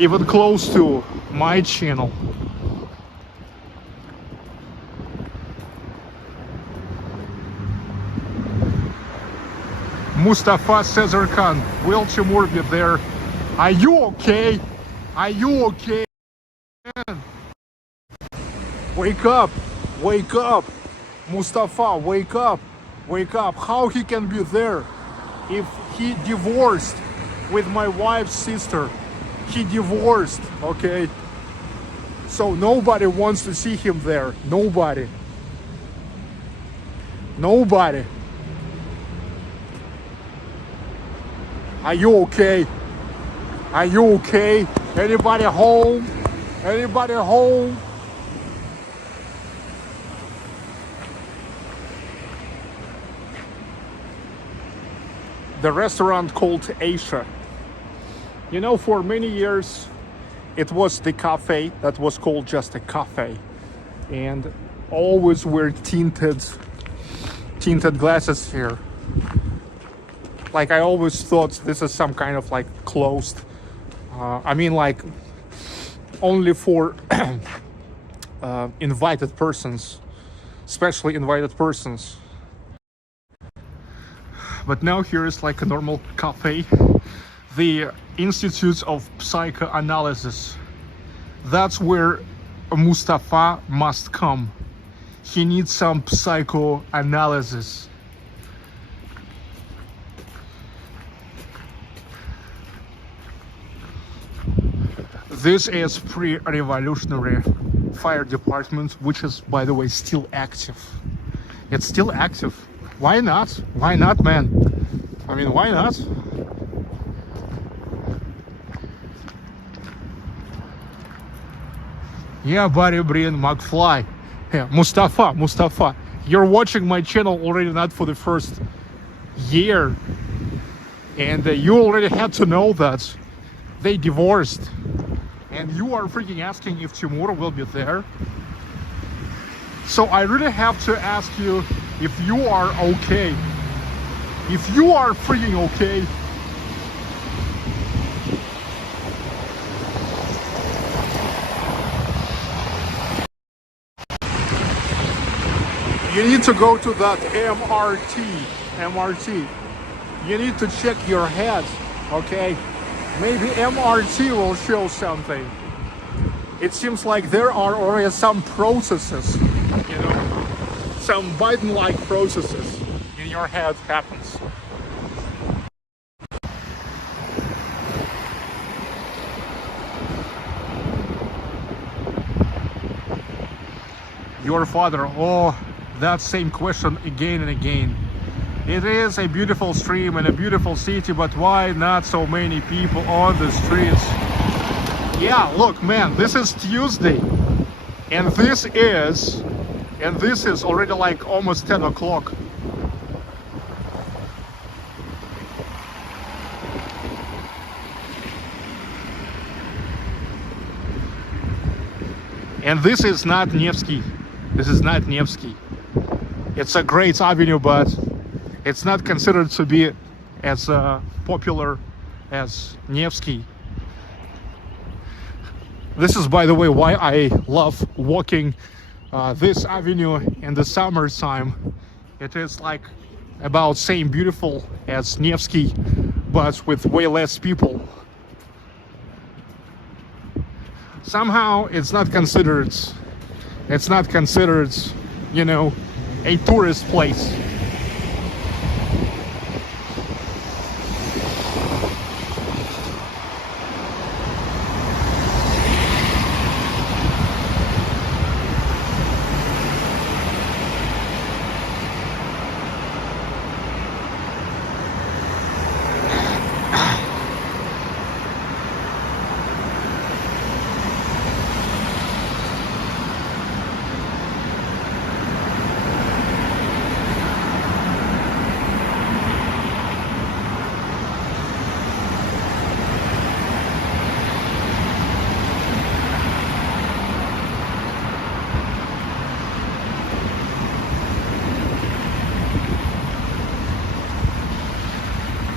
even close to my channel. Mustafa Cesar Khan, will Timur be there? Are you okay? Are you okay? Wake up, wake up, Mustafa, wake up, wake up. How he can be there if he divorced with my wife's sister? He divorced, okay? So nobody wants to see him there. Nobody. Nobody. Are you okay? Are you okay? Anybody home? Anybody home? The restaurant called Asia. You know, for many years it was the cafe that was called just a cafe, and always were tinted glasses here. Like, I always thought this is some kind of like closed, I mean, like only for invited persons, especially invited persons. But now here is like a normal cafe. The Institute of Psychoanalysis. That's where Mustafa must come. He needs some psychoanalysis. This is pre-revolutionary fire department, which is, by the way, still active. It's still active. Why not? Why not, man? I mean, why not? Yeah, buddy, Brian McFly. Yeah, Mustafa, you're watching my channel already not for the first year, and you already had to know that they divorced, and you are freaking asking if Timur will be there. So I really have to ask you if you are okay. If you are freaking okay. You need to go to that MRT. You need to check your head, okay? Maybe MRT will show something. It seems like there are already some processes, you know, some Biden-like processes in your head happens. Your father, oh, that same question again and again. It is a beautiful stream and a beautiful city, but why not so many people on the streets? Yeah, look, man, this is Tuesday, and this is already like almost 10 o'clock. And this is not Nevsky. This is not Nevsky. It's a great avenue, but it's not considered to be as popular as Nevsky. This is, by the way, why I love walking this avenue in the summertime. It is like about same beautiful as Nevsky, but with way less people. Somehow it's not considered, you know, a tourist place.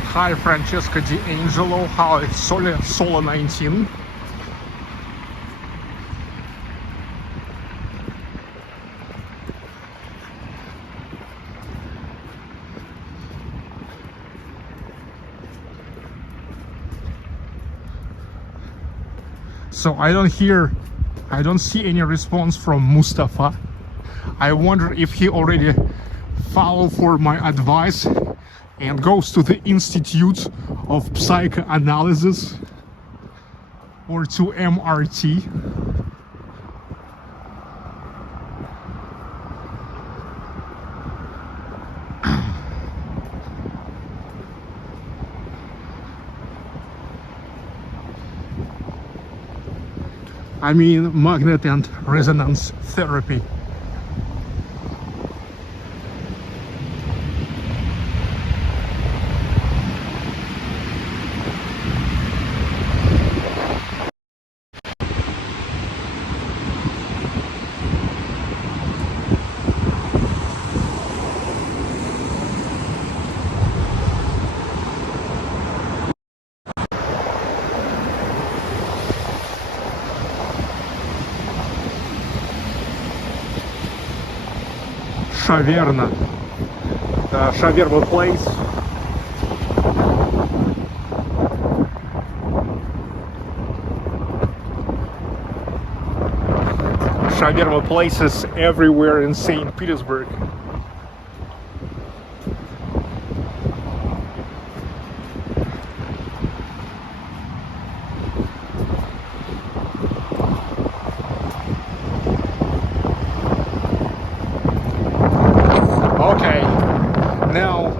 Hi, Francesca D'Angelo. Hi, Solo 19. So I don't see any response from Mustafa. I wonder if he already followed for my advice and goes to the Institute of Psychoanalysis or to MRT. I mean, magnet and resonance therapy. Shaverna, shaverma place. Shaverma places everywhere in St. Petersburg. Now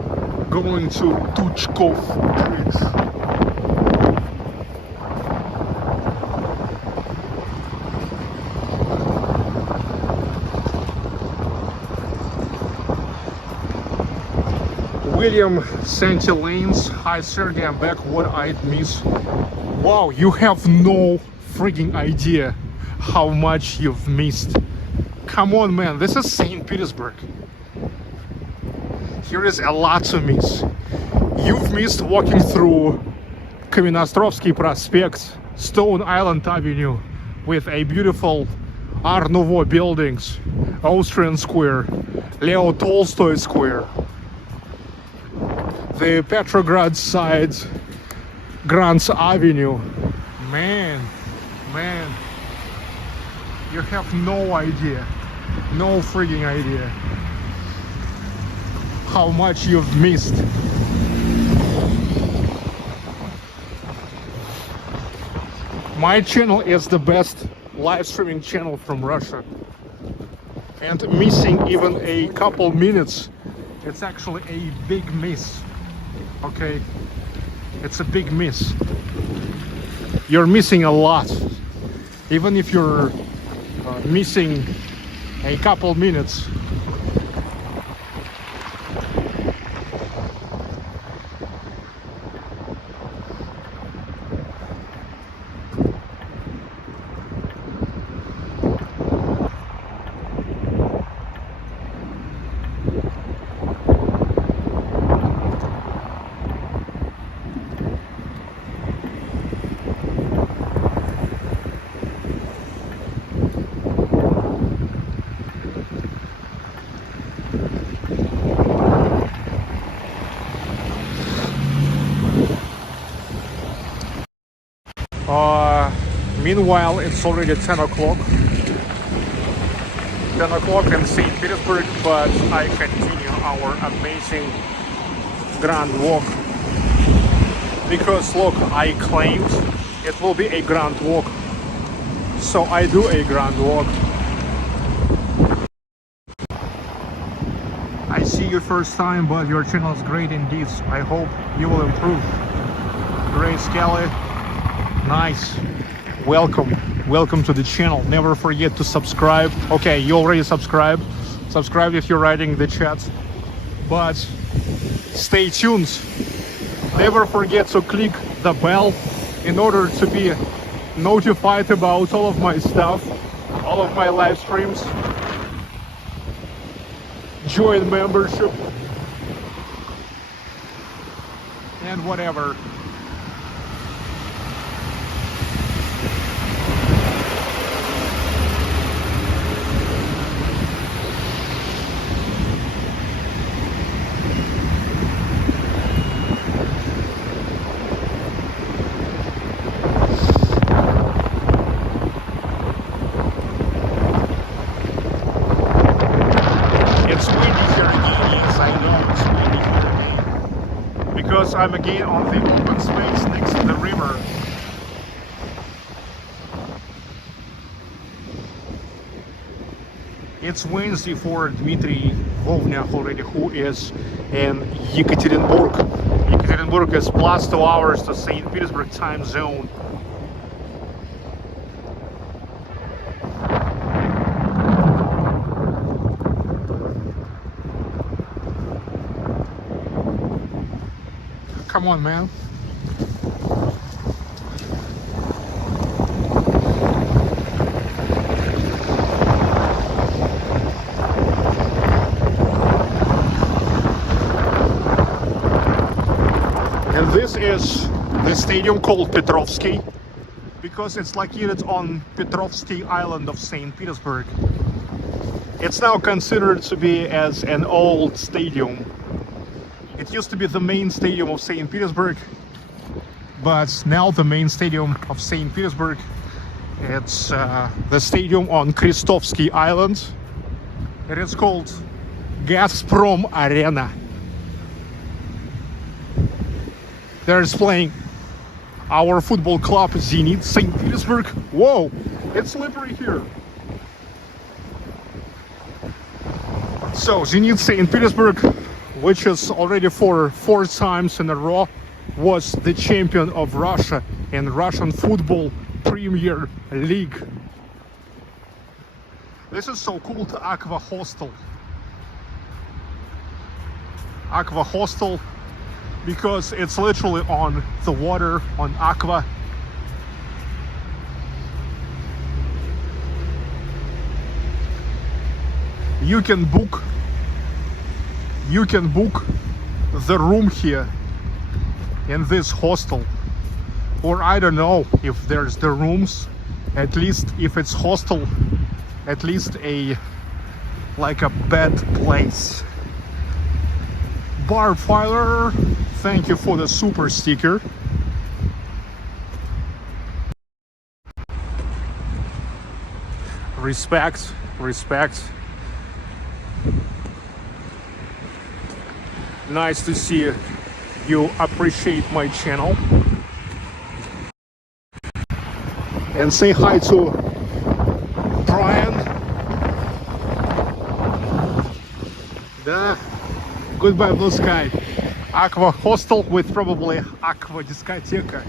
going to Tuchkov Bridge. William Santy Lanes. Hi Sergey, I'm back. What I'd miss. Wow, you have no freaking idea how much you've missed. Come on, man, this is St. Petersburg. Here is a lot to miss. You've missed walking through Kamennoostrovsky Prospekt, Stone Island Avenue with a beautiful Art Nouveau buildings, Austrian Square, Leo Tolstoy Square, the Petrograd side, Grants Avenue. Man, you have no idea, no freaking idea how much you've missed. My channel is the best live streaming channel from Russia, and missing even a couple minutes, it's actually a big miss. Okay, it's a big miss. You're missing a lot, even if you're missing a couple minutes. Meanwhile, it's already 10 o'clock. 10 o'clock in St. Petersburg, but I continue our amazing grand walk. Because look, I claimed it will be a grand walk. So I do a grand walk. I see you first time, but your channel is great indeed. I hope you will improve. Grace Kelly, nice. Welcome to the channel. Never forget to subscribe. Okay, you already subscribed. Subscribe if you're writing the chat. But stay tuned. Never forget to click the bell in order to be notified about all of my stuff, all of my live streams. Join membership and whatever. I'm again on the open space next to the river. It's Wednesday for Dmitry Vovnya already, who is in Yekaterinburg. Yekaterinburg is plus 2 hours to St. Petersburg time zone. Come on, man. And this is the stadium called Petrovsky because it's located on Petrogradsky island of St. Petersburg. It's now considered to be as an old stadium. It used to be the main stadium of St. Petersburg, but now the main stadium of St. Petersburg, it's the stadium on Krestovsky Island. It is called Gazprom Arena. There's playing our football club Zenit St. Petersburg. Whoa, it's slippery here. So Zenit St. Petersburg, which is already for 4 times in a row, was the champion of Russia in Russian Football Premier League. This is so called Aqua Hostel. Aqua Hostel because it's literally on the water, on Aqua. You can book the room here in this hostel, or I don't know if there's the rooms, at least if it's hostel, at least like a bed place. Barfiler, thank you for the super sticker. Respect. Nice to see you appreciate my channel. And say hi to Brian. Да. Goodbye, blue sky. Aqua Hostel with probably Aqua Discoteca.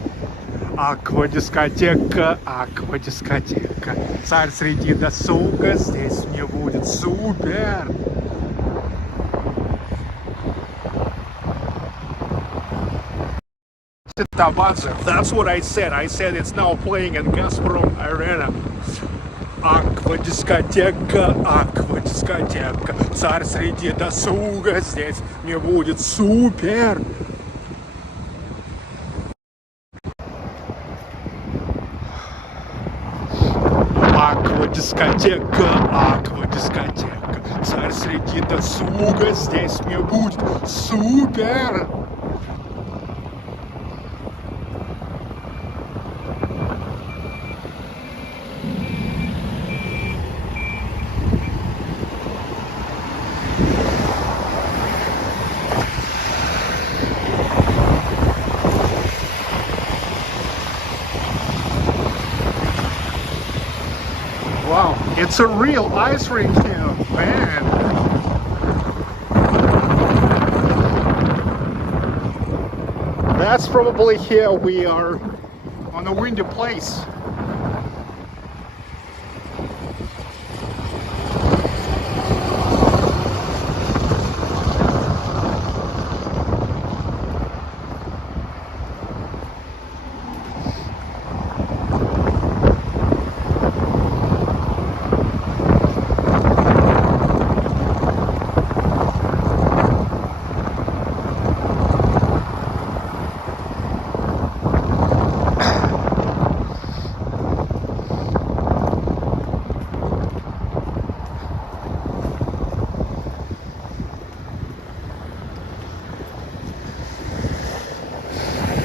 Aqua Discoteca, Aqua Discoteca. Царь среди досуга, здесь мне будет супер. That's what I said. I said it's now playing in Gazprom Arena. Aqua Discoteca, Aqua Discoteca. Царь среди досуга, здесь мне будет супер. Aqua Discoteca, Aqua Discoteca. Царь среди досуга, здесь мне будет супер. It's a real ice rink here, man. That's probably here we are on a windy place.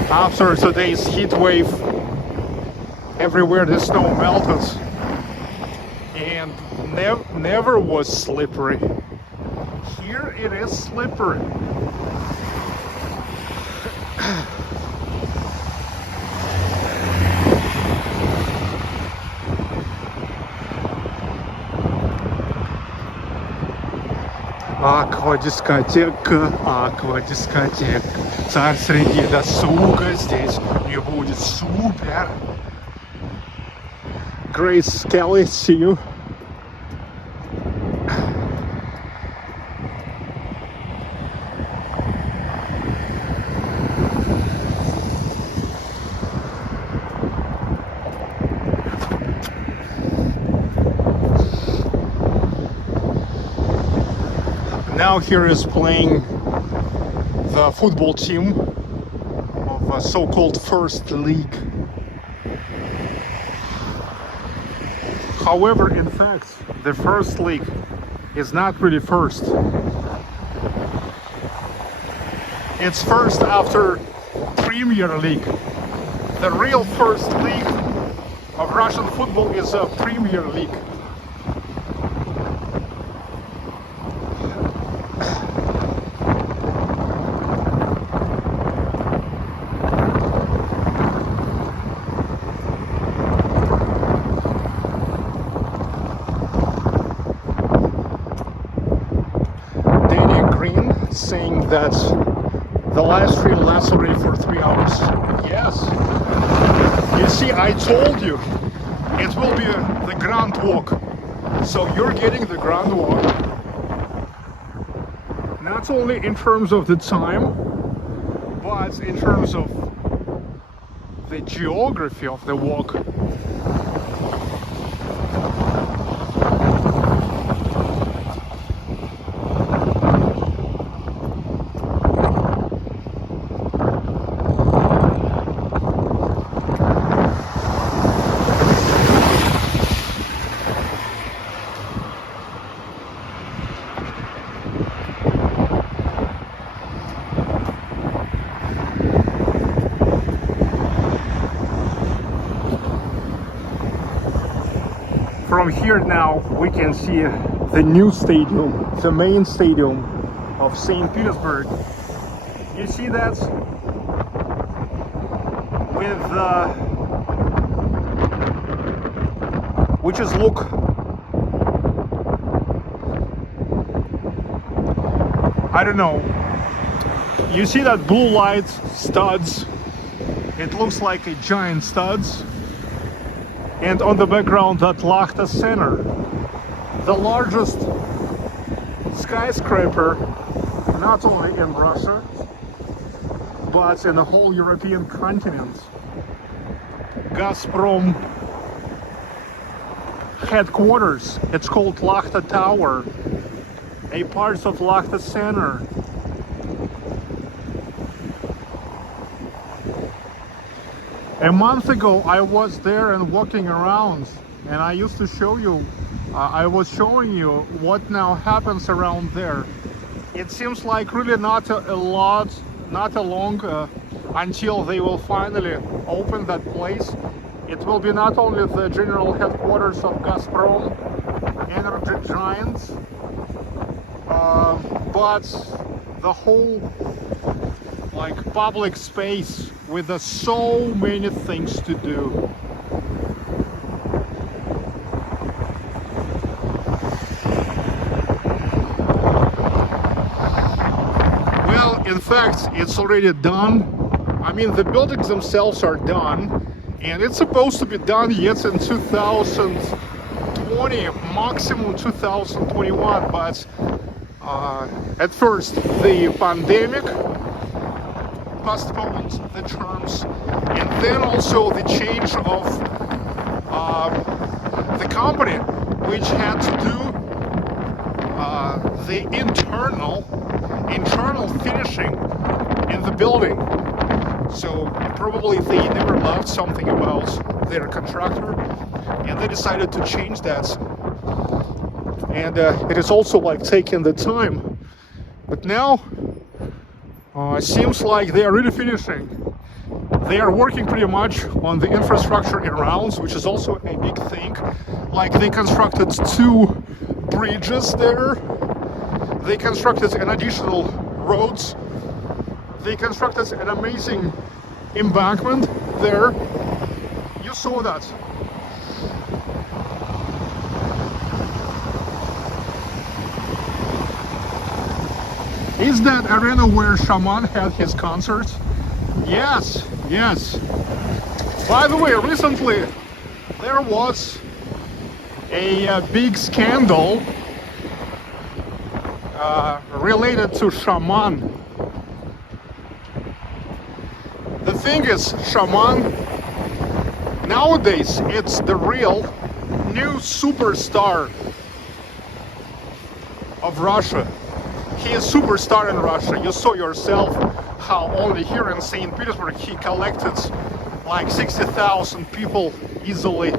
After today's heat wave, everywhere the snow melted and never was slippery. Here it is slippery. Аквадискотека, аквадискотека. Царь среди досуга, здесь не будет супер. Grace Kelly, see you. Now here is playing the football team of a so-called First League. However, in fact, the First League is not really first. It's first after Premier League. The real First League of Russian football is a Premier League. Saying that the live stream lasts already for 3 hours. Yes. You see, I told you it will be the Grand Walk. So you're getting the Grand Walk. Not only in terms of the time, but in terms of the geography of the walk. From here now we can see the new stadium, the main stadium of St. Petersburg. You see that with which is look I don't know. You see that blue light studs? It looks like a giant studs. And on the background, that Lachta Center, the largest skyscraper, not only in Russia, but in the whole European continent. Gazprom headquarters, it's called Lachta Tower, a part of Lachta Center. A month ago I was there and walking around, and I used to show you, I was showing you what now happens around there. It seems like really not a long until they will finally open that place. It will be not only the general headquarters of Gazprom, energy giants, but the whole like public space with so many things to do. in fact, it's already done. I mean, the buildings themselves are done, and it's supposed to be done yet in 2020, maximum 2021. But at first, the pandemic postponed the terms, and then also the change of the company, which had to do the internal finishing in the building. So probably they never loved something about their contractor, and they decided to change that. And it is also like taking the time. But now it seems like they are really finishing. They are working pretty much on the infrastructure around, which is also a big thing. Like they constructed 2 bridges there. They constructed an additional roads. They constructed an amazing embankment there. You saw that. Is that arena where Shaman had his concert? Yes, yes. By the way, recently there was a big scandal related to Shaman. The thing is, Shaman, nowadays, it's the real new superstar of Russia. He is superstar in Russia. You saw yourself how only here in St. Petersburg he collected like 60,000 people easily.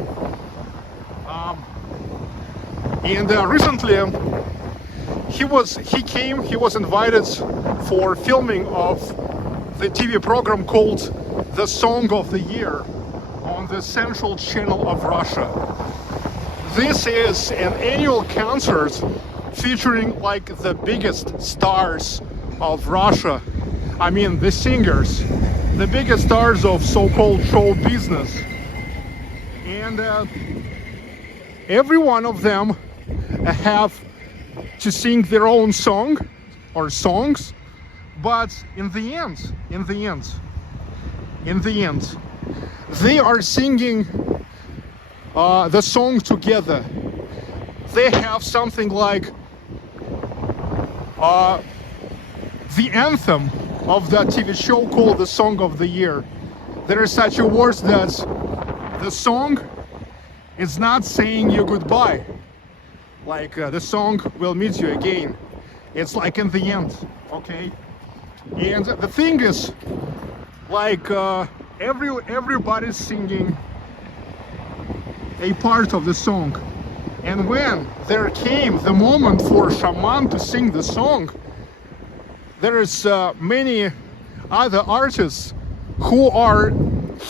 And recently he was invited for filming of the TV program called The Song of the Year on the Central Channel of Russia. This is an annual concert featuring like the biggest stars of Russia. I mean the singers, the biggest stars of so-called show business. And every one of them have to sing their own song or songs, but in the end, they are singing the song together. They have something like the anthem of that TV show called The Song of the Year. There is such a word that the song is not saying you goodbye. Like the song will meet you again. It's like in the end, okay? And the thing is, like everybody's singing a part of the song. And when there came the moment for Shaman to sing the song, there is many other artists who are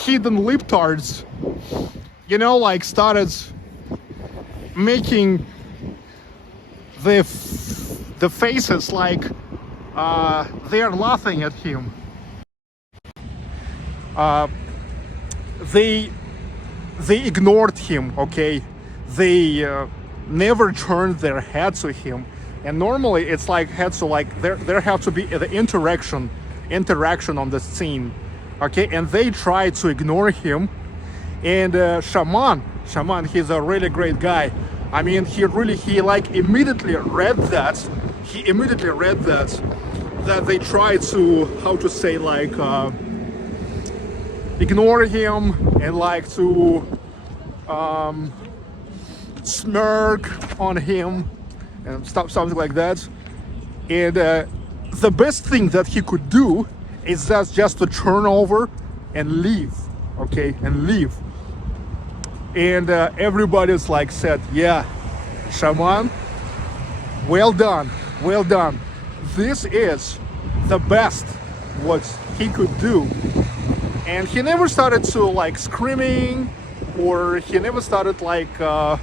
hidden liptards, you know, like started making the faces like they are laughing at him. They ignored him, okay? They never turned their head to him, and normally it's like heads to like there have to be the interaction on the scene, okay? And they try to ignore him. And Shaman, he's a really great guy. I mean, he immediately read that. That they try to, how to say, like ignore him and like to smirk on him and something like that. And the best thing that he could do is just to turn over and leave, okay, and leave. And everybody's like said, yeah, Shaman, well done. This is the best what he could do. And he never started to like screaming, or he never started like the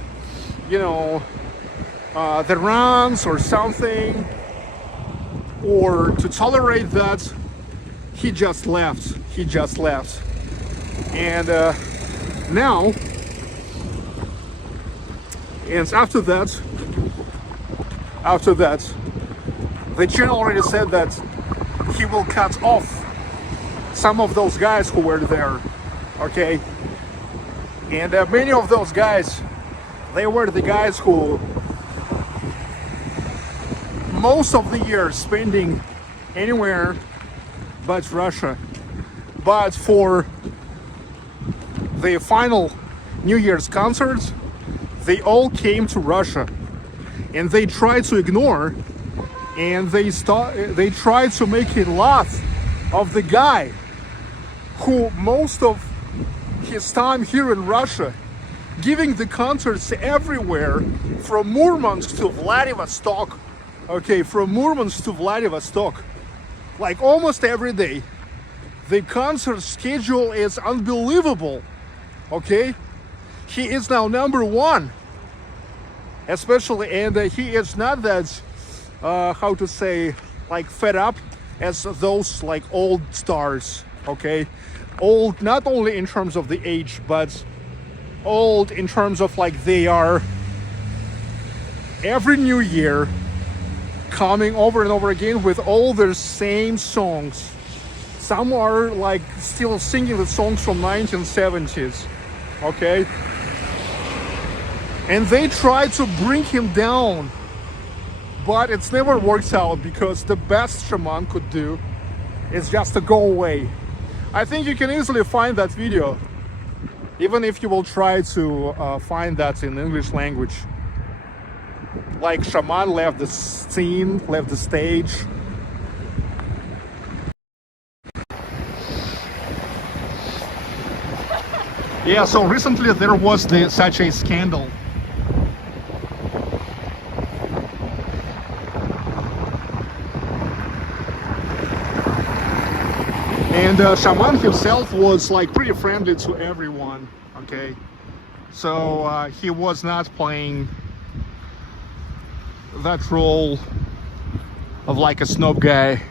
runs or something, or to tolerate that. He just left. And now, and after that, the channel already said that he will cut off some of those guys who were there, okay? And many of those guys, they were the guys who most of the year spending anywhere but Russia. But for the final New Year's concerts, they all came to Russia, and they tried to ignore, and they tried to make a laugh of the guy who most of his time here in Russia, giving the concerts everywhere, from Murmansk to Vladivostok, okay, from Murmansk to Vladivostok, like almost every day. The concert schedule is unbelievable, okay? He is now #1, especially, and he is not that, how to say, like fed up as those like old stars, okay? Old not only in terms of the age, but old in terms of like they are every new year coming over and over again with all their same songs. Some are like still singing the songs from 1970s, okay? And they try to bring him down, but it's never works out, because the best shaman could do is just to go away. I think you can easily find that video, even if you will try to find that in English language. Like shaman left the scene, left the stage. Yeah, so recently there was such a scandal. And shaman himself was like pretty friendly to everyone, okay? So he was not playing that role of like a snob guy.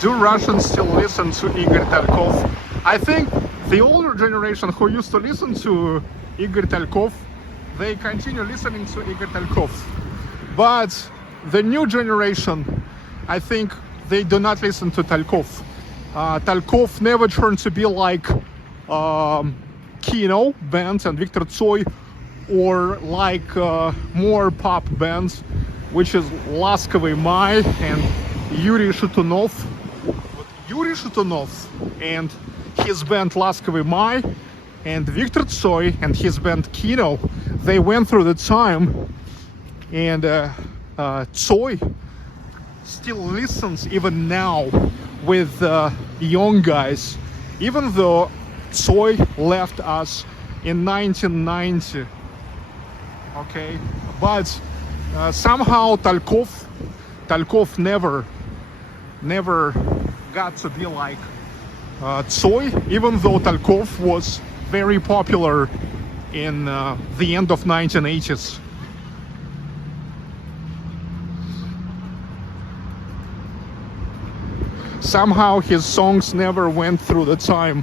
Do Russians still listen to Igor Talkov? I think the older generation who used to listen to Igor Talkov, they continue listening to Igor Talkov. But the new generation, I think they do not listen to Talkov. Talkov never turned to be like Kino band and Viktor Tsoi, or like more pop bands, which is Laskovy Mai and Yuri Shatunov. Yuri Shatunov and his band Laskovy Mai and Viktor Tsoi and his band Kino, they went through the time, and Tsoi still listens even now with young guys, even though Tsoi left us in 1990, okay? But somehow Talkov never got to be like Tsoi, even though Talkov was very popular in the end of 1980s. Somehow his songs never went through the time.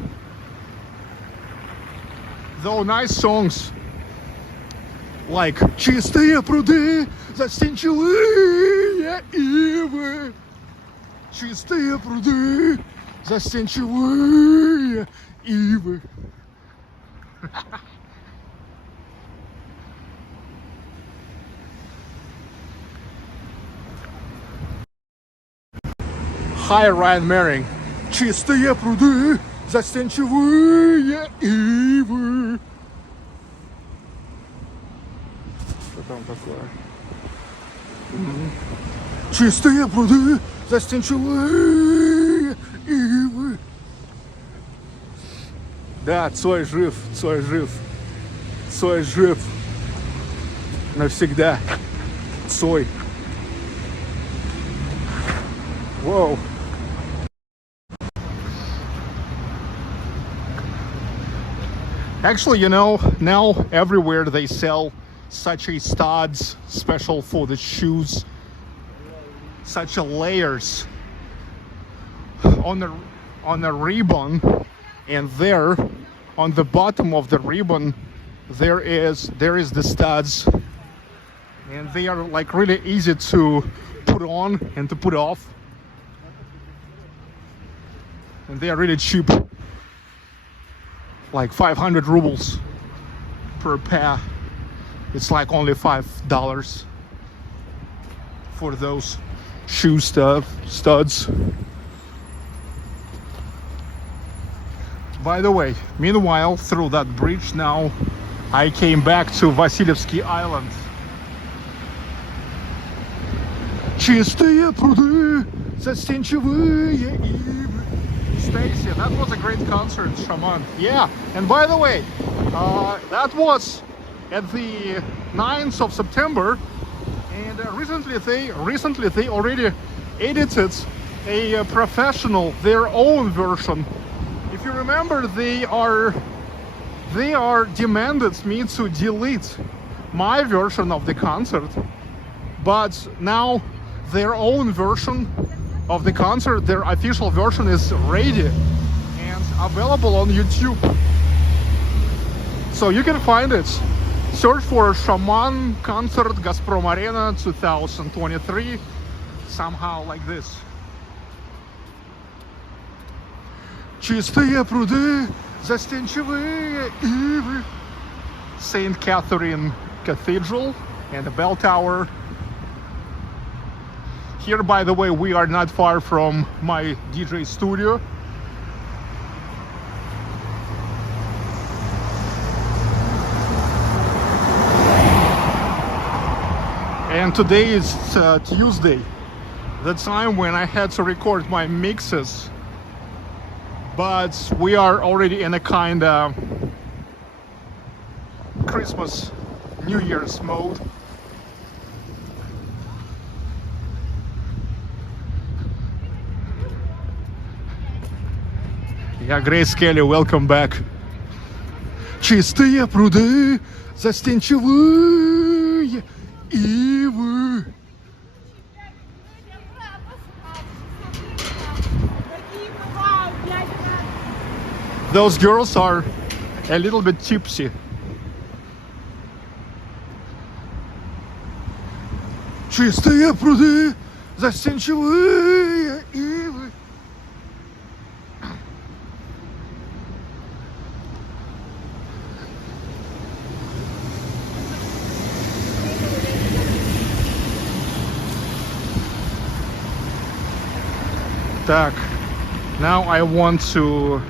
Though nice songs like «Чистые пруды, застенчивые ивы». Чистые пруды, застенчивые ивы. Hi, Ryan Mering. Чистые пруды, застенчивые ивы. Что там такое? Чистые пруды, застенчивые ивы. Да, Цой жив, Цой жив, Цой жив. Навсегда. Цой. Whoa. Actually, you know, now everywhere they sell such a studs special for the shoes, such a layers on the ribbon, and there on the bottom of the ribbon there is the studs, and they are like really easy to put on and to put off, and they are really cheap, like 500 rubles per pair. It's like only $5 for those shoe studs. By the way, meanwhile, through that bridge now, I came back to Vasilyevsky Island. Чистые пруды, застенчивые ивы. Stacy, that was a great concert, Shaman. Yeah, and by the way, that was at the 9th of September, and recently they already edited a professional, their own version. If you remember, they are demanded me to delete my version of the concert, but now their own version of the concert, their official version, is ready and available on YouTube, so you can find it. Search for Shaman Concert Gazprom Arena 2023, somehow like this. Чистые пруды, застенчивые ивы. St Catherine Cathedral and the bell tower. Here, by the way, we are not far from my DJ studio. And today is Tuesday, the time when I had to record my mixes. But we are already in a kind of Christmas, New Year's mode. Yeah, Grace Kelly, welcome back. Чистые пруды, застенчивые ивы. Those girls are a little bit tipsy. Чистые пруды, застенчивые ивы. Так, now I want to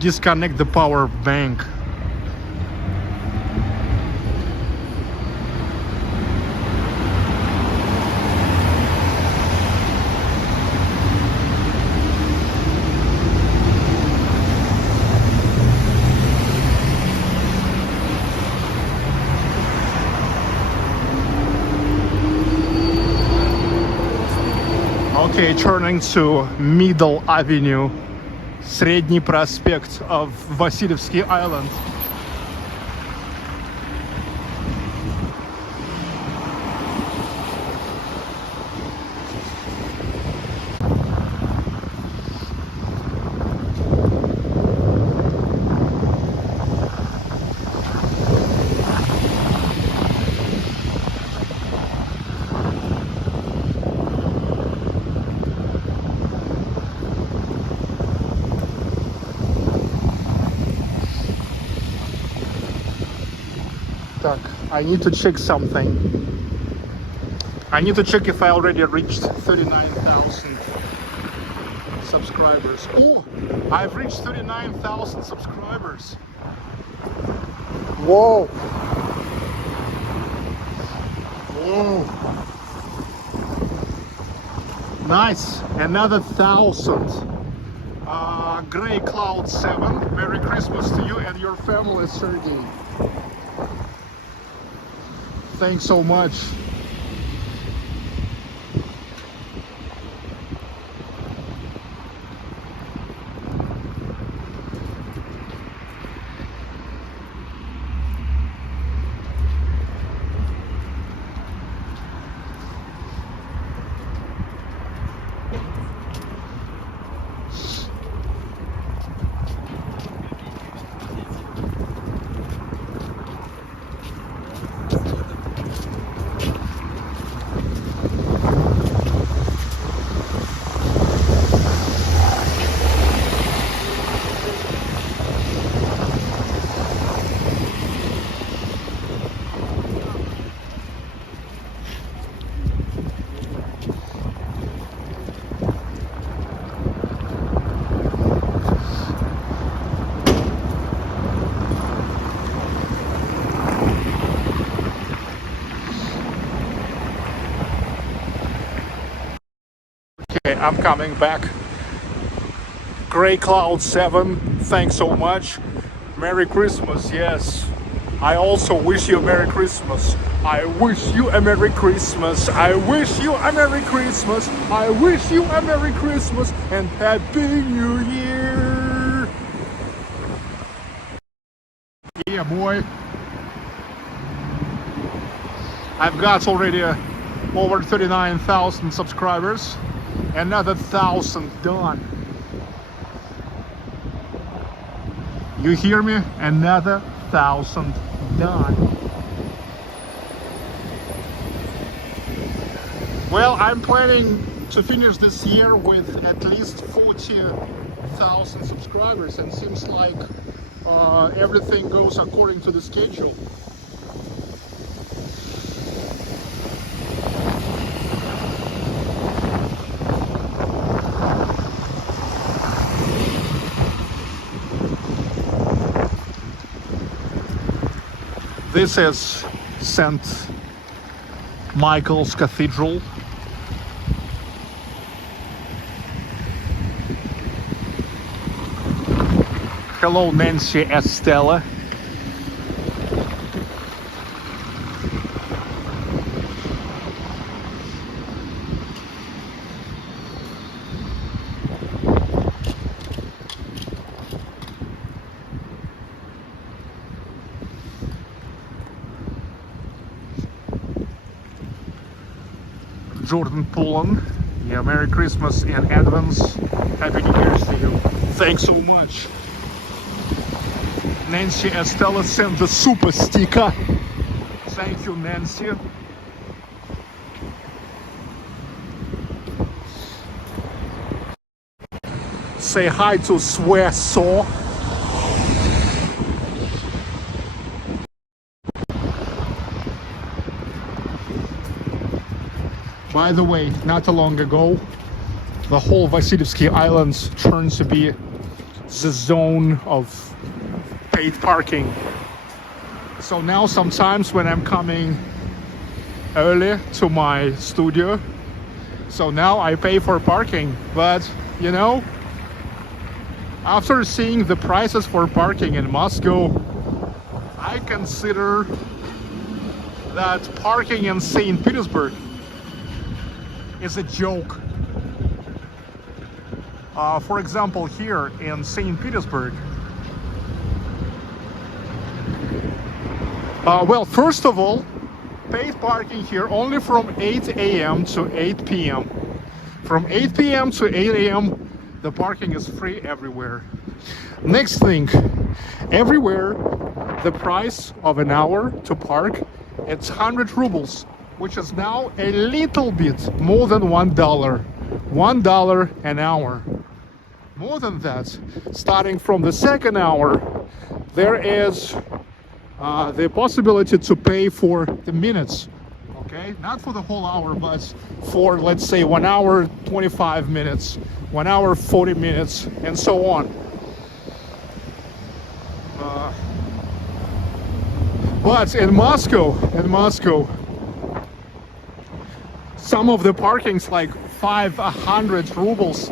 disconnect the power bank. Okay, turning to Middle Avenue, Средний Prospekt of Vasilyevsky Island. I need to check something. I need to check if I already reached 39,000 subscribers. Oh, I've reached 39,000 subscribers. Whoa. Whoa. Nice. Another 1,000. Grey Cloud 7. Merry Christmas to you and your family, Sergey. Thanks so much. I'm coming back. Gray Cloud 7, thanks so much. Merry Christmas, yes. I also wish you a Merry Christmas. I wish you a Merry Christmas. I wish you a Merry Christmas. I wish you a Merry Christmas and Happy New Year. Yeah, boy. I've got already over 39,000 subscribers. Another 1,000 done. You hear me? Another 1,000 done. Well, I'm planning to finish this year with at least 40,000 subscribers, and seems like everything goes according to the schedule. This is St. Michael's Cathedral. Hello, Nancy Estella. Jordan Pullen, yeah, Merry Christmas in advance. Happy New Year to you. Thanks so much. Nancy Estella sent the super sticker. Thank you, Nancy. Say hi to Swear Saw. By the way, not too long ago, the whole Vasilyevsky Islands turned to be the zone of paid parking. So now sometimes when I'm coming early to my studio, so now I pay for parking. But, you know, after seeing the prices for parking in Moscow, I consider that parking in St. Petersburg is a joke. For example, here in St. Petersburg, well, first of all, paid parking here only from 8 a.m. to 8 p.m. From 8 p.m. to 8 a.m. the parking is free everywhere. Next thing, everywhere the price of an hour to park, it's 100 rubles, which is now a little bit more than $1. $1 an hour. More than that, starting from the second hour, there is the possibility to pay for the minutes. Okay, not for the whole hour, but for, let's say, 1 hour 25 minutes, 1 hour 40 minutes, and so on. But in Moscow, some of the parkings like 500 rubles,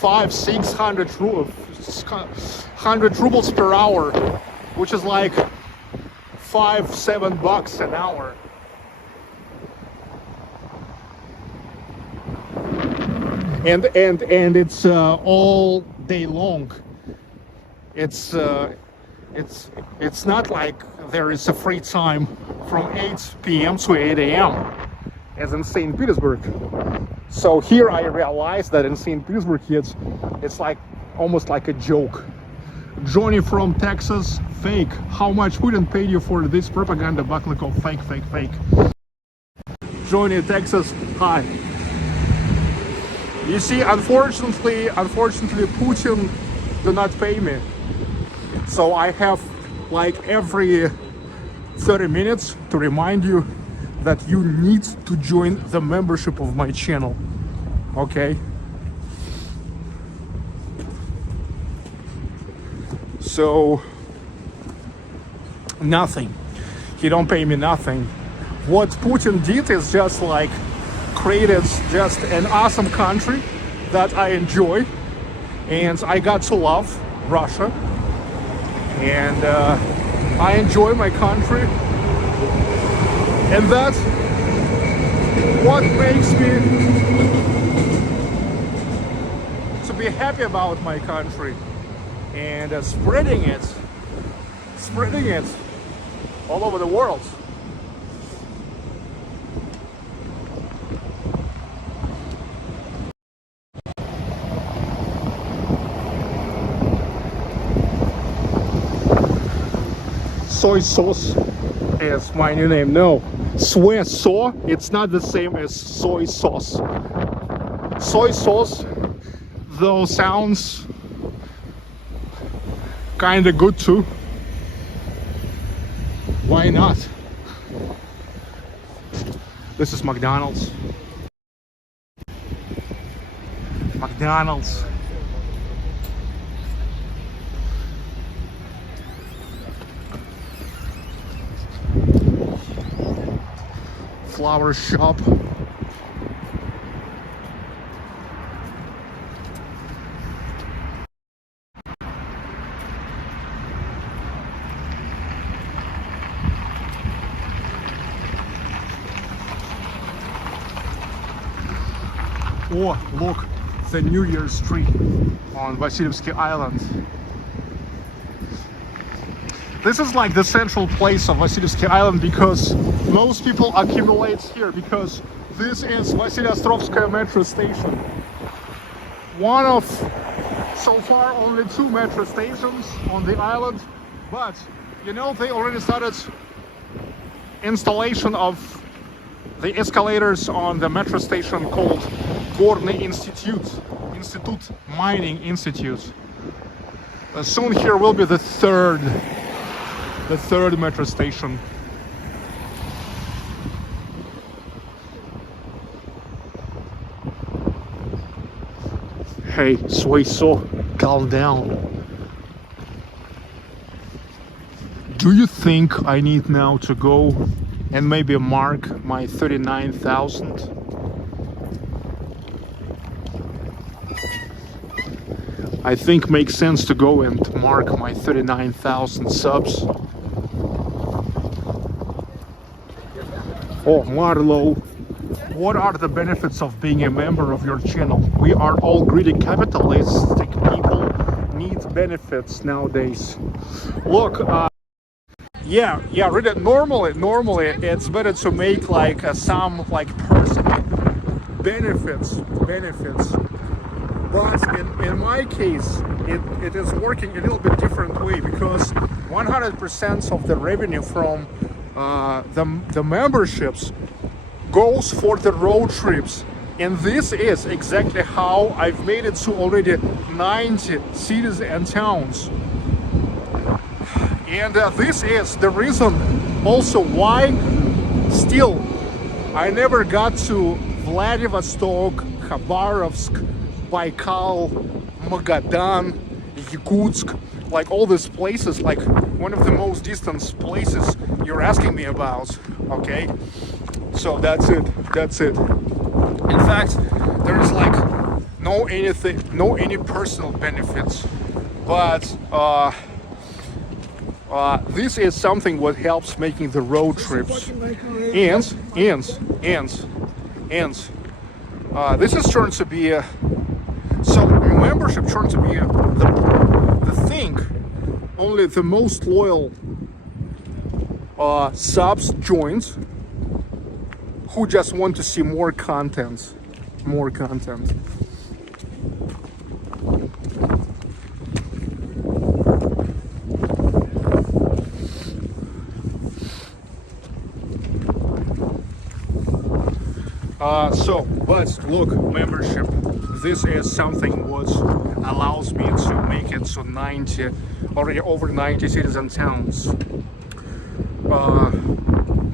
600 rubles per hour, which is like $5-7 an hour. And it's all day long. It's not like there is a free time from 8 p.m. to 8 a.m. as in St. Petersburg. So here I realized that in St. Petersburg it's like almost like a joke. Johnny from Texas, fake. How much Putin paid you for this propaganda, Baklikov? Fake. Johnny, Texas, hi. You see, unfortunately, Putin do not pay me. So I have like every 30 minutes to remind you that you need to join the membership of my channel. Okay? So nothing. He don't pay me nothing. What Putin did is just like created just an awesome country that I enjoy, and I got to love Russia, and I enjoy my country, and that's what makes me to be happy about my country, and spreading it all over the world. Soy sauce is my new name. No, soy sauce, it's not the same as soy sauce. Soy sauce, though, sounds kinda good too. Why not? This is McDonald's. McDonald's. Flower shop. Oh, look, the New Year's tree on Vasilyevsky Island. This is like the central place of Vasilyevsky Island because most people accumulate here, because this is Vasilyevsky metro station. One of, so far, only 2 metro stations on the island, but you know, they already started installation of the escalators on the metro station called Gorny Institute, Mining Institute. Soon here will be the third metro station. Hey, Suiso, calm down. Do you think I need now to go and maybe mark my 39,000? I think makes sense to go and mark my 39,000 subs. Oh, Marlow, what are the benefits of being a member of your channel? We are all greedy capitalistic people, need benefits nowadays. Look, yeah, really, normally it's better to make like some like personal benefits. But in my case, it is working a little bit different way, because 100% of the revenue from the memberships goes for the road trips, and this is exactly how I've made it to already 90 cities and towns. And this is the reason also why still I never got to Vladivostok, Khabarovsk, Baikal, Magadan, Yakutsk, like all these places, like one of the most distant places you're asking me about. Okay, so that's it. In fact, there is like no any personal benefits, but this is something what helps making the road trips. And this is turned to be a, so membership turned to be the thing only the most loyal subs joins, who just want to see more content. But look, membership, this is something what allows me to make it to 90, already over 90 cities and towns.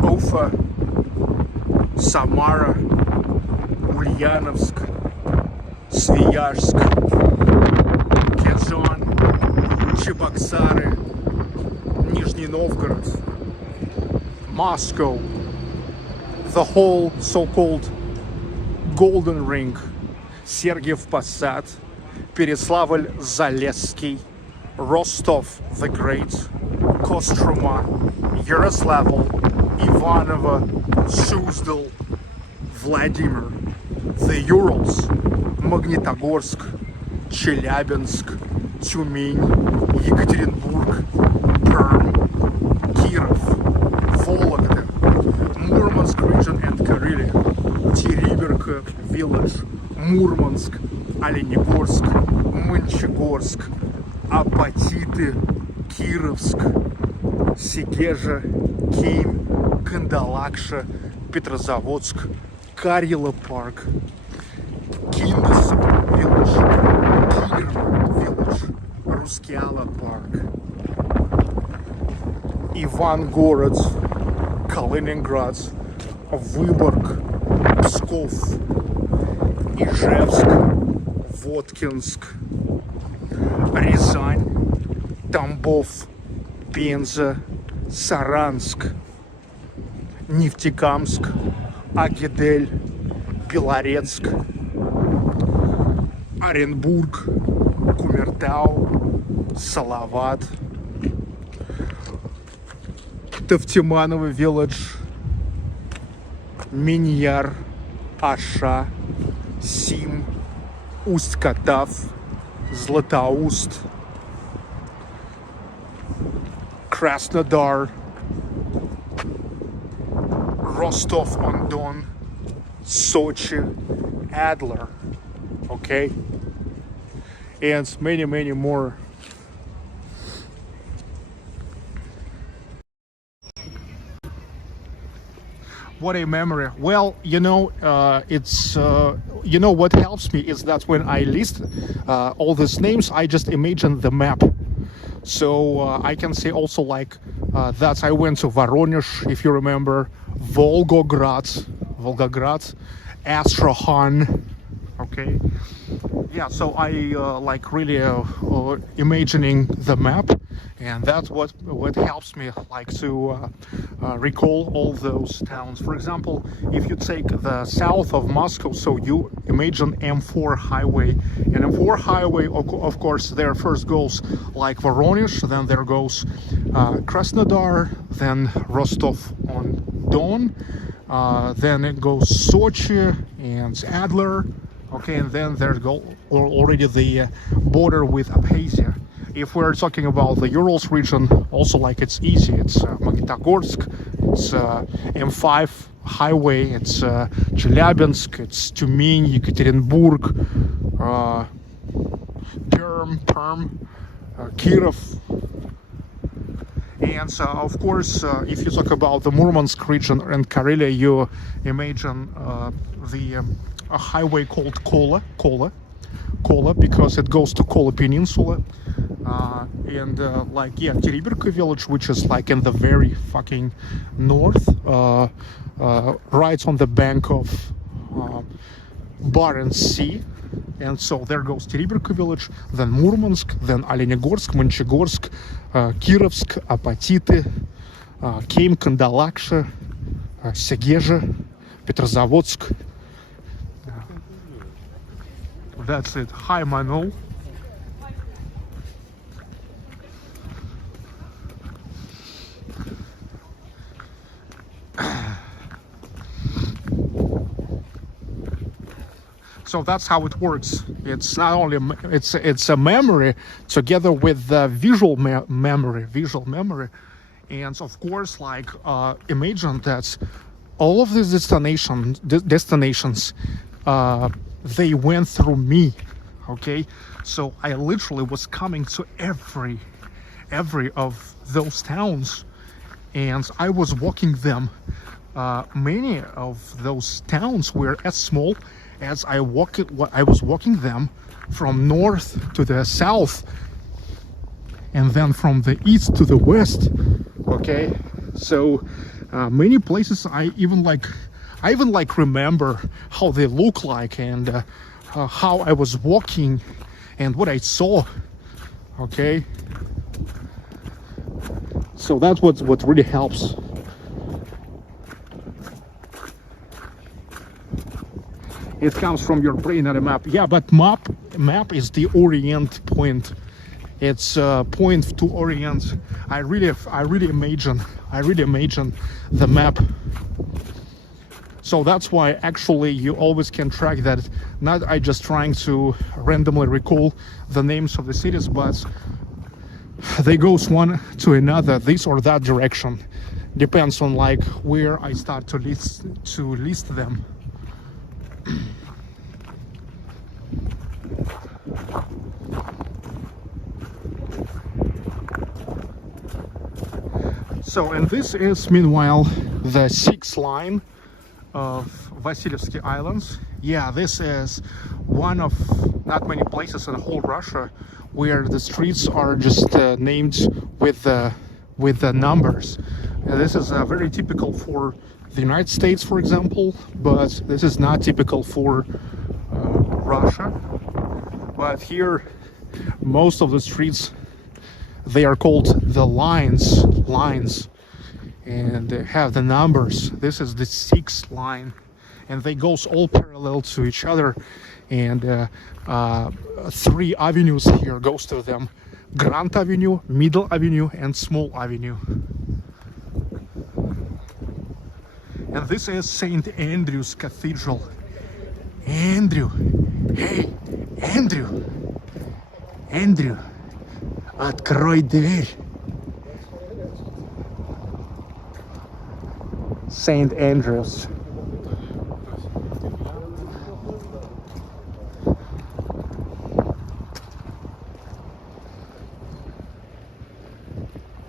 Ufa, Samara, Ulyanovsk, Sviazhsk, Kazan, Cheboksary, Nizhny Novgorod, Moscow, the whole so-called Golden Ring, Сергиев Посад, Переславль-Залесский, Rostov the Great, Kostroma, Yaroslavl, Ivanovo, Suzdal, Vladimir, the Urals, Magnitogorsk, Chelyabinsk, Tyumень, Екатеринбург, Perm, Kirov, Vologda, Murmansk region and Karelia, Teribirka village, Murmansk, Оленегорск, Мончегорск, Апатиты, Кировск, Сегежа, Кейм, Кандалакша, Петрозаводск, Карьела парк, Киндас village, Кир village, Рускеала парк, Ивангород, Калининград, Выборг, Псков, Ижевск, Воткинск, Рязань, Тамбов, Пенза, Саранск, Нефтекамск, Агидель, Белорецк, Оренбург, Кумертау, Салават, Тавтиманово village, Миньяр, Аша, Сим, Усть-Катав, Златоуст, Краснодар, Ростов-on-Don, Sochi, Adler, okay, and many more. What a memory. Well, it's what helps me is that when I list all these names, I just imagine the map. So I can say also like that I went to Voronezh, if you remember, Volgograd, Astrakhan, okay. Yeah, so I like really imagining the map, and that's what helps me like to recall all those towns. For example, if you take the south of Moscow, so you imagine M4 highway, and M4 highway, of course, there first goes like Voronezh, then there goes Krasnodar, then Rostov-on-Don, then it goes Sochi and Adler. Okay, and then there's already the border with Abkhazia. If we're talking about the Urals region, also like it's easy. It's Magnitogorsk, it's M5 highway, it's Chelyabinsk, it's Tyumень, Екатеринбург, Perm, Kirov. And of course, if you talk about the Murmansk region and Karelia, you imagine a highway called Kola, because it goes to Kola Peninsula, and like Teribirka village, which is like in the very fucking north, right on the bank of Barents Sea. And so there goes Teribirka village, then Murmansk, then Оленегорск, Мончегорск, Kirovsk, Apatity, Кейм, Кандалакша, Сегежа, Petrozavодsk. That's it. Hi, Manuel. So that's how it works. It's not only it's a memory together with the visual memory, and of course, like imagine that all of these destinations. They went through me, okay? So I literally was coming to every of those towns, and I was walking them. Many of those towns were as small as I was walking them from north to the south, and then from the east to the west, okay? So many places I even remember how they look like, and how I was walking and what I saw, okay? So that's what really helps. It comes from your brain, not a map. Yeah, but map is the orient point. It's point to orient. I really imagine the map. So that's why actually you always can track that. Not I just trying to randomly recall the names of the cities, but they goes one to another, this or that direction. Depends on like where I start to list them. So, and this is meanwhile the 6th line of Vasilyevsky Islands. Yeah, this is one of not many places in whole Russia where the streets are just named with the numbers. This is very typical for the United States, for example, but this is not typical for Russia. But here, most of the streets, they are called the lines, and they have the numbers. This is the 6th line, and they goes all parallel to each other, and 3 avenues here goes to them: Grand Avenue, Middle Avenue, and Small Avenue. And this is St. Andrew's Cathedral. Andrew, hey, Andrew, открой дверь. St. Andrews.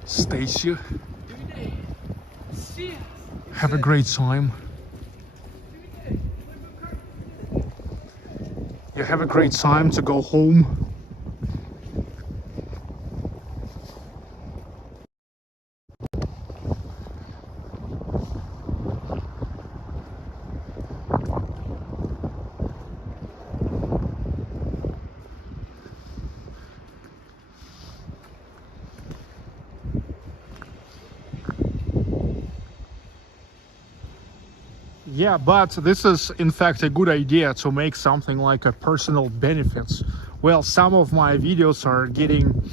Stacia, have a great time. You have a great time to go home. Yeah, but this is in fact a good idea to make something like a personal benefits. Well, some of my videos are getting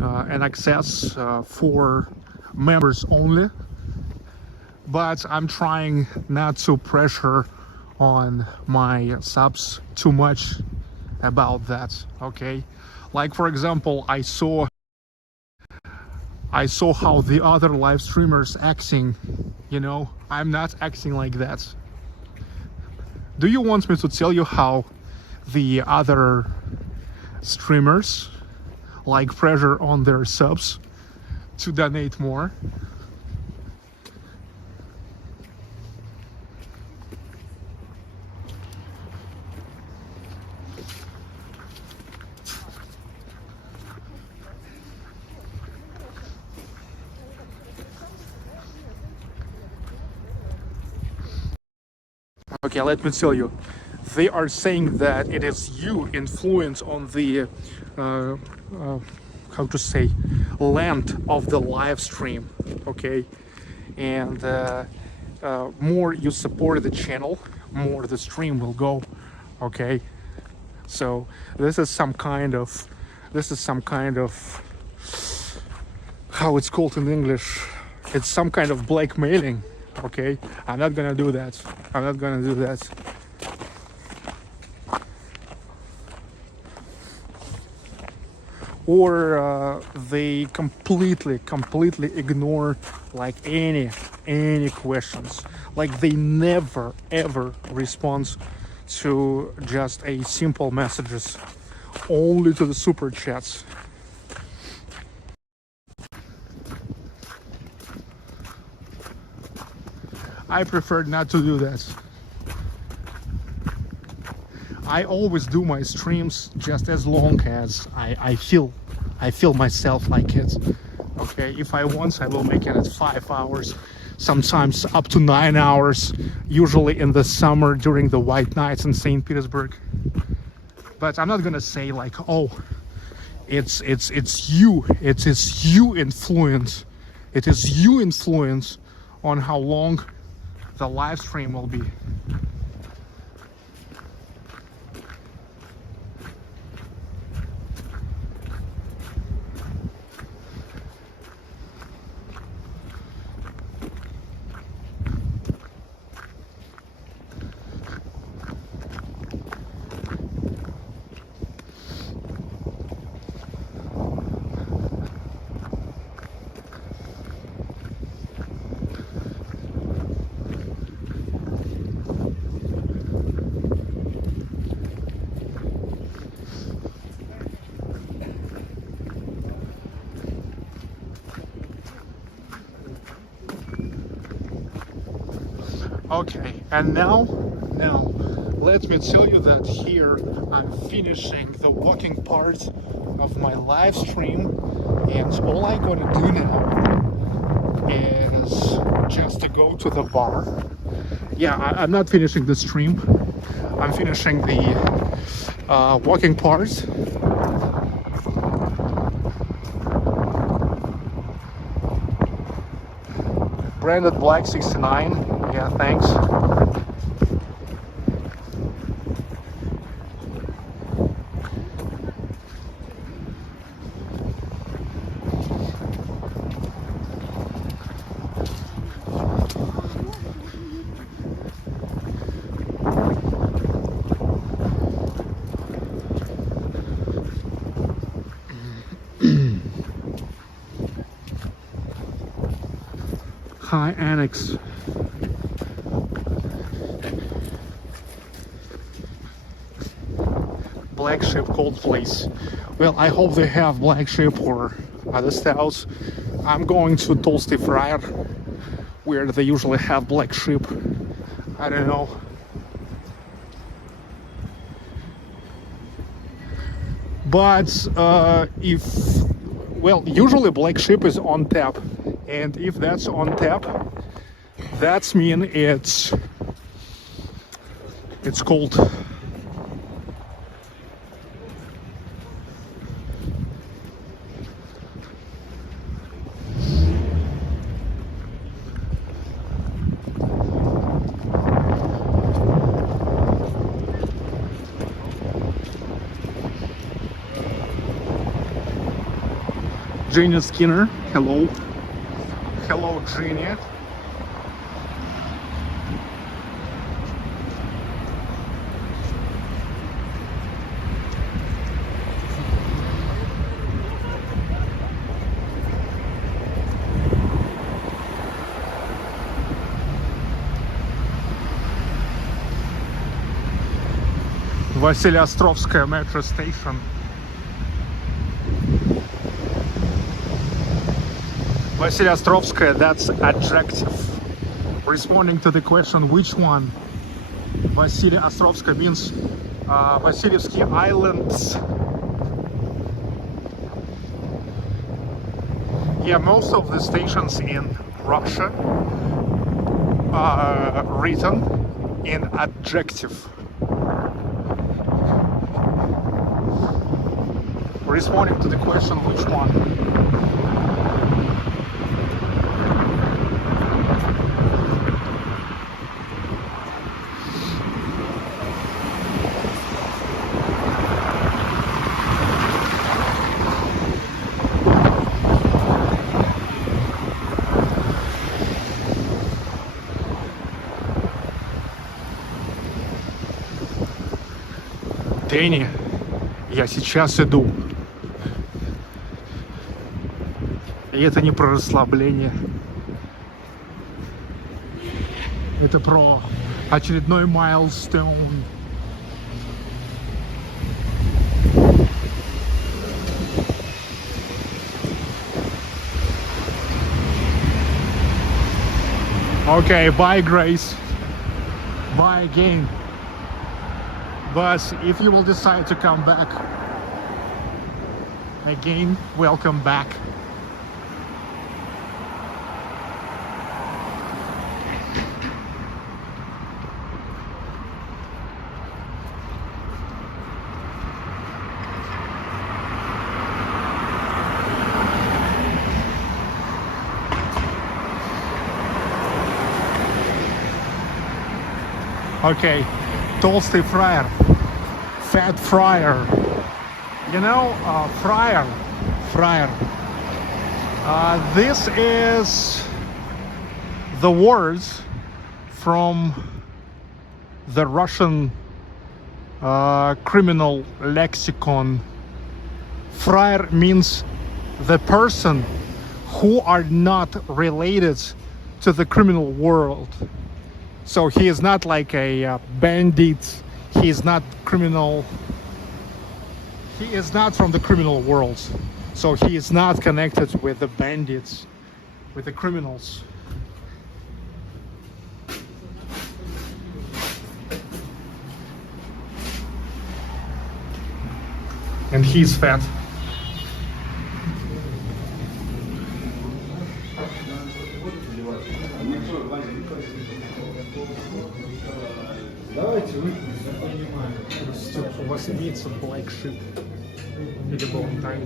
an access for members only, but I'm trying not to pressure on my subs too much about that, okay? Like for example, I saw how the other live streamers acting, you know. I'm not acting like that. Do you want me to tell you how the other streamers like pressure on their subs to donate more? Okay, let me tell you. They are saying that it is you influence on the how to say, length of the live stream, okay? And more you support the channel, more the stream will go, okay? So this is some kind of how it's called in English. It's some kind of blackmailing. Okay, I'm not gonna do that. I'm not gonna do that. Or they completely ignore like any questions. Like they never ever respond to just a simple messages, only to the super chats. I prefer not to do that. I always do my streams just as long as I feel myself like it. Okay, if I want, I will make it at 5 hours, sometimes up to 9 hours, usually in the summer during the white nights in St. Petersburg. But I'm not gonna say like, oh, it's you influence. It is you influence on how long the live stream will be. Okay, and now let me tell you that here I'm finishing the walking part of my live stream, and all I'm gonna do now is just to go to the bar. Yeah, I'm not finishing the stream. I'm finishing the walking part. Branded Black 69. Yeah, thanks. Hi, Annex. Black Sheep cold place. Well, I hope they have Black Sheep or other styles. I'm going to Толстый Фраер, where they usually have Black Sheep. I don't know. But usually Black Sheep is on tap. And if that's on tap, that's mean it's cold. Jenny Skinner, hello. Hello, Jenny. Vasilyevsky metro station. Vasilyevsky, that's adjective. Responding to the question, which one? Vasilyevsky means Vasilyevsky Islands. Yeah, most of the stations in Russia are written in adjective. Responding to the question, which one? Дэнни, я сейчас иду. И это не про расслабление. Это про очередной майлстоун. Okay, bye Grace. Bye again. But if you will decide to come back again, welcome back. Okay, Толстый Фраер, Fat Friar. You know, Friar. This is the words from the Russian criminal lexicon. Friar means the person who are not related to the criminal world. So he is not like a bandit, he is not criminal, he is not from the criminal world. So he is not connected with the bandits, with the criminals. And he's fat. У вас имеется flagship или Valentine?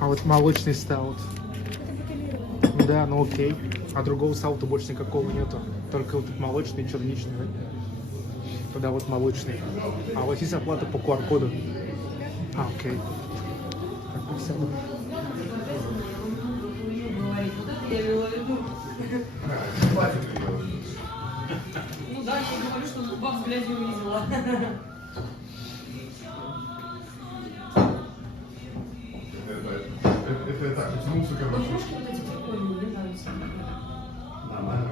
А вот молочный стаут. Да, ну окей. А другого стаута больше никакого нету. Только вот этот молочный и черничный, да? Тогда вот молочный. А у вас есть оплата по QR-коду? А, окей. Так, присяду. Ну да, я говорю, что баб с грязью увидела. Это так, потянулся, короче. Ножки вот эти прикольные, мне нравятся. Нормально.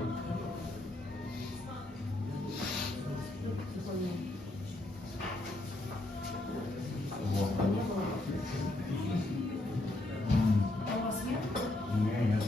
А у вас нет? Нет.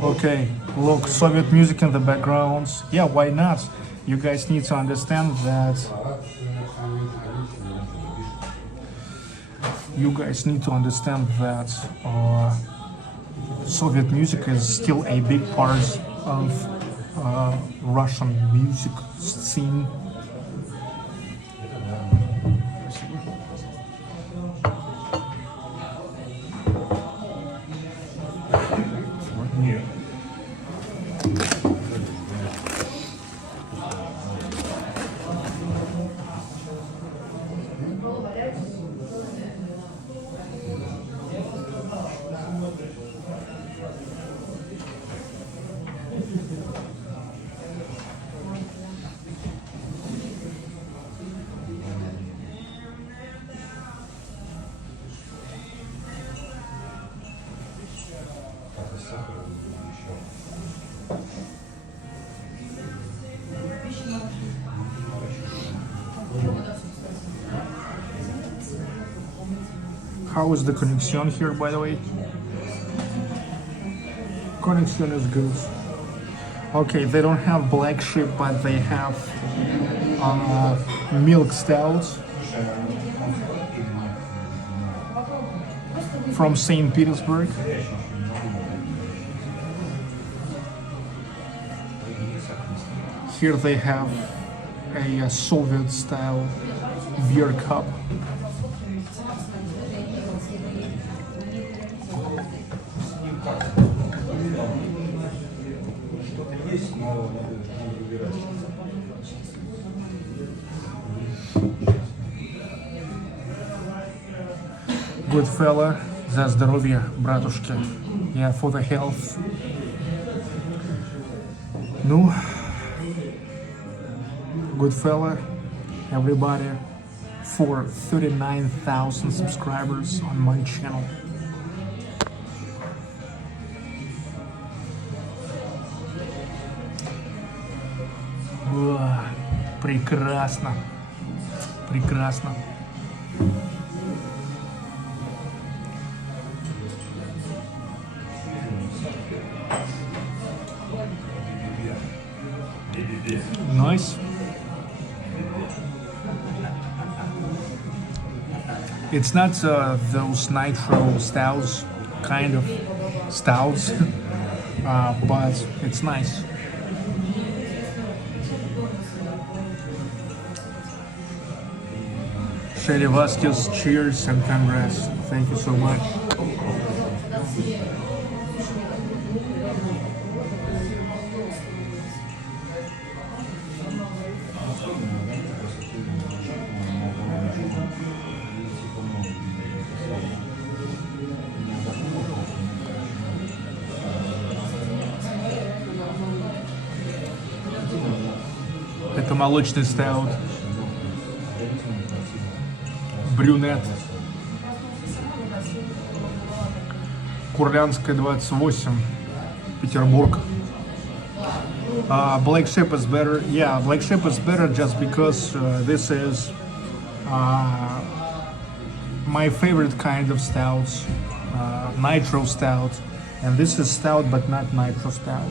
Okay, look, Soviet music in the backgrounds. Yeah, why not? You guys need to understand that. You guys need to understand that Soviet music is still a big part of Russian music scene. How is the connection here, by the way? Connection is good. Okay, they don't have black sheep, but they have milk stout from St Petersburg. Here they have a Soviet-style beer cup. Good fella, за здоровье, братушки. Yeah, for the health. Ну, good fella, everybody, for 39,000 subscribers on my channel. О, прекрасно, прекрасно. Nice. It's not those nitro stouts, kind of stouts, but it's nice. Shelly Vasquez, cheers and congrats. Thank you so much. Это молочный стаут. Брюнет. Курлянская 28. Петербург. Black Sheep is better. Yeah, Black Sheep is better just because this is my favorite kind of stouts. Nitro stout. And this is stout but not nitro stout.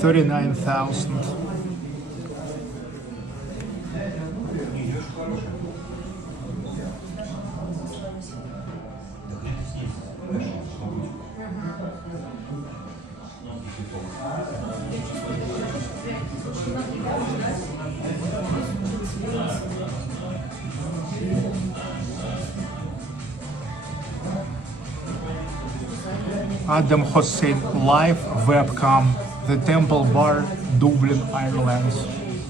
$39,000. Adam Hussein live webcam, the Temple Bar, Dublin, Ireland.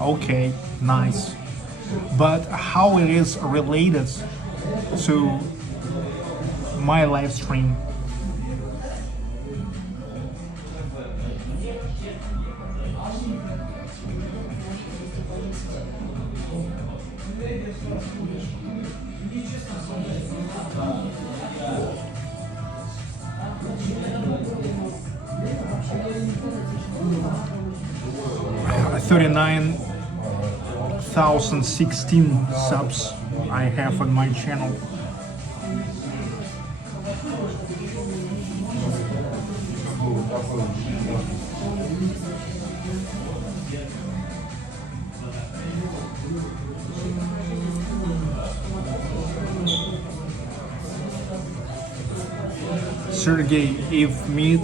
Okay, nice. But how it is related to my live stream? $39,016 subs I have on my channel. Sergey, if meat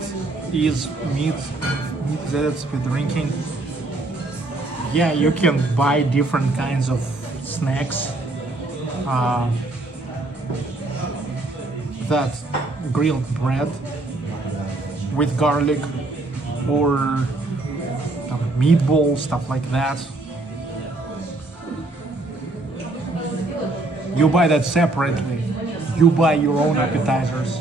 is meat that's with drinking, yeah, you can buy different kinds of snacks. That grilled bread with garlic or meatballs, stuff like that. You buy that separately. You buy your own appetizers.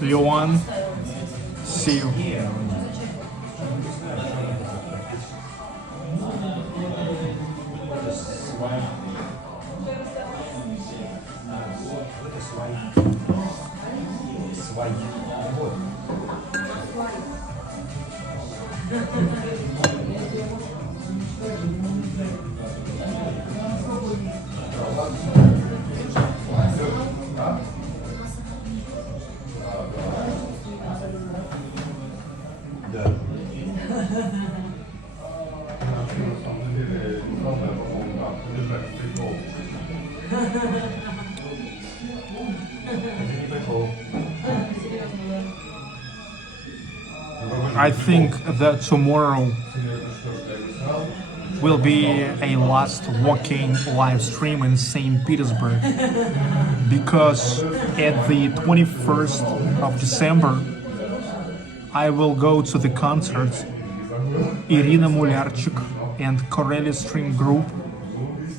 Leon, see you. I think that tomorrow will be a last walking live stream in St. Petersburg, because at the 21st of December I will go to the concert Irina Mularchik and Corelli Stream Group.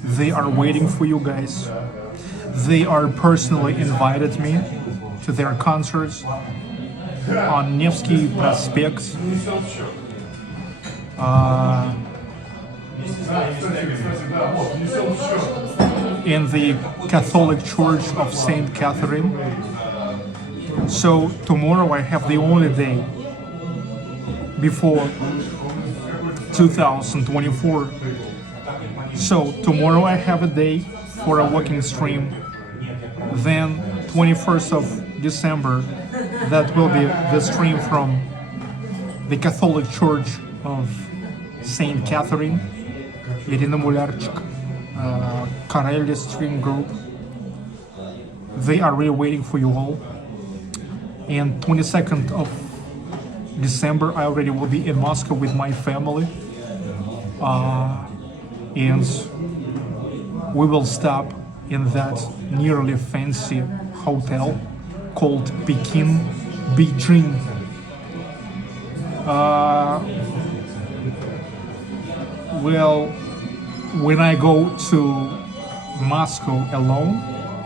They are waiting for you guys. They are personally invited me to their concerts on Nevsky Prospekt. In the Catholic Church of St. Catherine. So tomorrow I have the only day before 2024. So tomorrow I have a day for a walking stream. Then 21st of December, that will be the stream from the Catholic Church of St. Catherine, Irina Mularchik, Corelli Stream Group. They are really waiting for you all. And 22nd of December, I already will be in Moscow with my family. And we will stop in that nearly fancy hotel called Pekin Beijing. Well, when I go to Moscow alone,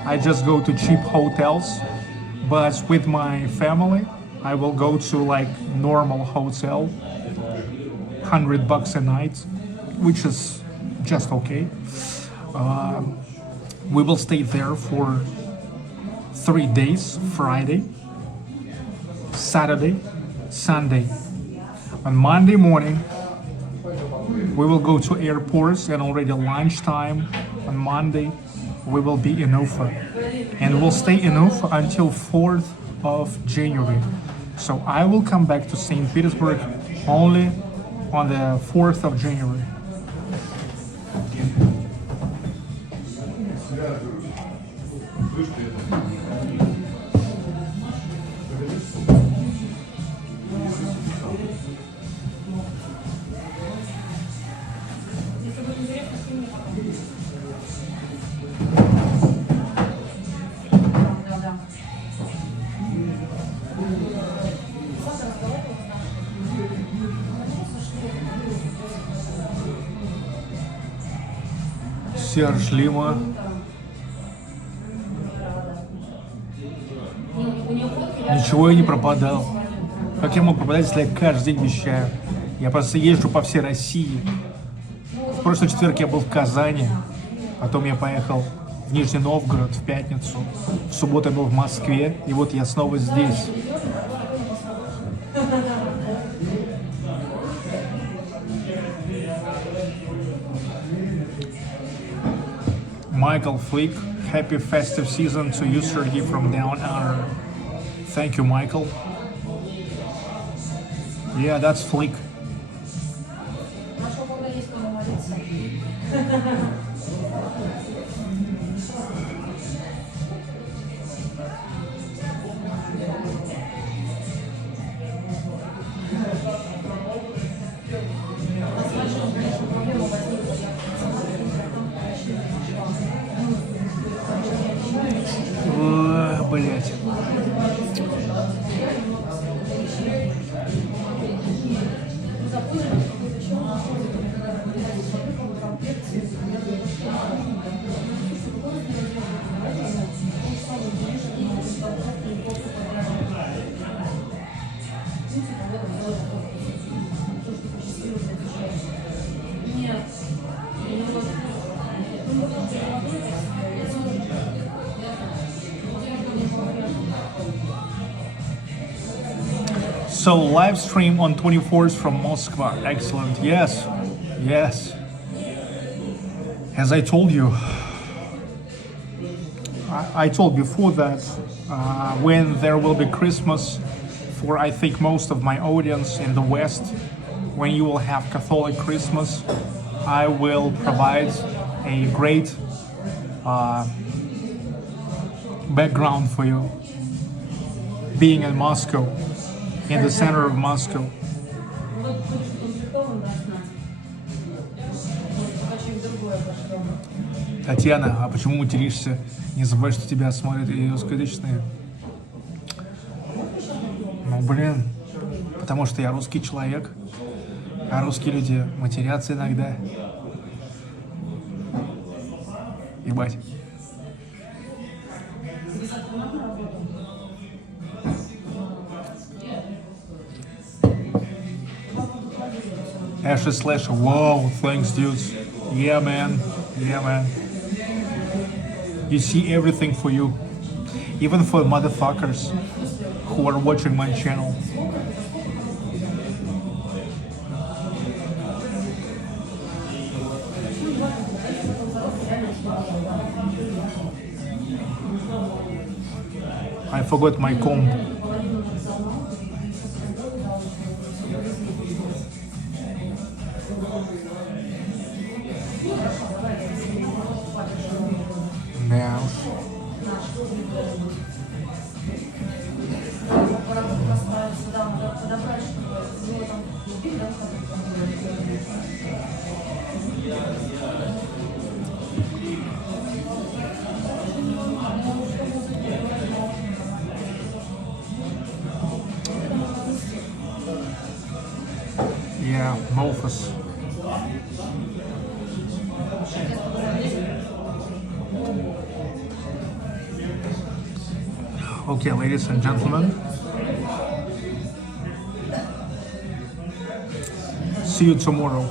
I just go to cheap hotels, but with my family, I will go to like normal hotel, $100 a night, which is just okay. We will stay there for 3 days, Friday, Saturday, Sunday. On Monday morning, we will go to airports, and already lunchtime on Monday, we will be in Ufa. And we'll stay in Ufa until 4th of January. So I will come back to St. Petersburg only on the 4th of January. Серж Лима. Ничего я не пропадал. Как я мог пропадать, если я каждый день вещаю? Я просто езжу по всей России. В прошлый четверг я был в Казани, потом я поехал в Нижний Новгород в пятницу, в субботу я был в Москве, и вот я снова здесь. Michael Flick, happy festive season to you, Sergey, from Down Under. Thank you, Michael. Yeah, that's Flick. Блять. So live stream on 24th from Moscow. Excellent. Yes. Yes. As I told you, I told before that when there will be Christmas for I think most of my audience in the West, when you will have Catholic Christmas, I will provide a great background for you. Being in Moscow, in the center of Moscow. Татьяна, а почему материшься? Не забывай, что тебя смотрят и русскоязычные. Ну, блин, потому что я русский человек. А русские люди матерятся иногда. Ебать. Ashley Slasher, wow, thanks dudes. Yeah man, yeah man. You see everything for you. Even for motherfuckers who are watching my channel. I forgot my comb. Now. Yeah, Mofus. Okay, ladies and gentlemen. See you tomorrow.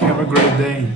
Have a great day.